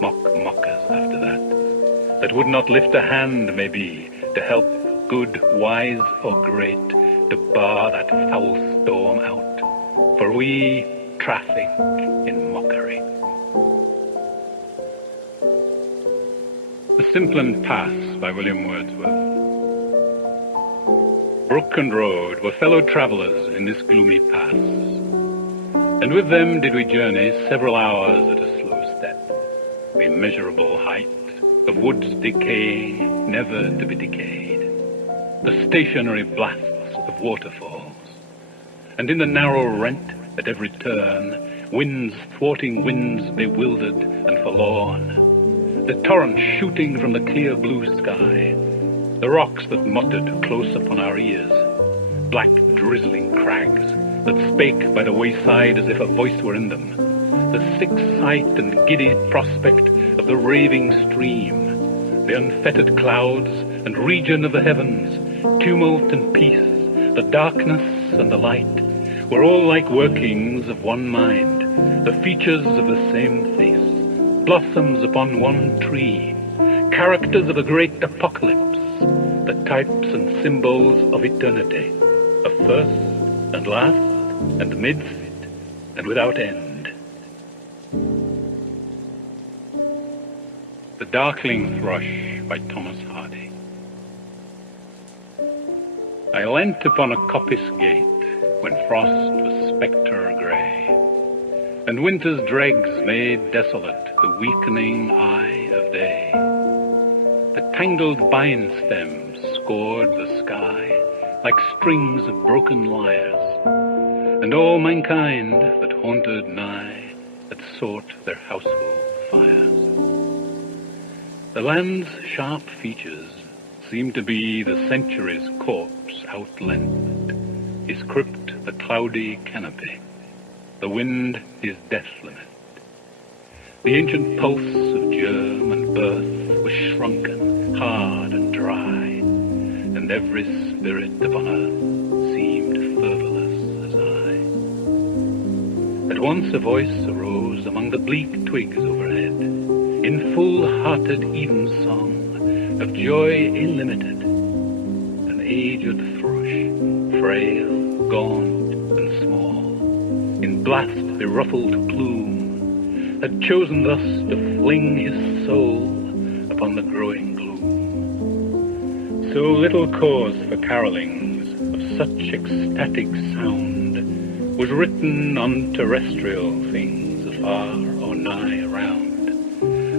Mockers after that would not lift a hand, maybe, to help good, wise, or great, to bar that foul storm out, for we traffic in mockery. The Simplon Pass by William Wordsworth. Brook and road were fellow travellers in this gloomy pass, and with them did we journey several hours at a slow step, the immeasurable height of woods decaying, never to be decayed, the stationary blasts of waterfalls, and in the narrow rent at every turn, winds thwarting winds bewildered and forlorn, the torrent shooting from the clear blue sky, the rocks that muttered close upon our ears, black drizzling crags that spake by the wayside as if a voice were in them, the sick sight and giddy prospect of the raving stream, the unfettered clouds and region of the heavens, tumult and peace, the darkness and the light, were all like workings of one mind, the features of the same face, blossoms upon one tree, characters of a great apocalypse, the types and symbols of eternity, of first and last and midst and without end. The Darkling Thrush by Thomas Hardy. I leant upon a coppice gate when frost was spectre grey, and winter's dregs made desolate the weakening eye of day. The tangled vine stems scored the sky like strings of broken lyres, and all mankind that haunted nigh had sought their household fires. The land's sharp features seemed to be the century's corpse outleant, his crypt the cloudy canopy, the wind his death lament. The ancient pulse of germ and birth was shrunken, hard and dry, and every spirit upon earth seemed fervorless as I. At once a voice arose among the bleak twigs overhead, in full-hearted evensong of joy illimited. An aged thrush, frail, gaunt and small, in blast beruffled plume, had chosen thus to fling his soul upon the growing gloom. So little cause for carolings of such ecstatic sound was written on terrestrial things afar or nigh around,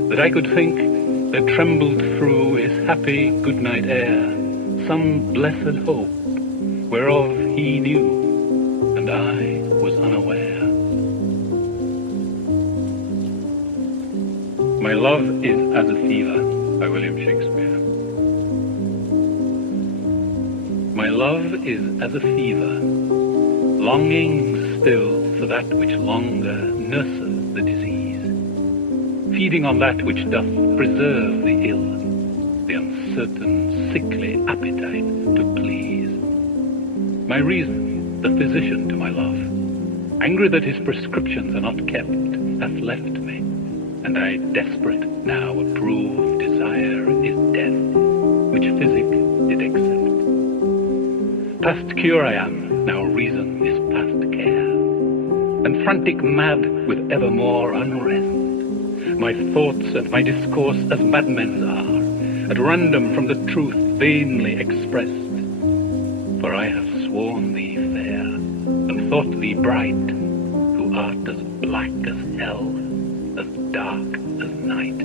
that I could think there trembled through his happy good-night air some blessed hope, whereof he knew, and I was unaware. My Love is as a Fever, by William Shakespeare. My love is as a fever, longing still for that which longer nurses the disease, feeding on that which doth preserve the ill, the uncertain, sickly appetite to please. My reason, the physician to my love, angry that his prescriptions are not kept, hath left me, and I desperate now approve desire is death, which physic did accept. Past cure I am, now reason is past care, and frantic mad with evermore unrest. My thoughts and my discourse as madmen's are, at random from the truth vainly expressed. For I have sworn thee fair, and thought thee bright, who art as black as hell, as dark as night.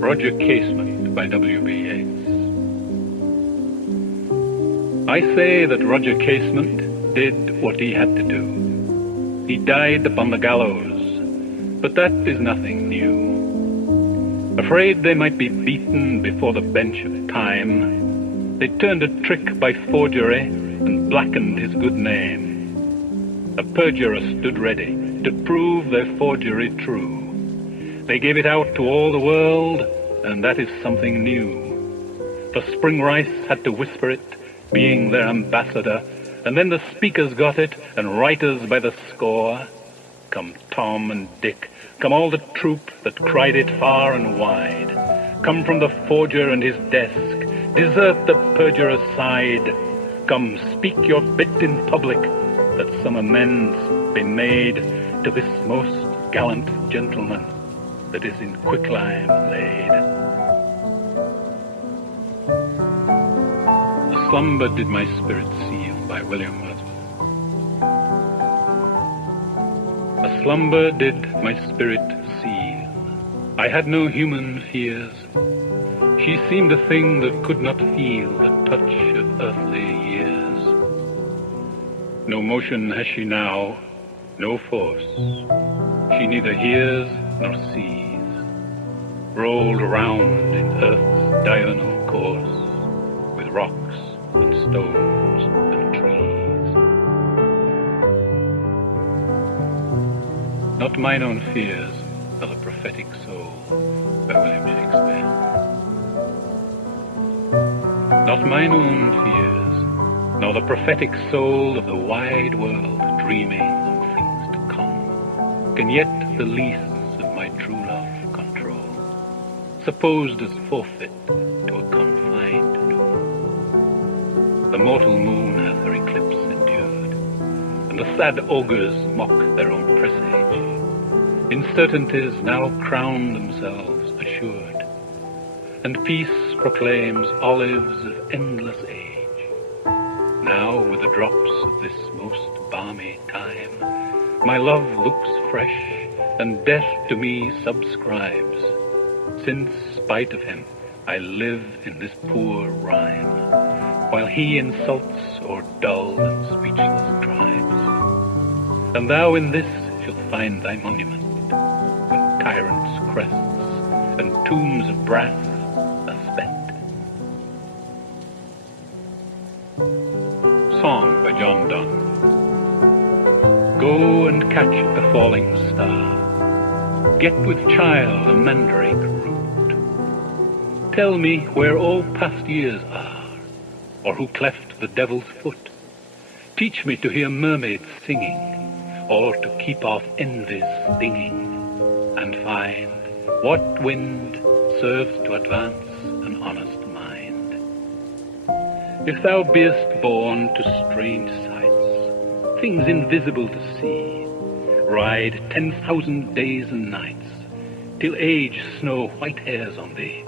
Roger Casement by W.B. Yeats. I say that Roger Casement did what he had to do. He died upon the gallows, but that is nothing new. Afraid they might be beaten before the bench of time, they turned a trick by forgery and blackened his good name. A perjurer stood ready to prove their forgery true. They gave it out to all the world, and that is something new. For Spring Rice had to whisper it, being their ambassador, and then the speakers got it, and writers by the score. Come Tom and Dick, come all the troop that cried it far and wide. Come from the forger and his desk, desert the perjurer's side. Come speak your bit in public, that some amends be made to this most gallant gentleman that is in quicklime laid. A slumber did my spirit seal, by William Wordsworth. A slumber did my spirit seal. I had no human fears. She seemed a thing that could not feel the touch of earthly years. No motion has she now, no force. She neither hears nor sees. Rolled around in earth's diurnal course, with rocks and stones and trees. Not mine own fears are the prophetic soul, by William Shakespeare. Not mine own fears, nor the prophetic soul of the wide world dreaming of things to come, can yet the leases of my true love control, supposed as forfeit to a confined doom. The mortal moon hath her eclipse endured, and the sad augurs mock their own presage. Incertainties now crown themselves assured, and peace proclaims olives of endless age. Now, with the drops of this most balmy time, my love looks fresh, and death to me subscribes, since, spite of him, I live in this poor rhyme, while he insults o'er dull and speechless tribes. And thou in this shalt find thy monument, when tyrants' crests and tombs of brass are spent. Song by John Donne. Go and catch a falling star. Get with child a mandrake root. Tell me where all past years are, or who cleft the devil's foot. Teach me to hear mermaids singing, or to keep off envy's stinging, and find what wind serves to advance an honest mind. If thou beest born to strange sights, things invisible to see, ride 10,000 days and nights, till age snow white hairs on thee.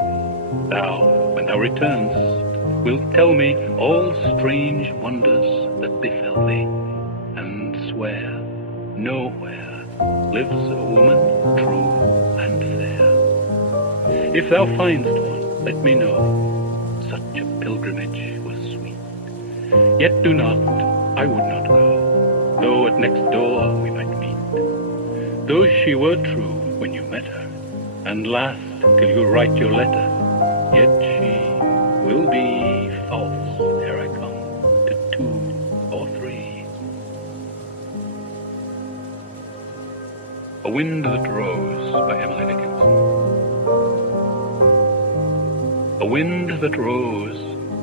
Thou, when thou returnest, wilt tell me all strange wonders that befell thee, and swear nowhere lives a woman true and fair. If thou find'st one, let me know, such a pilgrimage was sweet. Yet do not, I would not go, though at next door we might meet. Though she were true when you met her, and last till you write your letter, yet she will be false ere I come to 2 or 3. A Wind That Rose by Emily Dickinson. A wind that rose,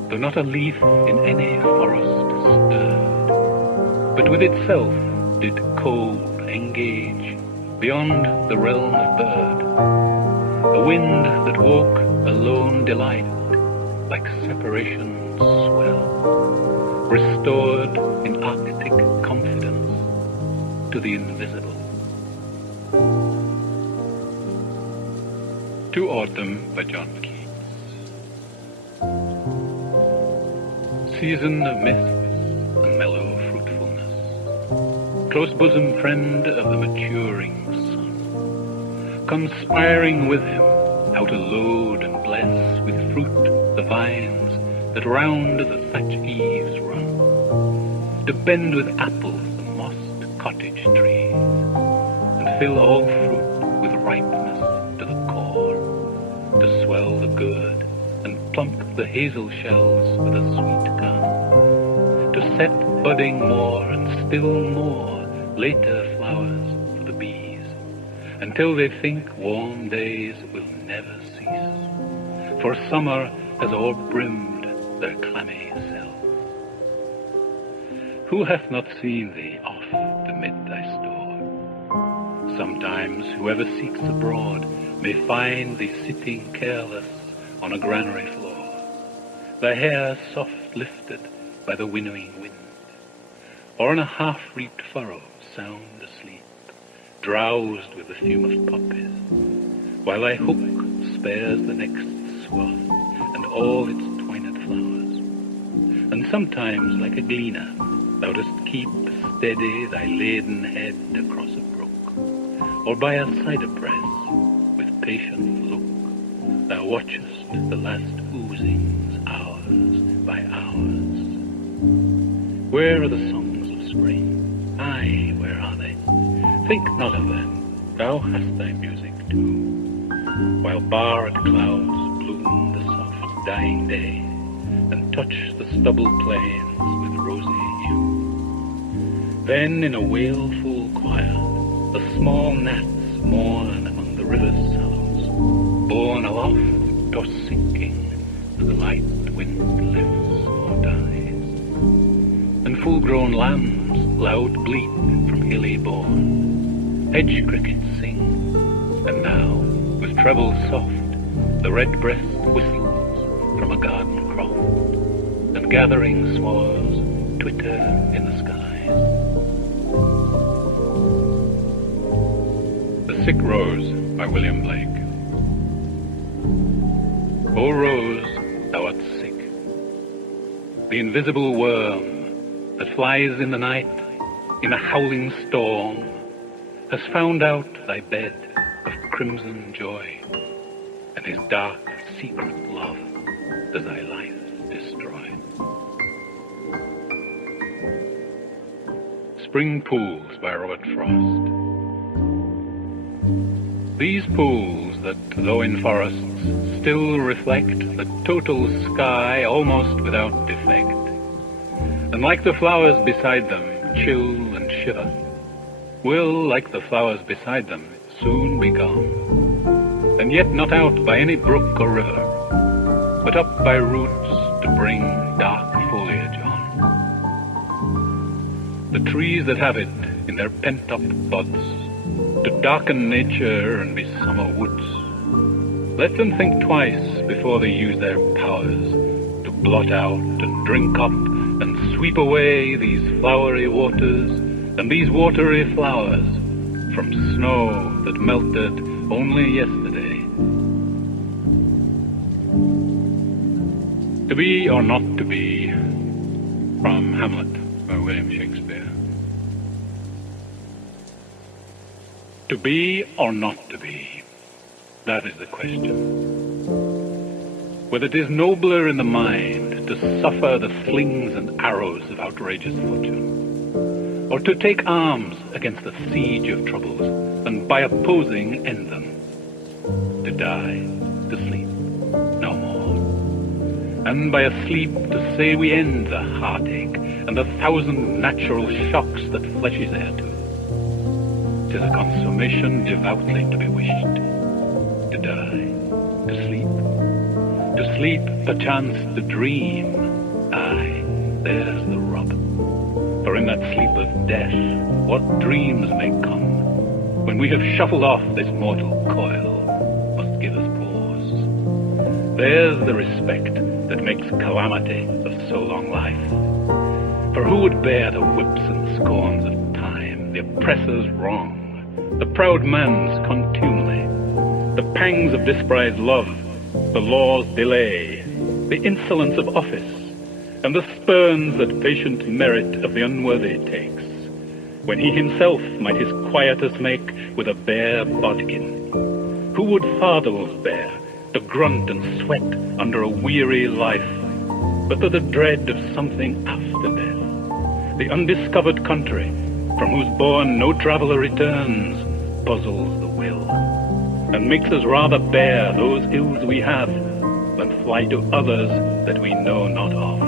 though not a leaf in any forest stirred, but with itself did cold engage beyond the realm of bird. A wind that woke a lone delight, like separation's swell, restored in arctic confidence to the invisible. To Autumn by John Keats. Season of mists and mellow fruitfulness, close bosom friend of the maturing sun, conspiring with him how to load and bless with fruit the vines that round the thatch eaves run, to bend with apples the mossed cottage trees, and fill all fruit with ripeness to the core, to swell the gourd and plump the hazel shells with a sweet gun, to set budding more and still more later flowers for the bees, until they think warm days will never cease, for summer has o'erbrimmed their clammy cells. Who hath not seen thee oft amid thy store? Sometimes whoever seeks abroad may find thee sitting careless on a granary floor, thy hair soft lifted by the winnowing wind, or on a half-reaped furrow sound asleep, drowsed with the fume of poppies, while thy hook spares the next swath and all its twined flowers. And sometimes, like a gleaner, thou dost keep steady thy laden head across a brook, or by a cider press, with patient look, thou watchest the last oozings hours by hours. Where are the songs of spring? Aye, where are they? Think not of them, thou hast thy music too, while barred clouds bloom the soft dying day, and touch the stubble plains with rosy hue. Then in a wailful choir the small gnats mourn among the river's sallows, borne aloft or sinking as the light wind lifts or dies. And full-grown lambs loud bleat from hilly bourne, hedge crickets sing, and now, with treble soft, the redbreast whistles from a garden croft, and gathering swallows twitter in the skies. The Sick Rose by William Blake. O rose, thou art sick. The invisible worm that flies in the night in a howling storm has found out thy bed of crimson joy, and his dark secret love does thy life destroy. Spring Pools by Robert Frost. These pools that, though in forests, still reflect the total sky almost without defect, and like the flowers beside them, chill and shiver, will, like the flowers beside them, soon be gone, and yet not out by any brook or river, but up by roots to bring dark foliage on. The trees that have it in their pent-up buds to darken nature and be summer woods, let them think twice before they use their powers to blot out and drink up and sweep away these flowery waters and these watery flowers from snow that melted only yesterday. To be or not to be, from Hamlet by William Shakespeare. To be or not to be, that is the question. Whether it is nobler in the mind to suffer the slings and arrows of outrageous fortune, or to take arms against the siege of troubles, and by opposing end them, to die, to sleep, no more, and by a sleep to say we end the heartache and the thousand natural shocks that flesh is heir to. 'Tis a consummation devoutly to be wished, to die, to sleep, perchance to dream. Aye, there's the rub. For in that sleep of death, what dreams may come, when we have shuffled off this mortal coil, must give us pause. There's the respect that makes calamity of so long life. For who would bear the whips and scorns of time, the oppressor's wrong, the proud man's contumely, the pangs of disprized love, the law's delay, the insolence of office, and the spurns that patient merit of the unworthy takes, when he himself might his quietus make with a bare bodkin? Who would fathols bear, to grunt and sweat under a weary life, but for the dread of something after death, the undiscovered country, from whose bourne no traveller returns, puzzles the will, and makes us rather bear those ills we have than fly to others that we know not of.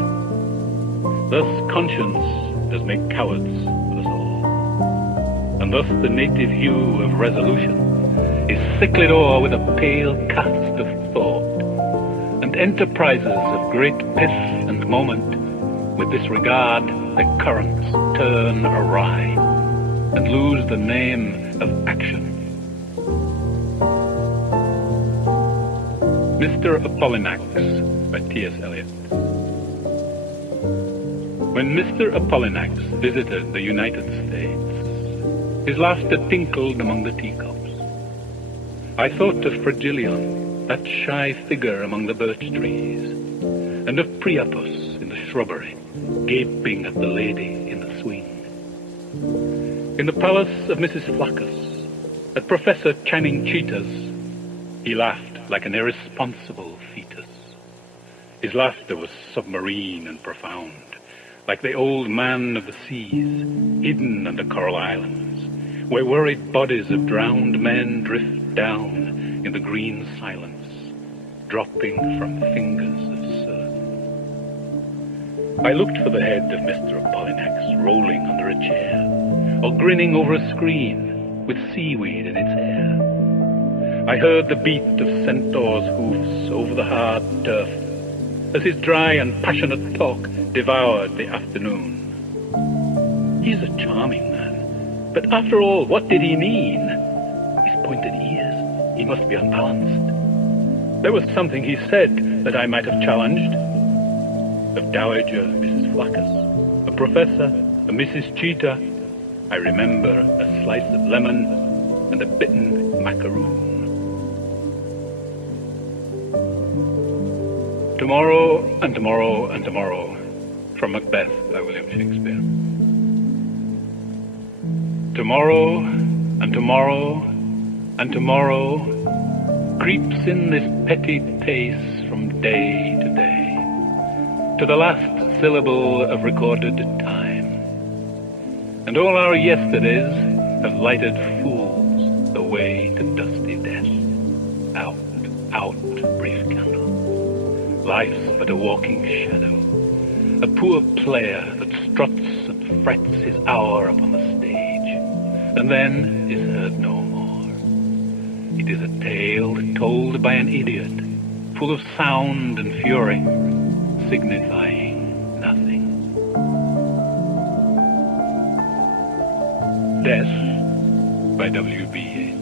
Thus conscience does make cowards of us all, and thus the native hue of resolution is sicklied o'er with a pale cast of thought, and enterprises of great pith and moment with this regard the currents turn awry and lose the name of action. Mr. Apollinax by T.S. Eliot. When Mr. Apollinax visited the United States, his laughter tinkled among the teacups. I thought of Fragilion, that shy figure among the birch trees, and of Priapus in the shrubbery, gaping at the lady in the swing. In the palace of Mrs. Flaccus, at Professor Channing Cheetah's, he laughed like an irresponsible fetus. His laughter was submarine and profound, like the old man of the seas, hidden under coral islands, where worried bodies of drowned men drift down in the green silence, dropping from fingers of surf. I looked for the head of Mr. Apollinax rolling under a chair, or grinning over a screen with seaweed in its hair. I heard the beat of centaur's hoofs over the hard turf, as his dry and passionate talk devoured the afternoon. He's a charming man, but after all, what did he mean? His pointed ears, he must be unbalanced. There was something he said that I might have challenged. Of Dowager Mrs. Flaccus, a professor, a Mrs. Cheetah, I remember a slice of lemon and a bitten macaroon. Tomorrow and tomorrow and tomorrow, from Macbeth by William Shakespeare. Tomorrow and tomorrow and tomorrow creeps in this petty pace from day to day, to the last syllable of recorded time. And all our yesterdays have lighted fools the way to dusty death. Out, out, brief candle. Life's but a walking shadow, a poor player that struts and frets his hour upon the stage, and then is heard no more. It is a tale told by an idiot, full of sound and fury, signifying nothing. Death by W.B. Yeats.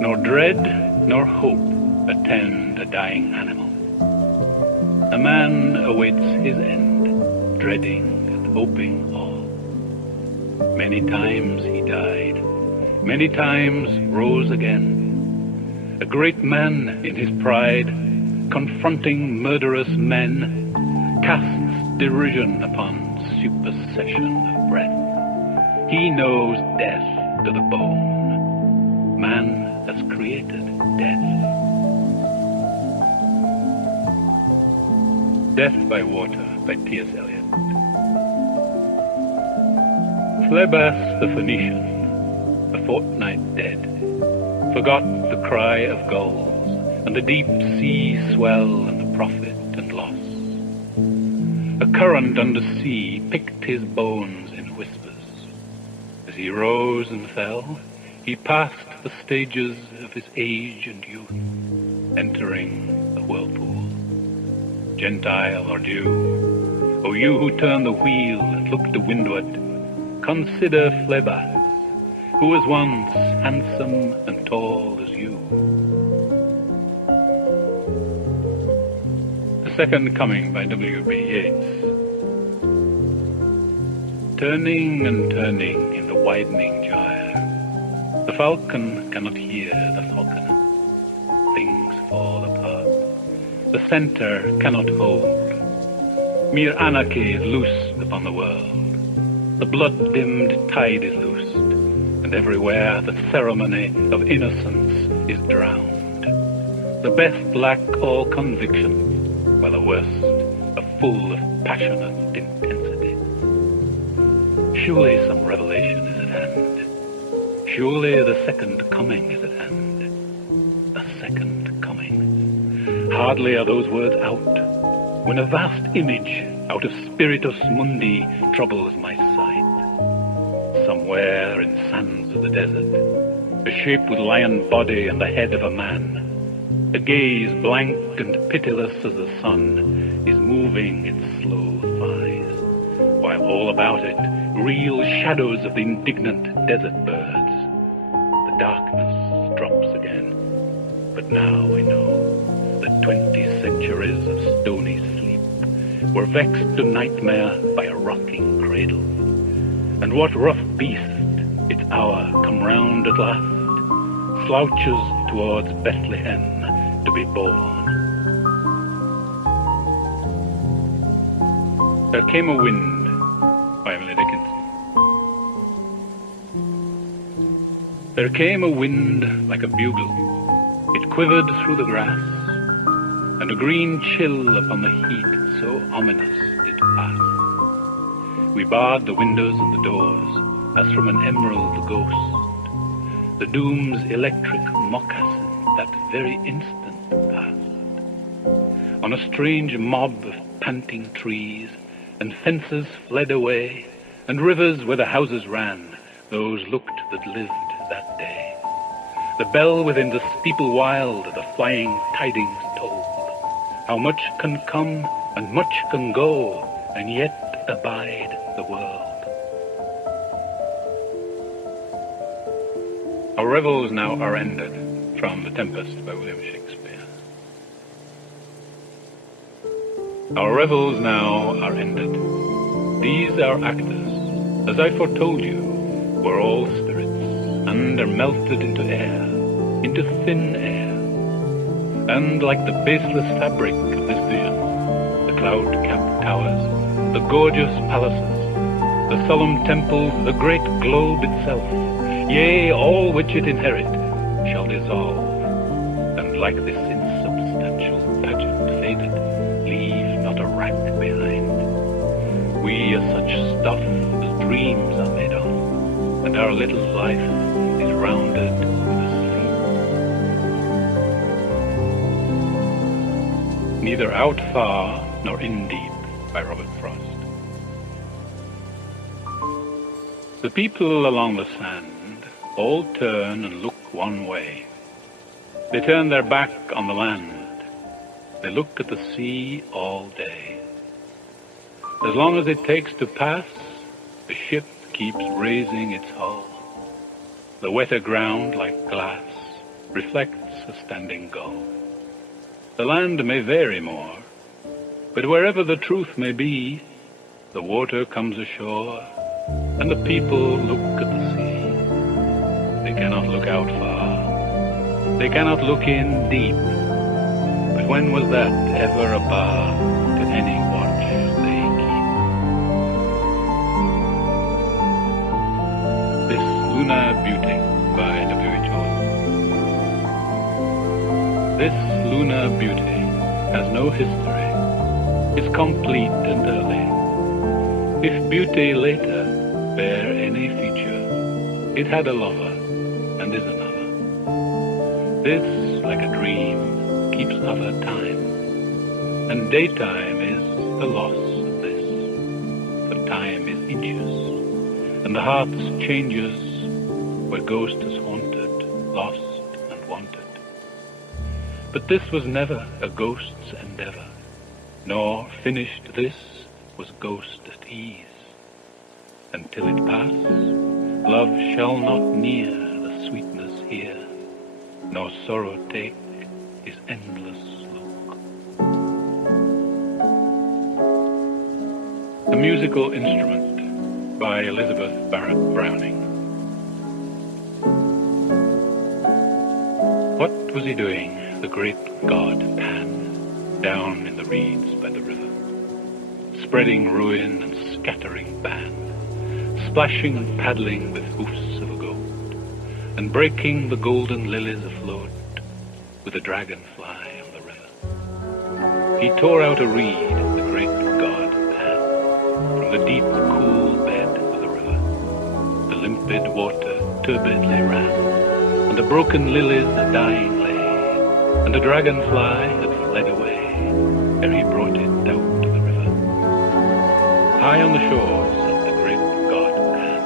Nor dread nor hope attend a dying animal. A man awaits his end, dreading and hoping all. Many times he died, many times rose again. A great man in his pride, confronting murderous men, casts derision upon supersession of breath. He knows death to the bone. Man has created death. Death by Water by T.S. Eliot. Phlebas the Phoenician, a fortnight dead, forgot the cry of gulls and the deep sea swell and the profit and loss. A current under sea picked his bones in whispers. As he rose and fell, he passed the stages of his age and youth, entering the whirlpool. Gentile or Jew, O you who turn the wheel and look to windward, consider Phlebas, who was once handsome and tall as you. The Second Coming by W.B. Yeats. Turning and turning in the widening gyre, the falcon cannot hear the falconer. Things fall apart. The center cannot hold. Mere anarchy is loosed upon the world. The blood-dimmed tide is loosed, and everywhere the ceremony of innocence is drowned. The best lack all conviction, while the worst are full of passionate intensity. Surely some revelation is at hand. Surely the Second Coming is at hand. The Second Coming. Hardly are those words out, when a vast image out of Spiritus Mundi troubles my sight. Somewhere in sands of the desert, a shape with lion body and the head of a man, a gaze blank and pitiless as the sun, is moving its slow thighs, while all about it reel shadows of the indignant desert birds. The darkness drops again, but now I know that 20 centuries of stony sleep were vexed to nightmare by a rocking cradle. And what rough beast, its hour come round at last, slouches towards Bethlehem to be born. There Came a Wind by Emily Dickinson. There came a wind like a bugle. It quivered through the grass, and a green chill upon the heat so ominous did pass. We barred the windows and the doors, as from an emerald ghost. The doom's electric moccasin that very instant passed. On a strange mob of panting trees, and fences fled away, and rivers where the houses ran, those looked that lived that day. The bell within the steeple wild, the flying tidings told. How much can come and much can go, and yet abide the world. Our revels now are ended, from The Tempest by William Shakespeare. Our revels now are ended. These our actors, as I foretold you, were all spirits, and are melted into air, into thin air. And like the baseless fabric of this vision, the cloud-capped towers, the gorgeous palaces, the solemn temples, the great globe itself, yea, all which it inherit, shall dissolve, and like this insubstantial pageant faded, leave not a rack behind. We are such stuff as dreams are made of, and our little life is rounded with a Neither Out Far nor In Deep by Robert Frost. The people along the sand all turn and look one way. They turn their back on the land. They look at the sea all day. As long as it takes to pass, the ship keeps raising its hull. The wetter ground, like glass, reflects a standing gull. The land may vary more, but wherever the truth may be, the water comes ashore, and the people look at the sea. They cannot look out far. They cannot look in deep. But when was that ever a bar to any watch they keep? This Lunar Beauty by W.H. Auden. This lunar beauty has no history, is complete and early. If beauty later bear any feature, it had a lover and is another. This, like a dream, keeps other time, and daytime is the loss of this. For time is inches, and the heart's changes where ghost is haunted, lost and wanted. But this was never a ghost's endeavor, nor finished this was ghost at ease. Until it pass, love shall not near the sweetness here, nor sorrow take his endless look. A Musical Instrument by Elizabeth Barrett Browning. What was he doing, the great god Pan, down in the reeds by the river, spreading ruin and scattering ban, splashing and paddling with hoofs of a goat, and breaking the golden lilies afloat with a dragonfly on the river? He tore out a reed, the great god Pan, from the deep, cool bed of the river. The limpid water turbidly ran, and the broken lilies dying lay, and the dragonfly had fled away ere he brought it out to the river. High on the shore sat the great god Pan,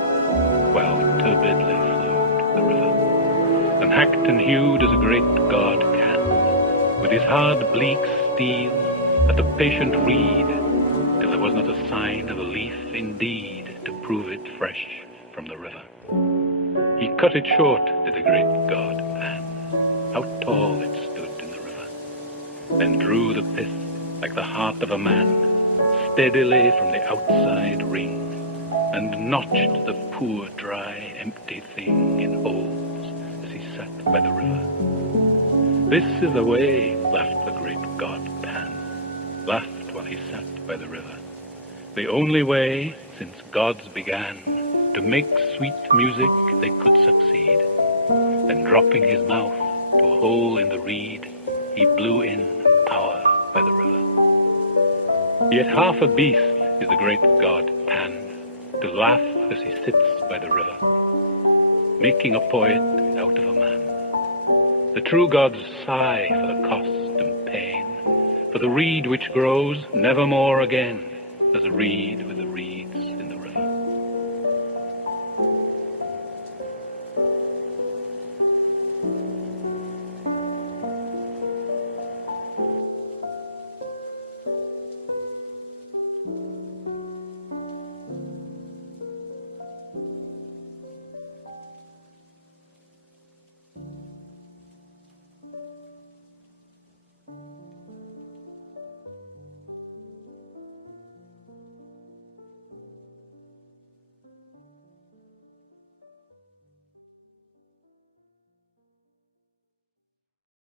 while turbidly flowed the river, and hacked and hewed as a great god can, with his hard bleak steel at the patient reed, till there was not a sign of a leaf indeed to prove it fresh from the river. He cut it short, did the great god Pan, how tall it stood in the river, then drew the pith like the heart of a man, steadily from the outside ring, and notched the poor, dry, empty thing in holes as he sat by the river. This is the way, laughed the great god Pan, laughed while he sat by the river. The only way, since gods began, to make sweet music they could succeed. Then dropping his mouth to a hole in the reed, he blew in power by the river. Yet half a beast is the great god Pan, to laugh as he sits by the river, making a poet out of a man. The true gods sigh for the cost and pain, for the reed which grows nevermore again as a reed with the